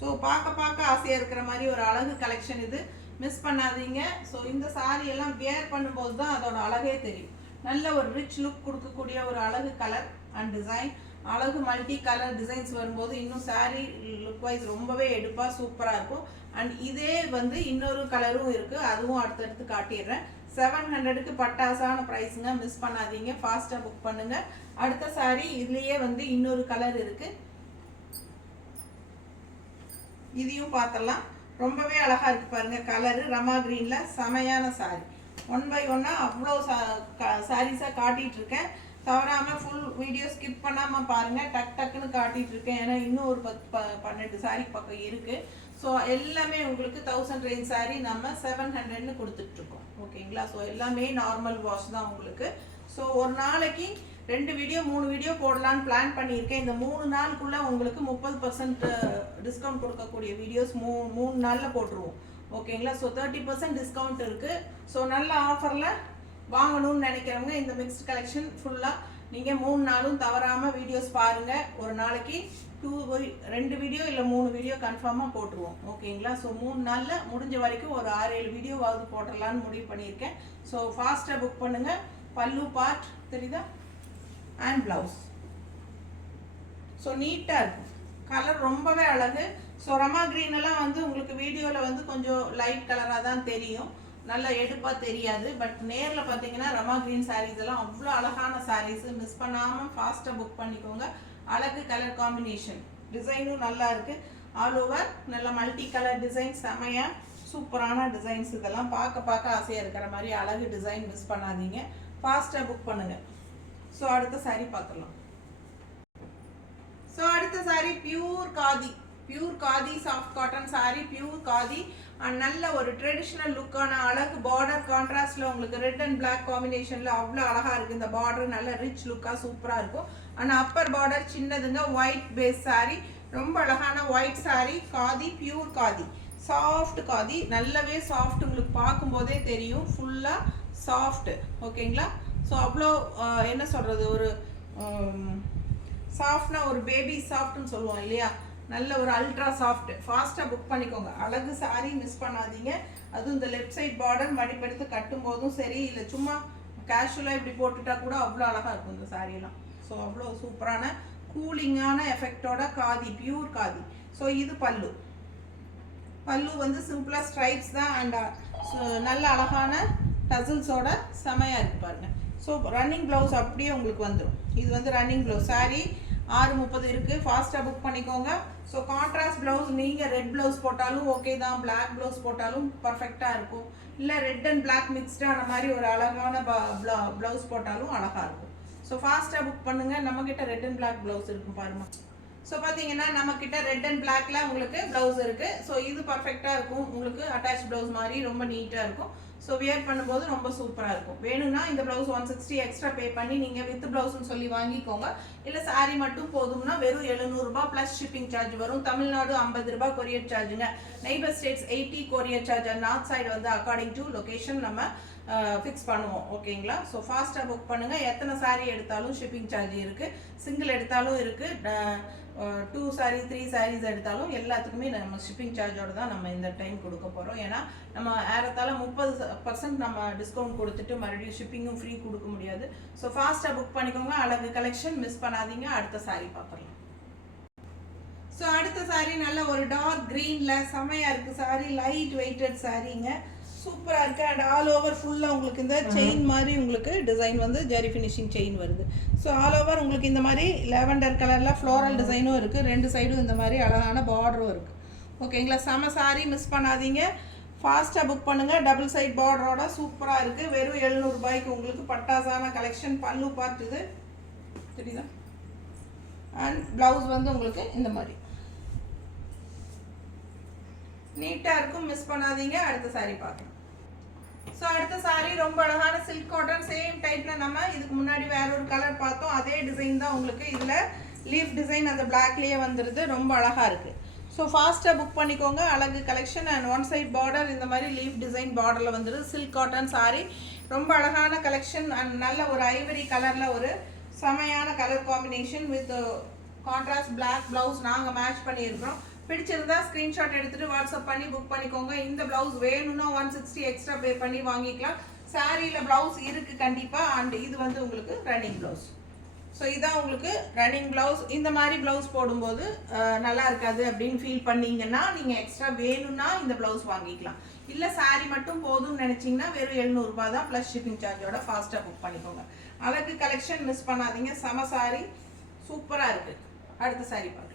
ஸோ பார்க்க ஆசையாக இருக்கிற மாதிரி ஒரு அழகு கலெக்ஷன் இது. மிஸ் பண்ணாதீங்க. ஸோ இந்த சாரீ எல்லாம் வியர் பண்ணும்போது தான் அதோட அழகே தெரியும். நல்ல ஒரு ரிச் லுக் கொடுக்கக்கூடிய ஒரு அழகு கலர் அண்ட் டிசைன். அழகு மல்டி கலர் டிசைன்ஸ் வரும்போது இன்னும் சாரீ லுக் வைஸ் ரொம்பவே எடுப்பாக சூப்பராக இருக்கும். அண்ட் இதே வந்து இன்னொரு கலரும் இருக்குது, அதுவும் அடுத்தடுத்து காட்டிடுறேன். 700க்கு பட்டாசான ப்ரைஸுங்க. மிஸ் பண்ணாதீங்க. ஃபாஸ்ட்டாக புக் பண்ணுங்கள். அடுத்த சாரீ இதுலேயே வந்து இன்னொரு கலர் இருக்குது, இதையும் பார்த்துடலாம். ரொம்பவே அழகாக இருக்குது பாருங்கள். கலரு ரமா க்ரீனில் செமையான சாரீ. 1 by 1 அவ்வளோ சாரீஸாக காட்டிகிட்ருக்கேன். தவறாமல் ஃபுல் வீடியோ ஸ்கிப் பண்ணாமல் பாருங்கள். டக்குன்னு காட்டிகிட்ருக்கேன். ஏன்னா இன்னும் ஒரு 12 சாரீ பக்கம் இருக்குது. ஸோ எல்லாமே உங்களுக்கு 1000 ரேஞ்ச் சாரீ நம்ம 700ன்னு கொடுத்துட்ருக்கோம். ஓகேங்களா? ஸோ எல்லாமே நார்மல் வாஷ் தான் உங்களுக்கு. ஸோ ஒரு நாளைக்கு 2 வீடியோ 3 வீடியோ போடலான்னு பிளான் பண்ணியிருக்கேன். இந்த 3 நாளுக்குள்ளே உங்களுக்கு 30% டிஸ்கவுண்ட் கொடுக்கக்கூடிய வீடியோஸ் 3 நாளில் போட்டுருவோம். ஓகேங்களா? ஸோ 30% டிஸ்கவுண்ட் இருக்குது. ஸோ நல்ல ஆஃபரில் வாங்கணும்னு நினைக்கிறவங்க இந்த மிக்ஸ்ட் கலெக்ஷன் ஃபுல்லாக நீங்கள் 3 நாளும் தவறாமல் வீடியோஸ் பாருங்கள். ஒரு நாளைக்கு 2 வீடியோ இல்லை 3 வீடியோ கன்ஃபார்மாக போட்டுருவோம். ஓகேங்களா? ஸோ 3 நாளில் முடிஞ்ச வரைக்கும் ஒரு 6-7 வீடியோவாவது போட்டுடலான்னு முடிவு பண்ணியிருக்கேன். ஸோ ஃபாஸ்ட்டாக புக் பண்ணுங்கள். பல்லு பார்ட் தெரியுதா? And blouse. ஸோ நீட்டாக இருக்கும். கலர் ரொம்பவே அழகு. ஸோ ரமா க்ரீன் எல்லாம் வந்து உங்களுக்கு வீடியோவில் வந்து கொஞ்சம் லைட் கலராக தான் தெரியும், நல்ல எடுப்பாக தெரியாது. பட் நேரில் பார்த்தீங்கன்னா ரமா க்ரீன் சாரீஸ் எல்லாம் அவ்வளோ அழகான சாரீஸு. மிஸ் பண்ணாமல் ஃபாஸ்ட்டாக புக் பண்ணிக்கோங்க. அழகு கலர் காம்பினேஷன், டிசைனும் நல்லா இருக்குது. ஆல் ஓவர் நல்ல மல்டி கலர் டிசைன், செமையாக சூப்பரான டிசைன்ஸ். இதெல்லாம் பார்க்க ஆசையாக இருக்கிற மாதிரி அழகு டிசைன். மிஸ் பண்ணாதீங்க. ஃபாஸ்ட்டாக புக் பண்ணுங்கள். ஸோ அடுத்த சாரீ பார்த்துடலாம். ஸோ அடுத்த sari pure khadi soft cotton sari. Pure khadi and நல்ல ஒரு ட்ரெடிஷ்னல் லுக்கான அழகு பார்டர் கான்ட்ராஸ்டில் உங்களுக்கு ரெட் அண்ட் பிளாக் காம்பினேஷனில் அவ்வளோ அழகாக இருக்குது. இந்த பார்டர் நல்ல ரிச் லுக்காக சூப்பராக இருக்கும். அண்ட் அப்பர் பார்டர் சின்னதுங்க. White base sari. ரொம்ப அழகான white sari. Khadi, pure khadi, soft khadi. நல்லாவே சாஃப்ட், உங்களுக்கு பார்க்கும்போதே தெரியும் ஃபுல்லாக சாஃப்ட். ஓகேங்களா? ஸோ அவ்வளோ என்ன சொல்கிறது, ஒரு சாஃப்ட்னா ஒரு பேபி சாஃப்ட்னு சொல்லுவோம் இல்லையா, நல்ல ஒரு அல்ட்ரா சாஃப்ட். ஃபாஸ்ட்டாக புக் பண்ணிக்கோங்க. அழகு சாரீ. மிஸ் பண்ணாதீங்க. அதுவும் இந்த லெஃப்ட் சைட் பார்டர் மடிப்பெடுத்து கட்டும் போதும் சரி, இல்லை சும்மா கேஷுவலாக இப்படி போட்டுட்டா கூட அவ்வளோ அழகாக இருக்கும் இந்த சாரீலாம். ஸோ அவ்வளோ சூப்பரான கூலிங்கான எஃபெக்டோட காதி, பியூர் காதி. ஸோ இது பல்லு வந்து சிம்பிளாக ஸ்ட்ரைப்ஸ் தான். அண்ட் நல்ல அழகான டசில்ஸோட செமையாக இருக்குது பாருங்கள். ஸோ ரன்னிங் ப்ளவுஸ் அப்படியே உங்களுக்கு வந்துடும். இது வந்து ரன்னிங் ப்ளவுஸ். சாரீ 6:30 இருக்குது. ஃபாஸ்ட்டாக புக் பண்ணிக்கோங்க. ஸோ கான்ட்ராஸ்ட் ப்ளவுஸ், நீங்கள் ரெட் ப்ளவுஸ் போட்டாலும் ஓகே தான், பிளாக் ப்ளவுஸ் போட்டாலும் பர்ஃபெக்டாக இருக்கும். இல்லை ரெட் அண்ட் பிளாக் மிக்ஸ்டான மாதிரி ஒரு அழகான ப்ளவுஸ் போட்டாலும் அழகாக இருக்கும். ஸோ ஃபாஸ்ட்டாக புக் பண்ணுங்கள். நம்மக்கிட்ட ரெட் அண்ட் பிளாக் ப்ளவுஸ் இருக்கும் பாருங்கள். ஸோ பார்த்தீங்கன்னா நம்மக்கிட்ட ரெட் அண்ட் பிளாக்ல உங்களுக்கு ப்ளவுஸ் இருக்குது. ஸோ இது பர்ஃபெக்டாக இருக்கும். உங்களுக்கு அட்டாச் ப்ளவுஸ் மாதிரி ரொம்ப நீட்டாக இருக்கும். ஸோ வியர் பண்ணும்போது ரொம்ப சூப்பராக இருக்கும். வேணும்னா இந்த ப்ளவுஸ் 160 எக்ஸ்ட்ரா பே பண்ணி நீங்கள் வித் ப்ளவுஸ்ன்னு சொல்லி வாங்கிக்கோங்க. இல்லை சாரீ மட்டும் போதும்னா வெறும் 700 ரூபாய் ப்ளஸ் ஷிப்பிங் சார்ஜ் வரும். தமிழ்நாடு 50 ரூபாய் கொரியர் சார்ஜுங்க. Neighbour states 80 courier charge. North side வந்து அக்கார்டிங் டு லொக்கேஷன் நம்ம ஃபிக்ஸ் பண்ணுவோம். ஓகேங்களா? ஸோ ஃபாஸ்ட்டாக புக் பண்ணுங்கள். எத்தனை சாரீ எடுத்தாலும் ஷிப்பிங் சார்ஜ் இருக்குது. சிங்கிள் எடுத்தாலும் இருக்குது. 2 சாரீ 3 சாரீஸ் எடுத்தாலும் எல்லாத்துக்குமே நம்ம ஷிப்பிங் சார்ஜோடு தான் நம்ம இந்த டைம் கொடுக்க போகிறோம். ஏன்னா நம்ம ஏறத்தாழ 30% நம்ம டிஸ்கவுண்ட் கொடுத்துட்டு மறுபடியும் ஷிப்பிங்கும் ஃப்ரீ கொடுக்க முடியாது. ஸோ ஃபாஸ்ட்டாக புக் பண்ணிக்கோங்க. அழகு கலெக்ஷன். மிஸ் பண்ணாதீங்க. அடுத்த சாரீ பார்த்துடலாம். ஸோ அடுத்த சாரீ நல்ல ஒரு டார்க் க்ரீனில் செமையாக இருக்குது சாரீ. Light weighted சாரீங்க. சூப்பராக இருக்குது. அண்ட் ஆல் ஓவர் ஃபுல்லாக உங்களுக்கு இந்த செயின் மாதிரி உங்களுக்கு டிசைன் வந்து ஜரி ஃபினிஷிங் செயின் வருது. ஸோ ஆல் ஓவர் உங்களுக்கு இந்த மாதிரி லேவண்டர் கலரில் ஃப்ளோரல் டிசைனும் இருக்குது. 2 சைடும் இந்த மாதிரி அழகான பார்டரும் இருக்குது. ஓகேங்களா? செம சாரி, மிஸ் பண்ணாதீங்க. ஃபாஸ்ட்டாக புக் பண்ணுங்கள். டபுள் சைட் பார்டரோட சூப்பராக இருக்குது. வெறும் 700 ரூபாய்க்கு உங்களுக்கு பட்டாசான கலெக்ஷன். பல்லு பார்ட் இது தெரியுதா? அண்ட் ப்ளவுஸ் வந்து உங்களுக்கு இந்த மாதிரி நீட்டாக இருக்கும். மிஸ் பண்ணாதீங்க. அடுத்த சாரீ பார்க்கலாம். ஸோ அடுத்த சாரீ ரொம்ப அழகான சில்க் காட்டன். சேம் டைப்பில் நம்ம இதுக்கு முன்னாடி வேற ஒரு கலர் பார்த்தோம். அதே டிசைன் தான் உங்களுக்கு. இதில் லீஃப் டிசைன் அந்த பிளாக்லேயே வந்துடுது. ரொம்ப அழகாக இருக்குது. ஸோ ஃபாஸ்ட்டாக புக் பண்ணிக்கோங்க. அழகு collection and one side border இந்த மாதிரி லீஃப் டிசைன் பார்டரில் வந்துடுது. சில்க் காட்டன் சாரீ ரொம்ப அழகான கலெக்ஷன் அண்ட் நல்ல ஒரு ஐவரி கலரில் ஒரு செமையான colour combination with contrast black blouse நாங்கள் மேட்ச் பண்ணியிருக்கிறோம். பிடிச்சிருந்தா ஸ்க்ரீன்ஷாட் எடுத்துகிட்டு வாட்ஸ்அப் பண்ணி புக் பண்ணிக்கோங்க. இந்த ப்ளவுஸ் வேணும்னா 160 எக்ஸ்ட்ரா பே பண்ணி வாங்கிக்கலாம். சாரியில் ப்ளவுஸ் இருக்குது கண்டிப்பாக. அண்ட் இது வந்து உங்களுக்கு ரன்னிங் ப்ளவுஸ். ஸோ இதான் உங்களுக்கு ரன்னிங் ப்ளவுஸ். இந்த மாதிரி ப்ளவுஸ் போடும்போது நல்லா இருக்காது அப்படின்னு ஃபீல் பண்ணிங்கன்னா நீங்கள் எக்ஸ்ட்ரா வேணும்னா இந்த ப்ளவுஸ் வாங்கிக்கலாம். இல்லை சாரீ மட்டும் போதும்னு நினச்சிங்கன்னா வெறும் 700 ரூபா தான் ப்ளஸ் ஷிப்பிங் சார்ஜோட. ஃபாஸ்ட்டாக புக் பண்ணிக்கோங்க. அழகு கலெக்ஷன் மிஸ் பண்ணாதீங்க. செம சாரீ சூப்பராக இருக்குது. அடுத்த சாரீ பார்க்கலாம்.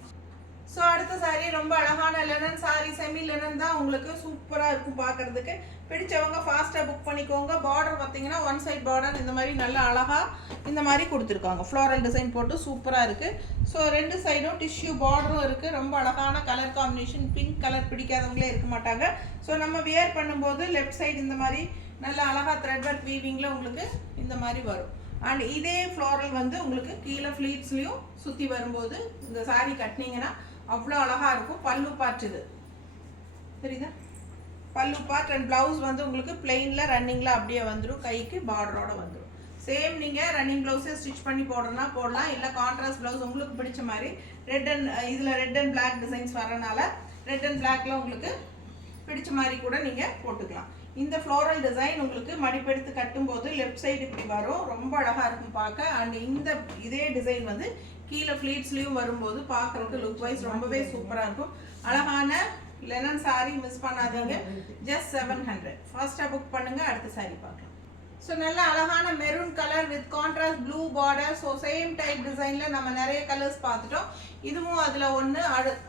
ஸோ அடுத்த சாரீ ரொம்ப அழகான லெனன் சாரீ. செமி லெனன் தான் உங்களுக்கு. சூப்பராக இருக்கும் பார்க்குறதுக்கு. பிடிச்சவங்க ஃபாஸ்ட்டாக புக் பண்ணிக்கோங்க. பார்டர் பார்த்தீங்கன்னா ஒன் சைட் பார்டர் இந்த மாதிரி நல்ல அழகாக இந்த மாதிரி கொடுத்துருக்காங்க. ஃப்ளோரல் டிசைன் போட்டு சூப்பராக இருக்குது. ஸோ ரெண்டு சைடும் டிஷ்யூ பார்டரும் இருக்குது. ரொம்ப அழகான கலர் காம்பினேஷன். பிங்க் கலர் பிடிக்காதவங்களே இருக்க மாட்டாங்க. ஸோ நம்ம வியர் பண்ணும்போது லெஃப்ட் சைடு இந்த மாதிரி நல்ல அழகாக த்ரெட் ஒர்க் வீவிங்கில் உங்களுக்கு இந்த மாதிரி வரும். அண்ட் இதே ஃப்ளோரல் வந்து உங்களுக்கு கீழே ஃப்ளீட்ஸ்லையும் சுற்றி வரும்போது இந்த சாரீ கட்டினீங்கன்னா அவ்வளோ அழகாக இருக்கும். பல்லு பார்ட் இது தெரியுதா? பல்லு பார்ட் அண்ட் ப்ளவுஸ் வந்து உங்களுக்கு பிளெயினில் ரன்னிங்கில் அப்படியே வந்துடும். கைக்கு பார்டரோட வந்துடும். சேம் நீங்கள் ரன்னிங் ப்ளவுஸே ஸ்டிச் பண்ணி போடுறதுனா போடலாம். இல்லை கான்ட்ராஸ்ட் ப்ளவுஸ் உங்களுக்கு பிடிச்ச மாதிரி ரெட் அண்ட் இதில் ரெட் அண்ட் பிளாக் டிசைன்ஸ் வரனால ரெட் அண்ட் பிளாக்ல உங்களுக்கு பிடிச்ச மாதிரி கூட நீங்கள் போட்டுக்கலாம். இந்த ஃப்ளோரல் டிசைன் உங்களுக்கு மடிப்பெடுத்து கட்டும்போது லெஃப்ட் சைடு இப்படி வரும். ரொம்ப அழகாக இருக்கும் பார்க்க. அண்ட் இந்த இதே டிசைன் வந்து கீழே ஃப்ளீட்ஸ்லையும் வரும்போது பார்க்குறதுக்கு லுக் வைஸ் ரொம்பவே சூப்பராக இருக்கும். அழகான லெனன் சாரீ மிஸ் பண்ணாதீங்க. ஜஸ்ட் 700. ஃபாஸ்ட்டாக புக் பண்ணுங்கள். அடுத்த சாரீ பார்க்கலாம். ஸோ நல்ல அழகான maroon colour with contrast blue border. So same type டிசைனில் நம்ம நிறைய கலர்ஸ் பார்த்துட்டோம். இதுவும் அதில் ஒன்று.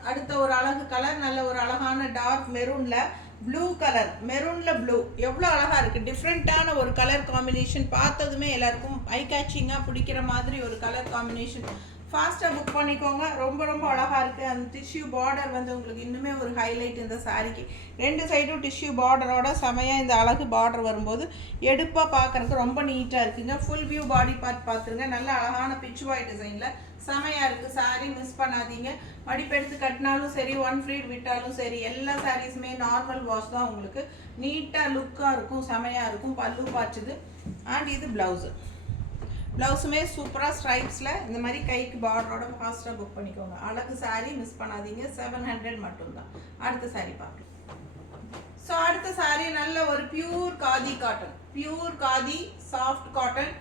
அடுத்த ஒரு அழகு கலர் நல்ல ஒரு அழகான டார்க் மெரூனில் ப்ளூ கலர். மெரூனில் ப்ளூ எவ்வளோ அழகாக இருக்குது. டிஃப்ரெண்ட்டான ஒரு கலர் காம்பினேஷன். பார்த்ததுமே எல்லாருக்கும் ஐ கேச்சிங்காக பிடிக்கிற மாதிரி ஒரு கலர் காம்பினேஷன். ஃபாஸ்ட்டாக புக் பண்ணிக்கோங்க. ரொம்ப ரொம்ப அழகாக இருக்குது. அந்த டிஷ்யூ பார்டர் வந்து உங்களுக்கு இன்னுமே ஒரு ஹைலைட் இந்த சாரீக்கு. ரெண்டு சைடும் டிஷ்யூ பார்டரோட செமையாக இந்த அழகு பார்டர் வரும்போது எடுப்பாக பார்க்குறதுக்கு ரொம்ப நீட்டாக இருக்குங்க. ஃபுல் வியூ பாடி பார்ட் பார்த்துருங்க. நல்ல அழகான பிச்சுவாய் டிசைனில் செமையாக இருக்குது. சாரீ மிஸ் பண்ணாதீங்க. மடிப்பெடுத்து கட்டினாலும் சரி, ஒன் ஃப்ளீட் விட்டாலும் சரி, எல்லா சாரீஸுமே நார்மல் வாஷ் தான். உங்களுக்கு நீட்டாக லுக்காக இருக்கும். செமையாக இருக்கும். பல்லு பார்த்துது. அண்ட் இது ப்ளவுஸு. ப்ளவுஸுமே சூப்பராக ஸ்ட்ரைப்ஸில் இந்த மாதிரி கைக்கு பார்டரோட ஃபாஸ்ட்டாக புக் பண்ணிக்கோங்க. அழகு சாரீ மிஸ் பண்ணாதீங்க. 700 மட்டும்தான். அடுத்த சாரீ பார்க்கலாம். ஸோ அடுத்த சாரீ நல்ல ஒரு pure khadi cotton. Pure khadi soft cotton.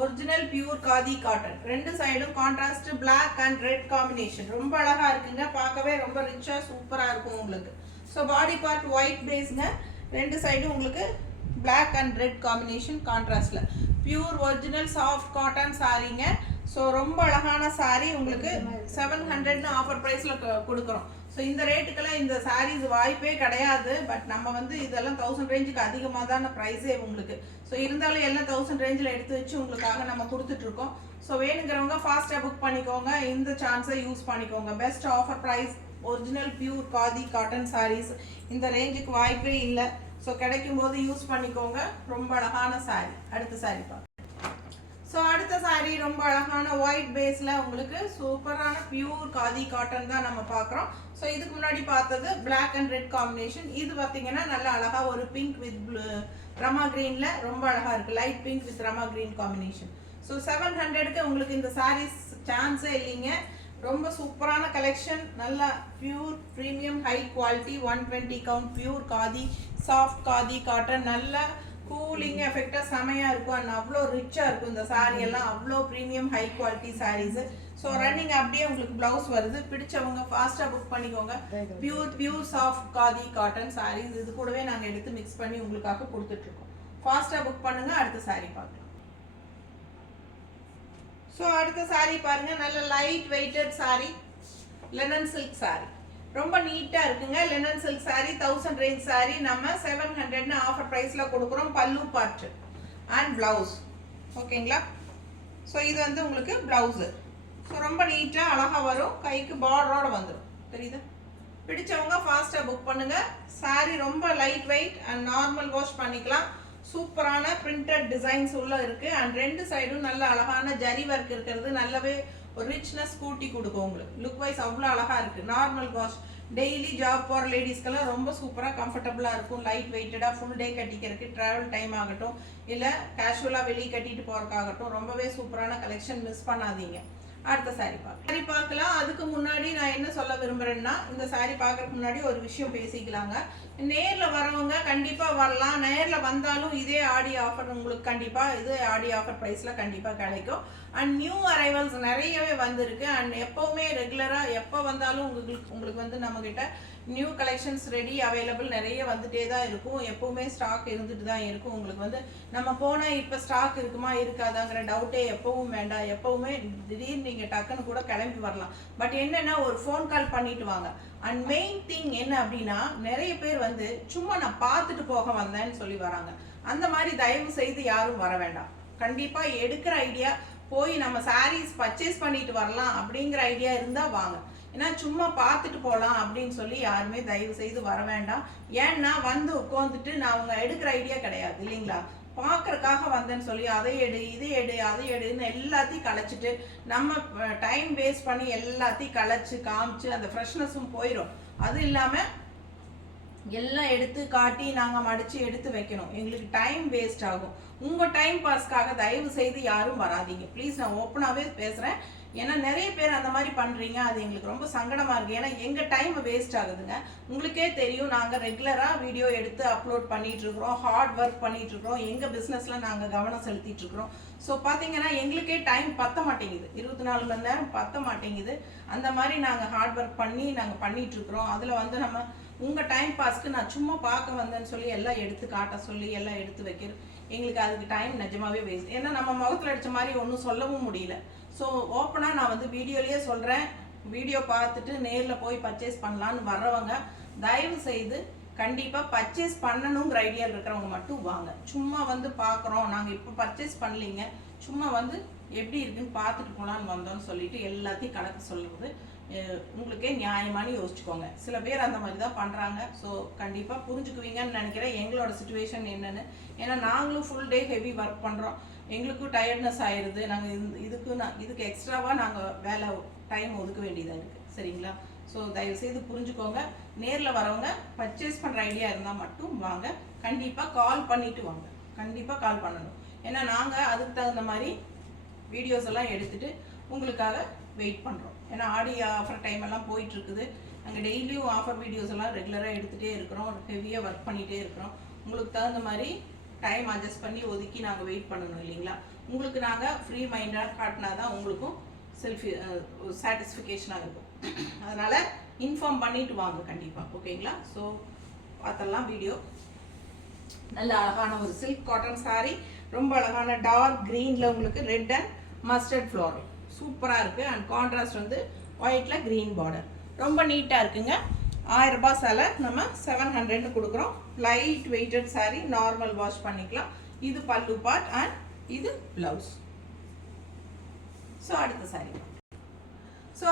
Original pure khadi cotton. ரெண்டு சைடும் contrast black and red combination. ரொம்ப அழகாக இருக்குங்க. பார்க்கவே ரொம்ப ரிச்சாக சூப்பராக இருக்கும் உங்களுக்கு. ஸோ பாடி பார்ட் ஒயிட் பேஸுங்க. ரெண்டு சைடும் உங்களுக்கு பிளாக் அண்ட் ரெட் காம்பினேஷன் கான்ட்ராஸ்டில். பியூர் ஒரிஜினல் சாஃப்ட் காட்டன் சாரீங்க. ஸோ ரொம்ப அழகான சாரீ. உங்களுக்கு 700ன்னு ஆஃபர் ப்ரைஸில் கொடுக்குறோம். ஸோ இந்த ரேட்டுக்கெல்லாம் இந்த சாரீஸ் வாய்ப்பே கிடையாது. பட் நம்ம வந்து இதெல்லாம் 1000 ரேஞ்சுக்கு அதிகமாக தான ப்ரைஸே உங்களுக்கு. ஸோ இருந்தாலும் எல்லாம் 1000 ரேஞ்சில் எடுத்து வச்சு உங்களுக்காக நம்ம கொடுத்துட்ருக்கோம். ஸோ வேணுங்கிறவங்க ஃபாஸ்ட்டாக புக் பண்ணிக்கோங்க. இந்த சான்ஸை யூஸ் பண்ணிக்கோங்க. Best offer price original pure khadi cotton saris. இந்த ரேஞ்சுக்கு வாய்ப்பே இல்லை. ஸோ கிடைக்கும் போது யூஸ் பண்ணிக்கோங்க. ரொம்ப அழகான சாரீ. அடுத்த சாரீ பார்க்கலாம். ஸோ அடுத்த சாரீ ரொம்ப அழகான ஒயிட் பேஸில் உங்களுக்கு சூப்பரான பியூர் காதி காட்டன் தான் நம்ம பார்க்குறோம். ஸோ இதுக்கு முன்னாடி பார்த்தது பிளாக் அண்ட் ரெட் காம்பினேஷன். இது பார்த்தீங்கன்னா நல்ல அழகாக ஒரு பிங்க் வித் ரமா கிரீனில் ரொம்ப அழகாக இருக்குது. Light pink with Rama green combination. So 700க்கு உங்களுக்கு இந்த சாரீஸ் சான்ஸே இல்லைங்க. ரொம்ப சூப்பரான கலெக்ஷன். நல்லா pure premium high quality 120 count pure khadi soft khadi cotton. நல்ல கூலிங் எஃபெக்டாக செமையாக இருக்கும். அண்ட் அவ்வளோ ரிச்சாக இருக்கும் இந்த சாரீ எல்லாம். அவ்வளோ premium high quality saris. So running அப்படியே உங்களுக்கு ப்ளவுஸ் வருது. பிடிச்சவங்க ஃபாஸ்ட்டாக புக் பண்ணிக்கோங்க. Pure soft khadi cotton saris. இது கூடவே நாங்கள் எடுத்து மிக்ஸ் பண்ணி உங்களுக்காக கொடுத்துட்ருக்கோம். ஃபாஸ்ட்டாக புக் பண்ணுங்கள். அடுத்த சாரீ பார்க்கலாம். ஸோ அடுத்த சாரீ பாருங்கள். நல்ல light weighted sari. Linen silk sari. ரொம்ப நீட்டா இருக்குங்க. linen silk saree 1000 range saree நம்ம 700 னு ஆஃபர் பிரைஸ்ல கொடுக்குறோம். பல்லு பார்ட் and blouse. ஓகேங்களா? சோ இது வந்து உங்களுக்கு blouse. சோ ரொம்ப நீட்டா அழகா வரும். கைக்கு பார்டரோட வந்துரும். தெரியுதா? பிடிச்சவங்க ஃபாஸ்டா புக் பண்ணுங்க. saree ரொம்ப light weight and normal wash பண்ணிக்கலாம். சூப்பரான பிரிண்டட் டிசைன்ஸ் உள்ள இருக்கு and ரெண்டு சைடும் நல்ல அழகான ஜரி வர்க் இருக்குது. நல்லாவே ஒரு ரிச்னஸ் கூட்டி கொடுக்கும் உங்களுக்கு. லுக் வைஸ் அவ்வளோ அழகா இருக்கு. நார்மல் வாஷ் டெய்லி ஜாப் போகிற லேடிஸ்க்கெல்லாம் ரொம்ப சூப்பராக கம்ஃபர்டபுளாக இருக்கும். லைட் வெயிட்டடாக ஃபுல் டே கட்டிக்கிறதுக்கு ட்ராவல் டைம் ஆகட்டும் இல்லை கேஷுவலாக வெளியே கட்டிட்டு போகிறதுக்காகட்டும் ரொம்பவே சூப்பரான கலெக்ஷன். மிஸ் பண்ணாதீங்க. அடுத்த சாரி பார்க்கலாம். அதுக்கு முன்னாடி நான் என்ன சொல்ல விரும்புறேன்னா, இந்த சாரி பார்க்கறதுக்கு முன்னாடி ஒரு விஷயம் பேசிக்கலாங்க. நேர்ல வரவங்க கண்டிப்பா வரலாம். நேர்ல வந்தாலும் இதே ஆடி ஆஃபர் உங்களுக்கு கண்டிப்பா இது ஆடி ஆஃபர் பிரைஸ்ல கண்டிப்பா கிடைக்கும். அண்ட் நியூ அரைவல்ஸ் நிறையவே வந்திருக்கு. அண்ட் எப்பவுமே ரெகுலரா எப்போ வந்தாலும் உங்களுக்கு வந்து நம்ம கிட்ட நியூ கலெக்ஷன்ஸ் ரெடி அவைலபிள் நிறைய வந்துட்டே தான் இருக்கும். எப்பவுமே ஸ்டாக் இருந்துட்டு தான் இருக்கும். உங்களுக்கு வந்து நம்ம போனால் இப்போ ஸ்டாக் இருக்குமா இருக்காதாங்கிற டவுட்டே எப்பவும் வேண்டாம். எப்பவுமே திடீர்னு நீங்கள் டக்குன்னு கூட கிளம்பி வரலாம். பட் என்னன்னா ஒரு ஃபோன் கால் பண்ணிட்டு வாங்க. அண்ட் மெயின் திங் என்ன அப்படின்னா, நிறைய பேர் வந்து சும்மா நான் பார்த்துட்டு போக வந்தேன்னு சொல்லி வராங்க. அந்த மாதிரி தயவு செய்து யாரும் வர வேண்டாம். கண்டிப்பாக எடுக்கிற ஐடியா போய் நம்ம சாரீஸ் பர்ச்சேஸ் பண்ணிட்டு வரலாம் அப்படிங்கிற ஐடியா இருந்தால் வாங்க. ஏன்னா சும்மா பார்த்துட்டு போகலாம் அப்படின்னு சொல்லி யாருமே தயவு செய்து வர வேண்டாம். ஏன்னா வந்து உட்காந்துட்டு நான் அவங்க எடுக்கிற ஐடியா கிடையாது இல்லைங்களா. பார்க்கறதுக்காக வந்தேன்னு சொல்லி அதை எடு இதை எடு அதை எடுன்னு எல்லாத்தையும் கலைச்சிட்டு நம்ம டைம் வேஸ்ட் பண்ணி எல்லாத்தையும் கலைச்சு காமிச்சு அந்த ஃப்ரெஷ்னஸும் போயிடும். அது இல்லாமல் எல்லாம் எடுத்து காட்டி நாங்கள் மடித்து எடுத்து வைக்கணும். எங்களுக்கு டைம் வேஸ்ட் ஆகும். உங்கள் டைம் பாஸ்க்காக தயவு செய்து யாரும் வராதிங்க ப்ளீஸ். நான் ஓப்பனாகவே பேசுகிறேன். ஏன்னா நிறைய பேர் அந்த மாதிரி பண்ணுறீங்க. அது எங்களுக்கு ரொம்ப சங்கடமாக இருக்குது. ஏன்னா எங்கள் டைம் வேஸ்ட் ஆகுதுங்க. உங்களுக்கே தெரியும், நாங்கள் ரெகுலராக வீடியோ எடுத்து அப்லோட் பண்ணிகிட்ருக்குறோம். ஹார்ட் ஒர்க் பண்ணிகிட்ருக்குறோம். எங்கள் பிஸ்னஸில் நாங்கள் கவனம் செலுத்திட்டுருக்குறோம். ஸோ பார்த்தீங்கன்னா எங்களுக்கே டைம் பத்த மாட்டேங்குது. 24 மணி நேரம் பத்த மாட்டேங்குது. அந்த மாதிரி நாங்கள் ஹார்ட் ஒர்க் பண்ணி நாங்கள் பண்ணிகிட்ருக்குறோம். அதில் வந்து நம்ம உங்கள் டைம் பாஸ்க்கு நான் சும்மா பார்க்க வந்தேன்னு சொல்லி எல்லாம் எடுத்து காட்ட சொல்லி எல்லாம் எடுத்து வைக்கிறது எங்களுக்கு அதுக்கு டைம் நிஜமாவே வேஸ்ட். ஏன்னா நம்ம முகத்தில் அடித்த மாதிரி ஒன்றும் சொல்லவும் முடியல. ஸோ ஓப்பனாக நான் வந்து வீடியோலேயே சொல்கிறேன். வீடியோ பார்த்துட்டு நேரில் போய் பர்ச்சேஸ் பண்ணலான்னு வர்றவங்க தயவு செய்து கண்டிப்பாக பர்ச்சேஸ் பண்ணணுங்கிற ஐடியா இருக்கிறவங்க மட்டும் வாங்க. சும்மா வந்து பார்க்குறோம், நாங்கள் இப்போ பர்ச்சேஸ் பண்ணலிங்க, சும்மா வந்து எப்படி இருக்குன்னு பார்த்துட்டு போகலான்னு வந்தோம்னு சொல்லிட்டு எல்லாத்தையும் கணக்கு சொல்கிறது உங்களுக்கே நியாயமானு யோசிச்சுக்கோங்க. சில பேர் அந்த மாதிரி தான் பண்ணுறாங்க. ஸோ கண்டிப்பாக புரிஞ்சுக்குவீங்கன்னு நினைக்கிறேன் எங்களோட சுச்சுவேஷன் என்னென்னு. ஏன்னா நாங்களும் ஃபுல் டே ஹெவி ஒர்க் பண்ணுறோம். எங்களுக்கும் டயர்ட்னஸ் ஆயிடுது. நாங்கள் இதுக்கு எக்ஸ்ட்ராவாக நாங்கள் வேலை டைம் ஒதுக்க வேண்டியதாக இருக்குது. சரிங்களா? ஸோ தயவுசெய்து புரிஞ்சுக்கோங்க. நேரில் வரவங்க பர்ச்சேஸ் பண்ணுற ஐடியா இருந்தால் மட்டும் வாங்க. கண்டிப்பாக கால் பண்ணிவிட்டு வாங்க. கண்டிப்பாக கால் பண்ணணும். ஏன்னா நாங்கள் அதுக்கு தகுந்த மாதிரி வீடியோஸ் எல்லாம் எடுத்துகிட்டு உங்களுக்காக வெயிட் பண்ணுறோம். ஏன்னா ஆடி ஆஃபர் டைம் எல்லாம் போயிட்டுருக்குது. நாங்கள் டெய்லியும் ஆஃபர் வீடியோஸ் எல்லாம் ரெகுலராக எடுத்துகிட்டே இருக்கிறோம். ஹெவியாக ஒர்க் பண்ணிகிட்டே இருக்கிறோம். உங்களுக்கு தகுந்த மாதிரி டைம் அட்ஜஸ்ட் பண்ணி ஒதுக்கி நாங்கள் வெயிட் பண்ணணும் இல்லைங்களா. உங்களுக்கு நாங்கள் ஃப்ரீ மைண்டாக காட்டினா தான் உங்களுக்கும் சாட்டிஸ்ஃபிகேஷனாக இருக்கும். அதனால் இன்ஃபார்ம் பண்ணிவிட்டு வாங்க கண்டிப்பாக. ஓகேங்களா? ஸோ பார்த்தலாம் வீடியோ. நல்ல அழகான ஒரு சில்க் காட்டன் சாரீ. ரொம்ப அழகான டார்க் க்ரீனில் உங்களுக்கு ரெட் அண்ட் மஸ்டர்ட் ஃப்ளோரல் சூப்பராக இருக்குது. அண்ட் கான்ட்ராஸ்ட் வந்து ஒயிட்டில் க்ரீன் பார்டர். ரொம்ப நீட்டாக இருக்குங்க. 1000 ரூபாய் சேலை நம்ம 700 கொடுக்குறோம். Light weighted sari, normal wash பண்ணிக்கலாம். இது பல்லு பார்ட் அண்ட் இது பிளவுஸ். ஸோ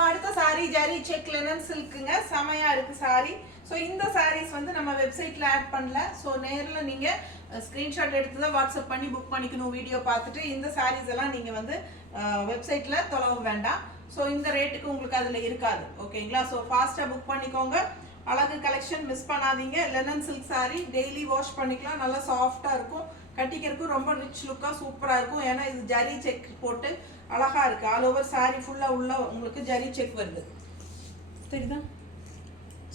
அடுத்த சாரீ ஜரி செக் லினன் சில்க்குங்க. செமையாக இருக்குது சாரீ. ஸோ இந்த சாரீஸ் வந்து நம்ம வெப்சைட்டில் ஆட் பண்ணல. ஸோ நேரில் நீங்கள் ஸ்க்ரீன்ஷாட் எடுத்து தான் வாட்ஸ்அப் பண்ணி புக் பண்ணிக்கணும். வீடியோ பார்த்துட்டு இந்த சாரீஸ் எல்லாம் நீங்கள் வந்து வெப்சைட்டில் தொலைவ வேண்டாம். ஸோ இந்த ரேட்டுக்கு உங்களுக்கு அதில் இருக்காது. ஓகேங்களா? ஸோ ஃபாஸ்ட்டாக புக் பண்ணிக்கோங்க. அழகு கலெக்ஷன் மிஸ் பண்ணாதீங்க. Linen silk sari daily wash பண்ணிக்கலாம். நல்லா சாஃப்டாக இருக்கும். கட்டிக்கிறதுக்கும் ரொம்ப ரிச் லுக்காக சூப்பராக இருக்கும். ஏன்னா இது ஜரி செக் போட்டு அழகாக இருக்குது. ஆல் ஓவர் சாரீ ஃபுல்லாக உள்ள உங்களுக்கு ஜரி செக் வருது. தெரியுதா?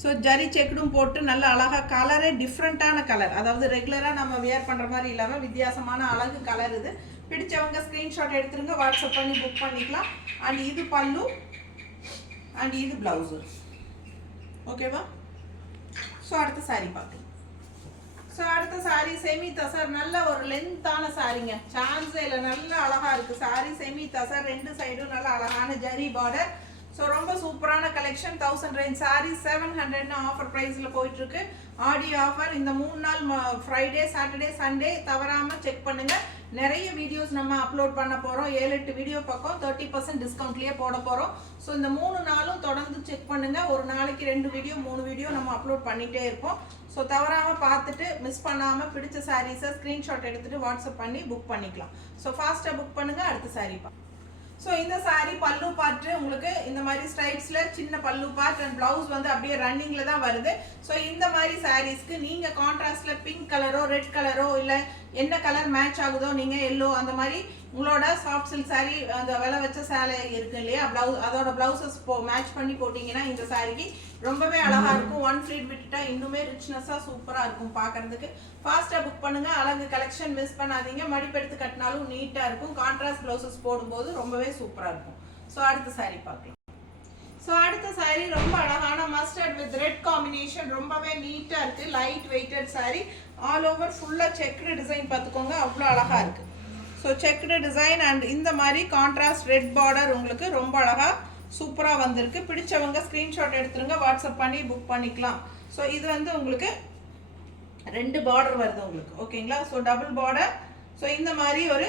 ஸோ ஜரி செக்குடும் போட்டு நல்ல அழகாக கலரே டிஃப்ரெண்ட்டான கலர். அதாவது ரெகுலராக நம்ம வியர் பண்ணுற மாதிரி இல்லாமல் வித்தியாசமான அழகு கலர் இது. பிடிச்சவங்க ஸ்க்ரீன்ஷாட் எடுத்துருங்க. வாட்ஸ்அப் பண்ணி புக் பண்ணிக்கலாம். அண்ட் இது பல்லு அண்ட் இது ப்ளவுஸு. ஓகேவா? ஸோ அடுத்த சாரீ பார்க்கலாம். ஸோ அடுத்த சாரீ செமி தசர். நல்ல ஒரு லென்த்தான சாரீங்க. சான்ஸே இல்லை. நல்ல அழகாக இருக்குது சாரீ. செமி தசர். ரெண்டு சைடும் நல்ல அழகான ஜரி பார்டர். ஸோ ரொம்ப சூப்பரான கலெக்ஷன் 1000 ரேஞ்ச் சாரி 700 ஆஃபர் ப்ரைஸில் போயிட்டுருக்கு. ஆடி ஆஃபர் இந்த 3 நாள் ஃப்ரைடே சாட்டர்டே சண்டே தவறாமல் செக் பண்ணுங்கள். நிறைய வீடியோஸ் நம்ம அப்லோட் பண்ண போகிறோம். 7-8 வீடியோ பக்கம் 30% டிஸ்கவுண்ட்லேயே போட போகிறோம். ஸோ இந்த 3 நாளும் தொடர்ந்து செக் பண்ணுங்கள். ஒரு நாளைக்கு 2 வீடியோ 3 வீடியோ நம்ம அப்லோட் பண்ணிகிட்டே இருப்போம். ஸோ தவறாமல் பார்த்துட்டு மிஸ் பண்ணாமல் பிடிச்ச சாரீஸை ஸ்க்ரீன்ஷாட் எடுத்துகிட்டு வாட்ஸ்அப் பண்ணி புக் பண்ணிக்கலாம். ஸோ ஃபாஸ்ட்டாக புக் பண்ணுங்கள். அடுத்த சாரீ ஸோ இந்த சாரீ பல்லு பார்ட்டு உங்களுக்கு இந்த மாதிரி ஸ்ட்ரைப்ஸில் சின்ன பல்லு பார்ட் அண்ட் ப்ளவுஸ் வந்து அப்படியே ரன்னிங்கில் தான் வருது. ஸோ இந்த மாதிரி சாரீஸ்க்கு நீங்கள் கான்ட்ராஸ்டில் பிங்க் கலரோ ரெட் கலரோ இல்லை என்ன கலர் மேட்ச் ஆகுதோ நீங்கள் எல்லோ அந்த மாதிரி உங்களோட சாஃப்ட் சில்க் சாரீ அந்த விலை வச்ச சேலை இருக்கு இல்லையா, ப்ளவுஸ் அதோட ப்ளவுசஸ் மேட்ச் பண்ணி போட்டிங்கன்னா இந்த சாரீக்கு ரொம்பவே அழகாக இருக்கும். 1 ஃப்ளீட் விட்டுட்டா இன்னுமே ரிச்னஸாக சூப்பராக இருக்கும் பார்க்குறதுக்கு. ஃபாஸ்ட்டாக புக் பண்ணுங்கள். அழகு கலெக்ஷன் மிஸ் பண்ணாதீங்க. மடிப்பெடுத்து கட்டினாலும் நீட்டாக இருக்கும். கான்ட்ராஸ்ட் ப்ளவுசஸ் போடும்போது ரொம்பவே சூப்பராக இருக்கும். ஸோ அடுத்த சாரீ பார்க்கலாம். ஸோ அடுத்த சாரீ ரொம்ப அழகான மஸ்டர்ட் வித் ரெட் காம்பினேஷன். ரொம்பவே நீட்டாக இருக்குது. Light weighted sari. All over ஃபுல்லாக செக்டு டிசைன் பார்த்துக்கோங்க. அவ்வளோ அழகாக இருக்குது. ஸோ செக்டு டிசைன் அண்ட் இந்த மாதிரி கான்ட்ராஸ்ட் ரெட் பார்டர் உங்களுக்கு ரொம்ப அழகாக சூப்பராக வந்திருக்கு. பிடிச்சவங்க ஸ்க்ரீன்ஷாட் எடுத்துருங்க. வாட்ஸ்அப் பண்ணி புக் பண்ணிக்கலாம். ஸோ இது வந்து உங்களுக்கு 2 பார்டர் வருது உங்களுக்கு. ஓகேங்களா. So double border. ஸோ இந்த மாதிரி ஒரு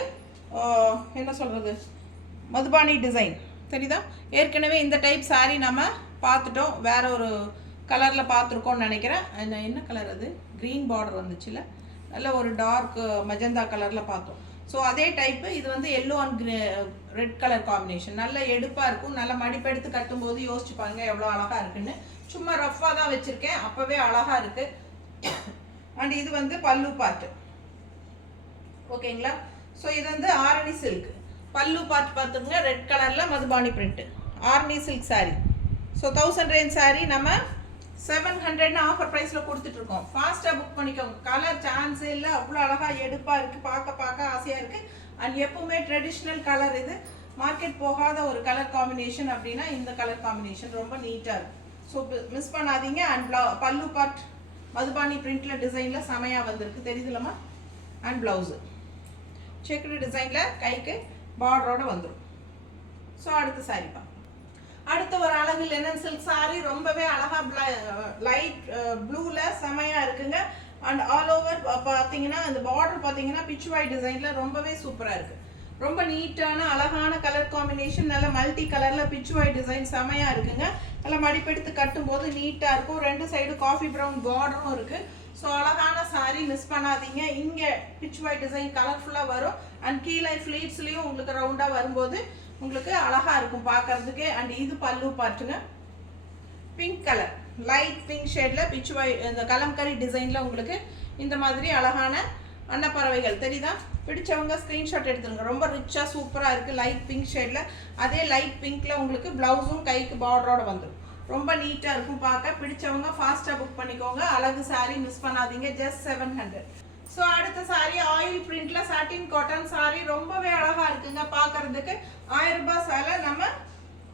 என்ன சொல்கிறது மதுபானி டிசைன் தெரியுதா. ஏற்கனவே இந்த டைப் சாரீ நம்ம பார்த்துட்டோம். வேற ஒரு கலரில் பார்த்துருக்கோம்னு நினைக்கிறேன். என்ன கலர் அது, க்ரீன் பார்டர் வந்துச்சுல, நல்ல ஒரு டார்க் மஜந்தா கலரில் பார்த்தோம். ஸோ அதே டைப்பு இது வந்து yellow and red colour combination. நல்ல எடுப்பாக இருக்கும். நல்ல மடிப்பெடுத்து கட்டும்போது யோசிச்சு பாருங்க எவ்வளோ அழகாக இருக்குன்னு. சும்மா ரஃப்பாக தான் வச்சுருக்கேன். அப்போவே அழகாக இருக்குது. அண்ட் இது வந்து பல்லு பார்ட்டு. ஓகேங்களா. ஸோ இது வந்து ஆரணி சில்க் பல்லு பார்ட் பார்த்துங்க. ரெட் கலரில் Madhubani print Arani silk sari. So 1000 range sari நம்ம 700 ஆஃபர் ப்ரைஸில் கொடுத்துட்ருக்கோம். ஃபாஸ்ட்டாக புக் பண்ணிக்கோங்க. கலர் சான்ஸே இல்லை. அவ்வளோ அழகாக எடுப்பாக இருக்குது. பார்க்க ஆசையாக இருக்குது. அண்ட் எப்பவுமே ட்ரெடிஷ்னல் கலர் இது. மார்க்கெட் போகாத ஒரு கலர் காம்பினேஷன் அப்படின்னா இந்த கலர் காம்பினேஷன் ரொம்ப நீட்டாக இருக்கும். ஸோ மிஸ் பண்ணாதீங்க. அண்ட் பல்லு பார்ட் மதுபானி பிரிண்டில் டிசைனில் செமையாக வந்திருக்கு தெரியுதுலம்மா. அண்ட் ப்ளவுஸு செக்குடு டிசைனில் கைக்கு பார்டரோடு வந்துடும். ஸோ அடுத்த சாரீ பா. அடுத்த ஒரு அழகு லெனன் சில்க் சாரீ. ரொம்பவே அழகாக லைட் ப்ளூவில் செமையாக இருக்குங்க. அண்ட் ஆல் ஓவர் பார்த்தீங்கன்னா இந்த பார்டர் பார்த்தீங்கன்னா பிச்சுவாய் டிசைனில் ரொம்பவே சூப்பராக இருக்குது. ரொம்ப நீட்டான அழகான கலர் காம்பினேஷன். நல்ல மல்டி கலரில் பிச்சுவாய் டிசைன் செமையாக இருக்குங்க. நல்லா மடிப்பெடுத்து கட்டும்போது நீட்டாக இருக்கும். 2 சைடு காஃபி ப்ரௌன் பார்டரும் இருக்குது. ஸோ அழகான சாரீ மிஸ் பண்ணாதீங்க. இங்கே பிச்சுவாய் டிசைன் கலர்ஃபுல்லாக வரும். அண்ட் கீழே ஃப்ளீட்ஸ்லேயும் உங்களுக்கு ரவுண்டாக வரும்போது உங்களுக்கு அழகாக இருக்கும் பார்க்கறதுக்கு. அண்ட் இது பல்லு பார்ட்டுங்க. பிங்க் கலர் லைட் பிங்க் ஷேடில் பிச்சுவாய் இந்த கலம்கரி டிசைனில் உங்களுக்கு இந்த மாதிரி அழகான அன்னப்பறவைகள் தெரியுதா. பிடிச்சவங்க ஸ்க்ரீன்ஷாட் எடுத்துருங்க. ரொம்ப ரிச்சாக சூப்பராக இருக்குது. லைட் பிங்க் ஷேடில் அதே லைட் பிங்க்கில் உங்களுக்கு ப்ளவுஸும் கைக்கு பார்டரோடு வந்துடும். ரொம்ப நீட்டாக இருக்கும் பார்க்க. பிடிச்சவங்க ஃபாஸ்ட்டாக புக் பண்ணிக்கோங்க. அழகு சாரீ மிஸ் பண்ணாதீங்க. ஜஸ்ட் 700. ஸோ அடுத்த சாரீ ஆயில் பிரிண்ட்ல சாட்டின் காட்டன் சாரீ. ரொம்பவே அழகாக இருக்குங்க பார்க்கறதுக்கு. 1000 ரூபாய் சேலை நம்ம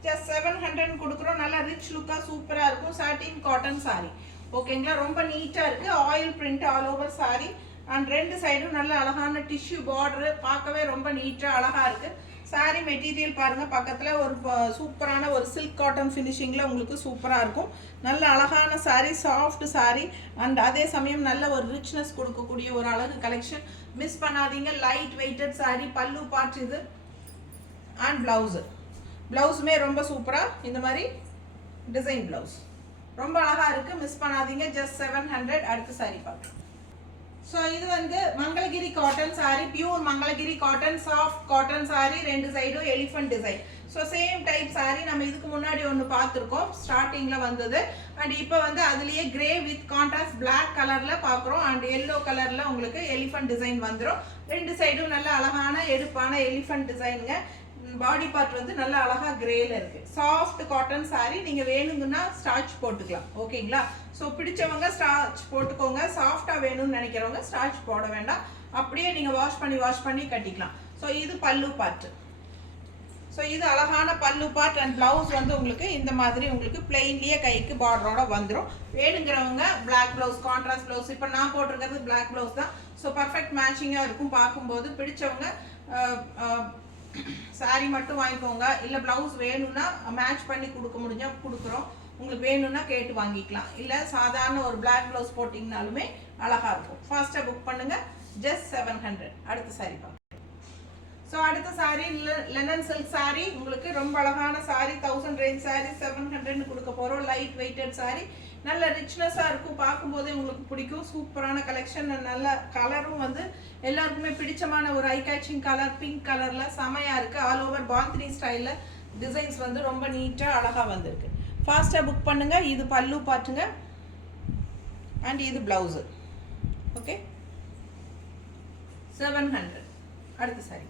ஜஸ்ட் 700 கொடுக்குறோம். நல்லா ரிச் லுக்காக சூப்பராக இருக்கும். சாட்டின் காட்டன் சாரீ. ஓகேங்களா. ரொம்ப நீட்டாக இருக்குது. Oil print all over sari. And 2 சைடும் நல்ல அழகான டிஷ்யூ பார்டரு. பார்க்கவே ரொம்ப நீட்டாக அழகாக இருக்குது. சாரீ மெட்டீரியல் பாருங்கள். பக்கத்தில் ஒரு சூப்பரான ஒரு சில்க் காட்டன் ஃபினிஷிங்கில் உங்களுக்கு சூப்பராக இருக்கும். நல்ல அழகான சாரீ, சாஃப்ட் சாரீ. அண்ட் அதே சமயம் நல்ல ஒரு ரிச்னஸ் கொடுக்கக்கூடிய ஒரு அழகு கலெக்ஷன். மிஸ் பண்ணாதீங்க. Light weighted sari. Pallu part இது. அண்ட் ப்ளவுஸுமே ரொம்ப சூப்பராக இந்த மாதிரி டிசைன் ப்ளவுஸ் ரொம்ப அழகாக இருக்குது. மிஸ் பண்ணாதீங்க. ஜஸ்ட் 700. அடுத்த சாரீ பார்க்கலாம். ஸோ இது வந்து Mangalagiri cotton sari. Pure Mangalagiri cotton soft cotton sari. 2 சைடும் elephant design. So same type sari நம்ம இதுக்கு முன்னாடி ஒன்று பார்த்துருக்கோம். ஸ்டார்டிங்கில் வந்தது. அண்ட் இப்போ வந்து அதுலேயே கிரே வித் கான்ட்ராஸ்ட் பிளாக் கலரில் பார்க்குறோம். அண்ட் எல்லோ கலரில் உங்களுக்கு எலிஃபண்ட் டிசைன் வந்துடும். 2 சைடும் நல்ல அழகான எடுப்பான எலிஃபண்ட் டிசைனுங்க. பாடி பார்ட் வந்து நல்ல அழகாக கிரேல இருக்குது. Soft cotton sari. நீங்கள் வேணுங்கன்னா ஸ்டார்ச் போட்டுக்கலாம். ஓகேங்களா. ஸோ பிடிச்சவங்க ஸ்டார்ச் போட்டுக்கோங்க. சாஃப்டாக வேணும்னு நினைக்கிறவங்க ஸ்டார்ச் போட வேண்டாம். அப்படியே நீங்கள் வாஷ் பண்ணி கட்டிக்கலாம். ஸோ இது பல்லு பார்ட்டு. ஸோ இது அழகான பல்லு பார்ட். அண்ட் ப்ளவுஸ் வந்து உங்களுக்கு இந்த மாதிரி உங்களுக்கு பிளெயின்லேயே கைக்கு பார்டரோட வந்துடும். வேணுங்கிறவங்க பிளாக் ப்ளவுஸ் கான்ட்ராஸ்ட் ப்ளவுஸ். இப்போ நான் போட்டிருக்கிறது பிளாக் ப்ளவுஸ் தான். ஸோ பர்ஃபெக்ட் மேட்சிங்காக இருக்கும் பார்க்கும்போது. பிடிச்சவங்க சாரி மட்டும் வாங்கிக்கோங்க. இல்லை ப்ளவுஸ் வேணும்னா மேட்ச் பண்ணி கொடுக்க முடிஞ்சால் கொடுக்குறோம். உங்களுக்கு வேணும்னா கேட்டு வாங்கிக்கலாம். இல்லை சாதாரண ஒரு பிளாக் ப்ளவுஸ் போட்டிங்கனாலுமே அழகாக இருக்கும். ஃபாஸ்ட்டாக புக் பண்ணுங்கள். ஜஸ்ட் 700. அடுத்த சாரி பார்க்கலாம். ஸோ அடுத்த சாரி லெனன் சில்க் சாரி. உங்களுக்கு ரொம்ப அழகான சாரி. 1000 ரேஞ்ச் சாரி 700 கொடுக்க போகிறோம். Light weighted sari. நல்ல ரிச்னஸாக இருக்கும். பார்க்கும்போதே உங்களுக்கு பிடிக்கும். சூப்பரான கலெக்ஷன். நல்ல கலரும் வந்து எல்லாருக்குமே பிடிச்சமான ஒரு ஐ கேச்சிங் கலர். பிங்க் கலரில் செமையாக இருக்குது. ஆல் ஓவர் பாந்தினி ஸ்டைலில் டிசைன்ஸ் வந்து ரொம்ப நீட்டாக அழகாக வந்திருக்கு. ஃபாஸ்ட்டாக புக் பண்ணுங்கள். இது பல்லு பாட்டுங்க. அண்ட் இது ப்ளவுஸு. ஓகே, 700. அடுத்த சாரி.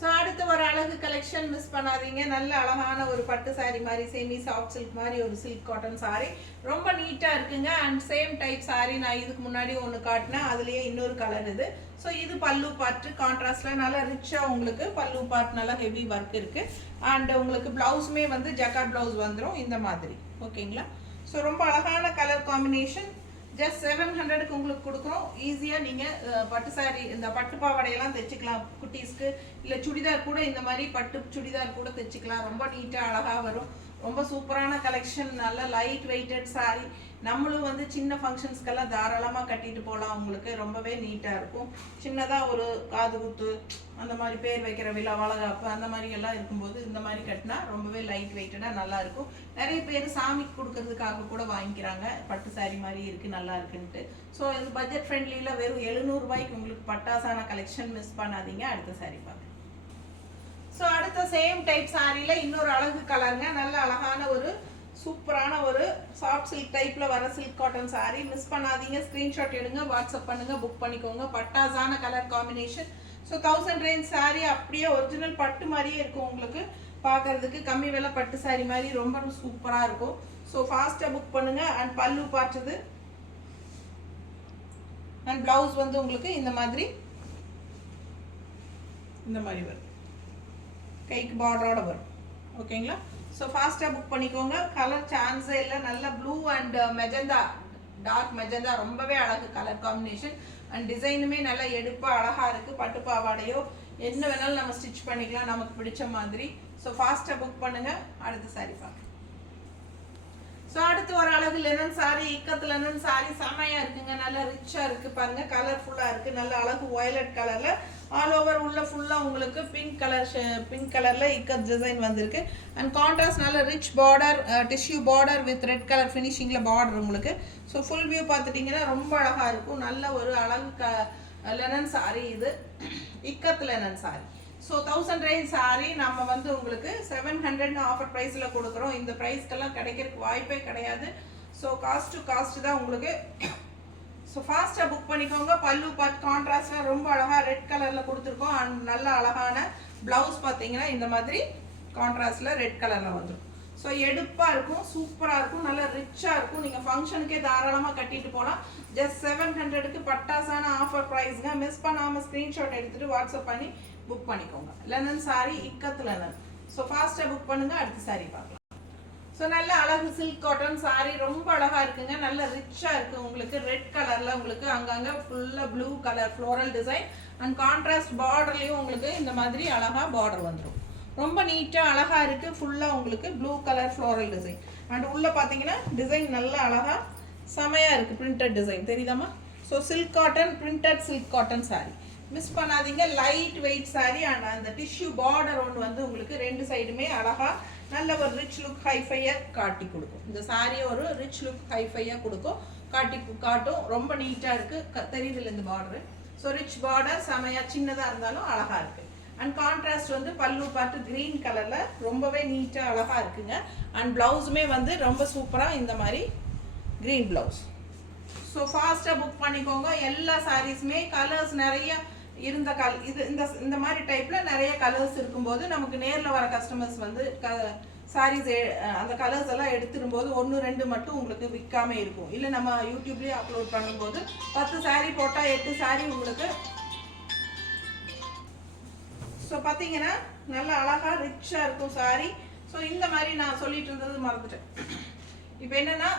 ஸோ அடுத்து ஒரு அழகு கலெக்ஷன் மிஸ் பண்ணாதீங்க. நல்ல அழகான ஒரு பட்டு சாரி மாதிரி செமி சாஃப்ட் சில்க் மாதிரி ஒரு சில்க் காட்டன் சாரி. ரொம்ப நீட்டாக இருக்குங்க. அண்ட் சேம் டைப் சாரி நான் இதுக்கு முன்னாடி ஒன்று காட்டினேன். அதுலேயே இன்னொரு கலர் இது. ஸோ இது பல்லு பார்ட்டு கான்ட்ராஸ்டில் நல்லா ரிச்சாக உங்களுக்கு பல்லு பார்ட் நல்லா ஹெவி ஒர்க் இருக்குது. அண்ட் உங்களுக்கு ப்ளவுஸுமே வந்து ஜக்கார்ட் ப்ளவுஸ் வந்துடும் இந்த மாதிரி. ஓகேங்களா? ஸோ ரொம்ப அழகான கலர் காம்பினேஷன். ஜஸ்ட் 700க்கு உங்களுக்கு கொடுக்குறோம். ஈஸியாக நீங்கள் பட்டு சாரி இந்த பட்டு பாவாடையெல்லாம் தைச்சிக்கலாம். குட்டீஸ்க்கு இல்லை சுடிதார் கூட இந்த மாதிரி பட்டு சுடிதார் கூட தைச்சிக்கலாம். ரொம்ப நீட்டாக அழகாக வரும். ரொம்ப சூப்பரான கலெக்ஷன். நல்ல லைட் வெயிட்டட் சாரி. நம்மளும் வந்து சின்ன ஃபங்க்ஷன்ஸ்க்கெல்லாம் தாராளமாக கட்டிட்டு போகலாம். உங்களுக்கு ரொம்பவே நீட்டாக இருக்கும். சின்னதாக ஒரு காது குத்து அந்த மாதிரி பேர் வைக்கிற விழா வளகாப்பு அந்த மாதிரி எல்லாம் இருக்கும்போது இந்த மாதிரி கட்டினா ரொம்பவே லைட் வெயிட்டடாக நல்லா இருக்கும். நிறைய பேர் சாமிக்கு கொடுக்கறதுக்காக கூட வாங்கிக்கிறாங்க. பட்டு சாரி மாதிரி இருக்குது நல்லா இருக்குன்ட்டு. ஸோ இது பட்ஜெட் ஃப்ரெண்ட்லியில் வெறும் 700 ரூபாய்க்கு உங்களுக்கு பட்டாசான கலெக்ஷன் மிஸ் பண்ணாதீங்க. அடுத்த சாரி பார்க்கலாம். ஸோ அடுத்த சேம் டைப் சாரியில் இன்னொரு அழகு கலருங்க. நல்ல அழகான ஒரு சூப்பரான ஒரு சாஃப்ட் சில்க் டைப்பில் வர சில்க் காட்டன் சாரி. மிஸ் பண்ணாதீங்க. ஸ்க்ரீன்ஷாட் எடுங்க, வாட்ஸ்அப் பண்ணுங்கள், புக் பண்ணிக்கோங்க. பட்டாசான colour combination. So 1000 range sari. அப்படியே ஒரிஜினல் பட்டு மாதிரியே இருக்கும். உங்களுக்கு பார்க்கறதுக்கு கம்மி விலை பட்டு சாரி மாதிரி ரொம்ப சூப்பராக இருக்கும். ஸோ ஃபாஸ்ட்டாக புக் பண்ணுங்கள். அண்ட் பல்லு பார்த்தது அண்ட் ப்ளவுஸ் வந்து உங்களுக்கு இந்த மாதிரி வரும். கைக்கு பார்டரோட வரும். ஓகேங்களா? ஸோ ஃபாஸ்ட்டாக புக் பண்ணிக்கோங்க. கலர் சான்ஸே இல்லை. நல்ல blue and magenta, dark magenta ரொம்பவே அழகு கலர் காம்பினேஷன். அண்ட் டிசைனுமே நல்லா எடுப்பாக அழகாக இருக்குது. பட்டு பாவாடையோ என்ன வேணாலும் நம்ம ஸ்டிச் பண்ணிக்கலாம் நமக்கு பிடிச்ச மாதிரி. ஸோ ஃபாஸ்ட்டாக புக் பண்ணுங்கள். அடுத்த சாரி பார்க்கலாம். ஸோ அடுத்து ஒரு அழகு linen sari. Ikat linen sorry செம்மையாக இருக்குங்க. நல்லா ரிச்சாக இருக்குது பாருங்கள். கலர்ஃபுல்லாக இருக்குது. நல்ல அழகு வயலட் கலரில் ஆல் ஓவர் உள்ள ஃபுல்லாக உங்களுக்கு பிங்க் கலரில் இக்கத் டிசைன் வந்திருக்கு. அண்ட் கான்ட்ராஸ்ட் நல்ல rich border, tissue border with red colour ஃபினிஷிங்கில் பார்டர் உங்களுக்கு. ஸோ ஃபுல் வியூ பார்த்துட்டிங்கன்னா ரொம்ப அழகாக இருக்கும். நல்ல ஒரு அழகு லெனன் சாரி. இது ikat linen sorry. So 1000 range sorry நம்ம வந்து உங்களுக்கு 700 ஆஃபர் ப்ரைஸில் கொடுக்குறோம். இந்த ப்ரைஸ்க்கெல்லாம் கிடைக்கிறதுக்கு வாய்ப்பே கிடையாது. ஸோ காஸ்ட் டு காஸ்ட் தான் உங்களுக்கு. ஸோ ஃபாஸ்ட்டாக புக் பண்ணிக்கோங்க. பல்லு பார்ட் கான்ட்ராஸ்டாக ரொம்ப அழகாக ரெட் கலரில் கொடுத்துருக்கோம். அண்ட் நல்ல அழகான ப்ளவுஸ் பார்த்தீங்கன்னா இந்த மாதிரி கான்ட்ராஸ்டில் ரெட் கலரில் வந்துடும். ஸோ எடுப்பாக இருக்கும், சூப்பராக இருக்கும், நல்லா ரிச்சாக இருக்கும். நீங்கள் ஃபங்க்ஷனுக்கே தாராளமாக கட்டிட்டு போகலாம். ஜஸ்ட் 700க்கு பட்டாசான ஆஃபர் ப்ரைஸுங்க. மிஸ் பண்ணாமல் ஸ்க்ரீன்ஷாட் எடுத்துகிட்டு வாட்ஸ்அப் பண்ணி புக் பண்ணிக்கோங்க. Linen sari, ikat linen. So ஃபாஸ்ட்டாக புக் பண்ணுங்கள். அடுத்த சாரி பார்க்கலாம். ஸோ நல்ல அழகு சில்க் காட்டன் சாரி. ரொம்ப அழகாக இருக்குங்க. நல்ல ரிச்சாக இருக்குது. உங்களுக்கு ரெட் கலரில் உங்களுக்கு அங்கங்கே ஃபுல்லாக blue colour floral design and contrast பார்டர்லேயும் உங்களுக்கு இந்த மாதிரி அழகாக பார்டர் வந்துடும். ரொம்ப நீட்டாக அழகாக இருக்குது. ஃபுல்லாக உங்களுக்கு blue colour floral design. And உள்ளே பார்த்தீங்கன்னா டிசைன் நல்ல அழகாக செமையாக இருக்குது. பிரிண்டட் டிசைன் தெரியுதாம்மா? So silk cotton, printed silk cotton sari miss பண்ணாதீங்க. Light weight sari. அண்ட் அந்த டிஷ்யூ பார்டர் ஒன்று வந்து உங்களுக்கு ரெண்டு சைடுமே அழகாக நல்ல ஒரு ரிச் லுக் ஹைஃபையாக காட்டி கொடுக்கும். இந்த சாரியை ஒரு ரிச் லுக் ஹைஃபையாக கொடுக்கும், காட்டும். ரொம்ப நீட்டாக இருக்குது. தெரியுதில்ல இந்த பார்டரு? ஸோ ரிச் பார்டர் செமையாக சின்னதாக இருந்தாலும் அழகாக இருக்குது. அண்ட் கான்ட்ராஸ்ட் வந்து பல்லு பார்த்து க்ரீன் கலரில் ரொம்பவே நீட்டாக அழகாக இருக்குங்க. அண்ட் ப்ளவுஸுமே வந்து ரொம்ப சூப்பராக இந்த மாதிரி க்ரீன் ப்ளவுஸ். ஸோ ஃபாஸ்ட்டாக புக் பண்ணிக்கோங்க. எல்லா சாரீஸுமே கலர்ஸ் நிறைய இருந்த இது இந்த மாதிரி டைப்பில் நிறைய கலர்ஸ் இருக்கும்போது நமக்கு நேரில் வர கஸ்டமர்ஸ் வந்து சாரீஸ் அந்த கலர்ஸ் எல்லாம் எடுத்துரும்போது 1-2 மட்டும் உங்களுக்கு விற்காமல் இருக்கும். இல்லை நம்ம யூடியூப்லேயே அப்லோட் பண்ணும்போது 10 சாரீ போட்டால் 8 சாரீ உங்களுக்கு. ஸோ பார்த்தீங்கன்னா நல்லா அழகாக ரிச்சாக இருக்கும் சாரீ. ஸோ இந்த மாதிரி நான் சொல்லிட்டு இருந்தது மறந்துட்டேன். இப்போ என்னென்னா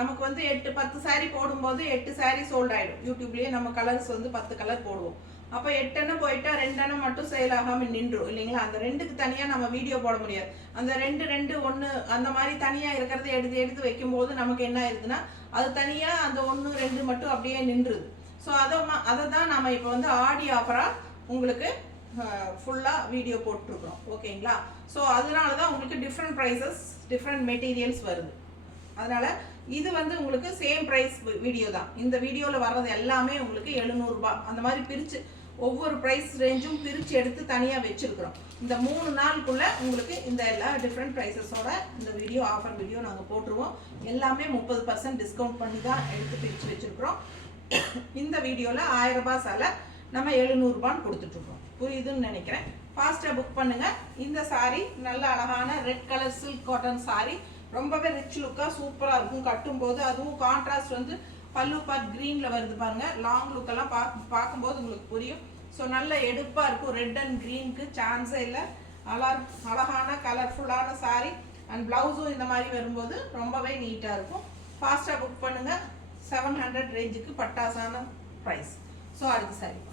நமக்கு வந்து 8-10 சாரீ போடும்போது 8 சாரீ சோல்ட் ஆகிடும். யூடியூப்லேயே நம்ம கலர்ஸ் வந்து 10 கலர் போடுவோம். அப்போ 8 எண்ணம் போயிட்டா 2 எண்ணம் மட்டும் சேல் ஆகாமல் நின்றும் இல்லைங்களா. அந்த 2க்கு தனியாக நம்ம வீடியோ போட முடியாது. அந்த 2 2 1 அந்த மாதிரி தனியாக இருக்கிறத எடுத்து எடுத்து வைக்கும்போது நமக்கு என்ன ஆயிருதுன்னா அது தனியாக அந்த 1 2 மட்டும் அப்படியே நின்றுது. ஸோ அதை தான் நம்ம இப்போ வந்து ஆடி ஆஃபராக உங்களுக்கு ஃபுல்லாக வீடியோ போட்டிருக்கிறோம் ஓகேங்களா. ஸோ அதனால தான் உங்களுக்கு டிஃப்ரெண்ட் ப்ரைஸஸ் டிஃப்ரெண்ட் மெட்டீரியல்ஸ் வருது. அதனால் இது வந்து உங்களுக்கு சேம் ப்ரைஸ் வீடியோ தான். இந்த வீடியோவில் வர்றது எல்லாமே உங்களுக்கு 700 ரூபாய் அந்த மாதிரி பிரித்து ஒவ்வொரு ப்ரைஸ் ரேஞ்சும் பிரித்து எடுத்து தனியாக வச்சுருக்குறோம். இந்த 3 நாளுக்குள்ளே உங்களுக்கு இந்த எல்லா டிஃப்ரெண்ட் ப்ரைஸஸோட இந்த வீடியோ ஆஃபர் வீடியோ நாங்கள் போட்டுருவோம். எல்லாமே 30% டிஸ்கவுண்ட் பண்ணி தான் எடுத்து பிரித்து வச்சுருக்குறோம். இந்த வீடியோவில் 1000 ரூபாய் சேலை நம்ம 700 ரூபான்னு கொடுத்துட்ருக்கோம். புரியுதுன்னு நினைக்கிறேன். ஃபாஸ்ட்டாக புக் பண்ணுங்கள். இந்த சாரீ நல்ல அழகான red colour silk cotton sari, ரொம்பவே ரிச் லுக்காக சூப்பராக இருக்கும் கட்டும்போது. அதுவும் கான்ட்ராஸ்ட் வந்து பல்லு பார்ட் க்ரீனில் வருது பாருங்கள். லாங் லுக்கெல்லாம் பார்க்கும்போது உங்களுக்கு புரியும். ஸோ நல்ல எடுப்பாக இருக்கும். ரெட் அண்ட் க்ரீனுக்கு சான்ஸே இல்லை. அழகான கலர்ஃபுல்லான சாரீ அண்ட் ப்ளவுஸும் இந்த மாதிரி வரும்போது ரொம்பவே நீட்டாக இருக்கும். ஃபாஸ்ட்டாக புக் பண்ணுங்கள். 700 ரேஞ்சுக்கு பட்டாசான ப்ரைஸ். ஸோ அடுத்த சாரீ பார்க்கலாம்.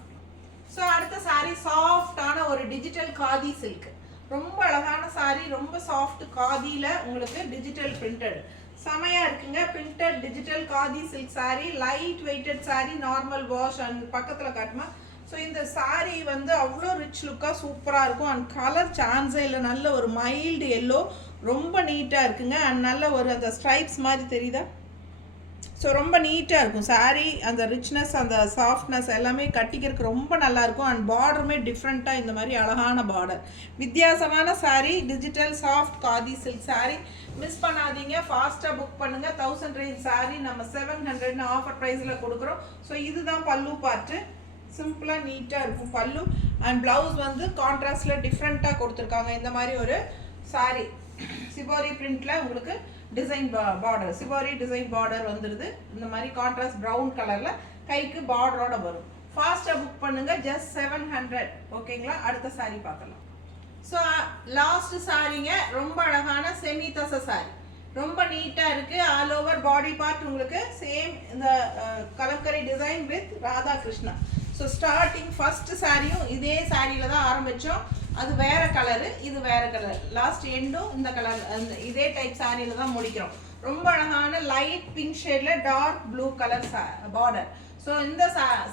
ஸோ அடுத்த சாரீ சாஃப்டான ஒரு டிஜிட்டல் காதி சில்க், ரொம்ப அழகான சாரீ, ரொம்ப சாஃப்ட் காதியில் உங்களுக்கு டிஜிட்டல் பிரிண்டட் செமையாக இருக்குங்க. Printed digital khadi silk sari, light weighted sari, normal wash and பக்கத்தில் காட்டுமா. ஸோ இந்த சாரீ வந்து அவ்வளோ ரிச் லுக்காக சூப்பராக இருக்கும். அண்ட் கலர் சான்ஸே இல்லை. நல்ல ஒரு மைல்டு எல்லோ, ரொம்ப நீட்டாக இருக்குங்க. அண்ட் நல்ல ஒரு அந்த ஸ்ட்ரைப்ஸ் மாதிரி தெரியுதா. ஸோ ரொம்ப நீட்டாக இருக்கும் சாரீ. அந்த ரிச்னஸ் அந்த சாஃப்ட்னஸ் எல்லாமே கட்டிக்கிறதுக்கு ரொம்ப நல்லாயிருக்கும். அண்ட் பார்டருமே டிஃப்ரெண்ட்டாக இந்த மாதிரி அழகான பார்டர், வித்தியாசமான sari, digital soft khadi silk sari. Miss பண்ணாதீங்க, ஃபாஸ்ட்டாக புக் பண்ணுங்கள். 1000 ரேஞ்ச் சாரீ நம்ம 700 ஆஃபர் ப்ரைஸில் கொடுக்குறோம். ஸோ இதுதான் பல்லு பார்ட்டு, சிம்பிளாக நீட்டாக இருக்கும் பல்லு. அண்ட் ப்ளவுஸ் வந்து கான்ட்ராஸ்டில் டிஃப்ரெண்ட்டாக கொடுத்துருக்காங்க. இந்த மாதிரி ஒரு சாரீ சிபோரி பிரிண்ட்டில் உங்களுக்கு design border, shibori design border வந்துடுது. இந்த மாதிரி கான்ட்ராஸ்ட் ப்ரௌன் கலரில் கைக்கு பார்டரோட வரும். ஃபாஸ்ட்டாக புக் பண்ணுங்கள். ஜஸ்ட் 700 ஓகேங்களா. அடுத்த சாரீ பார்க்கலாம். ஸோ லாஸ்ட் சாரீங்க, ரொம்ப அழகான செமி தச சாரீ, ரொம்ப நீட்டாக இருக்குது. ஆல் ஓவர் பாடி பார்ட் உங்களுக்கு சேம் இந்த kalamkari design with Radha Krishna. So starting first சாரியும் இதே சாரியில் தான் ஆரம்பித்தோம். அது வேறு கலரு, இது வேறு கலர். லாஸ்ட் எண்டும் இந்த கலர் இதே டைப் சாரியில் தான் முடிக்கிறோம். ரொம்ப அழகான லைட் பிங்க் ஷேடில் dark blue colour border. So இந்த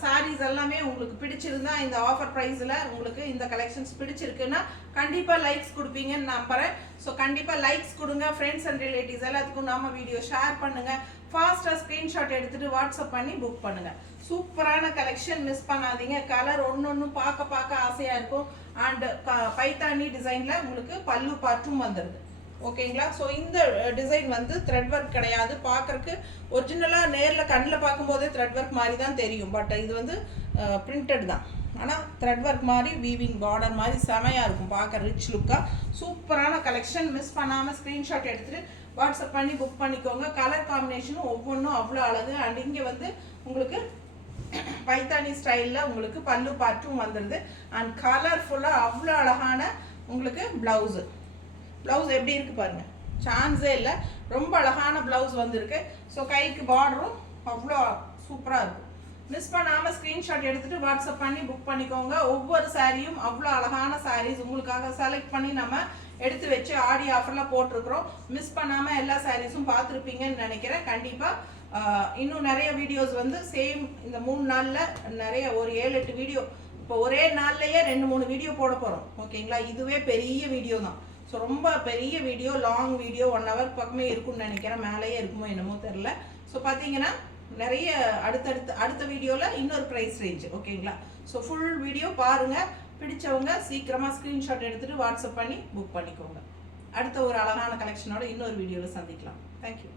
சாரீஸ் எல்லாமே உங்களுக்கு பிடிச்சிருந்தா இந்த ஆஃபர் ப்ரைஸில் உங்களுக்கு இந்த கலெக்ஷன்ஸ் பிடிச்சிருக்குன்னா கண்டிப்பாக லைக்ஸ் கொடுப்பீங்கன்னு நம்புகிறேன். ஸோ கண்டிப்பாக லைக்ஸ் கொடுங்க. ஃப்ரெண்ட்ஸ் அண்ட் ரிலேட்டிவ்ஸ் எல்லாத்துக்கும் நம்ம வீடியோ ஷேர் பண்ணுங்கள். ஃபாஸ்ட்டாக ஸ்க்ரீன்ஷாட் எடுத்துகிட்டு வாட்ஸ்அப் பண்ணி புக் பண்ணுங்கள். சூப்பரான கலெக்ஷன், மிஸ் பண்ணாதீங்க. கலர் ஒன்று பார்க்க ஆசையாக இருக்கும். அண்ட் பைத்தானி டிசைனில் உங்களுக்கு பல்லு பார்ட்டும் வந்துடுது ஓகேங்களா. ஸோ இந்த டிசைன் வந்து த்ரெட் ஒர்க் கிடையாது. பார்க்குறக்கு ஒரிஜினலாக நேரில் கண்ணில் பார்க்கும்போதே த்ரெட் ஒர்க் மாதிரி தான் தெரியும். பட் இது வந்து பிரிண்டட் தான். ஆனால் த்ரெட் ஒர்க் மாதிரி வீவிங் பார்டர் மாதிரி செமையாக இருக்கும். பார்க்க ரிச் லுக்காக சூப்பரான கலெக்ஷன். மிஸ் பண்ணாமல் ஸ்க்ரீன்ஷாட் எடுத்துகிட்டு வாட்ஸ்அப் பண்ணி புக் பண்ணிக்கோங்க. கலர் காம்பினேஷனும் ஒவ்வொன்றும் அவ்வளோ அழகு. அண்ட் இங்கே வந்து உங்களுக்கு பைத்தானி ஸ்டைலில் உங்களுக்கு பல்லு பார்ட்டும் வந்துடுது. அண்ட் கலர்ஃபுல்லாக அவ்வளோ அழகான உங்களுக்கு ப்ளவுஸு எப்படி இருக்குது பாருங்கள், சான்ஸே இல்லை. ரொம்ப அழகான ப்ளவுஸ் வந்திருக்கு. ஸோ கைக்கு பார்டரும் அவ்வளோ சூப்பராக இருக்கும். மிஸ் பண்ணாமல் ஸ்க்ரீன்ஷாட் எடுத்துகிட்டு வாட்ஸ்அப் பண்ணி புக் பண்ணிக்கோங்க. ஒவ்வொரு சாரியும் அவ்வளோ அழகான சாரீஸ் உங்களுக்காக செலக்ட் பண்ணி நம்ம எடுத்து வச்சு ஆடி ஆஃபரில் போட்டிருக்கிறோம். மிஸ் பண்ணாமல் எல்லா சாரீஸும் பார்த்துருப்பீங்கன்னு நினைக்கிறேன். கண்டிப்பாக இன்னும் நிறைய வீடியோஸ் வந்து சேம் இந்த 3 நாளில் நிறைய ஒரு 7-8 வீடியோ இப்போ ஒரே நாள்லேயே 2-3 வீடியோ போட போகிறோம் ஓகேங்களா. இதுவே பெரிய வீடியோ தான். ஸோ ரொம்ப பெரிய வீடியோ, லாங் வீடியோ, 1 hour பக்கமே இருக்கும்னு நினைக்கிறேன். மேலேயே இருக்குமோ என்னமோ தெரில. ஸோ பார்த்தீங்கன்னா நிறைய அடுத்த வீடியோவில் இன்னொரு ப்ரைஸ் ரேஞ்ச் ஓகேங்களா. ஸோ ஃபுல் வீடியோ பாருங்கள். பிடிச்சவங்க சீக்கிரமாக ஸ்க்ரீன்ஷாட் எடுத்துகிட்டு வாட்ஸ்அப் பண்ணி புக் பண்ணிக்கோங்க. அடுத்த ஒரு அழகான கலெக்ஷனோட இன்னொரு வீடியோவில் சந்திக்கலாம். தேங்க்யூ.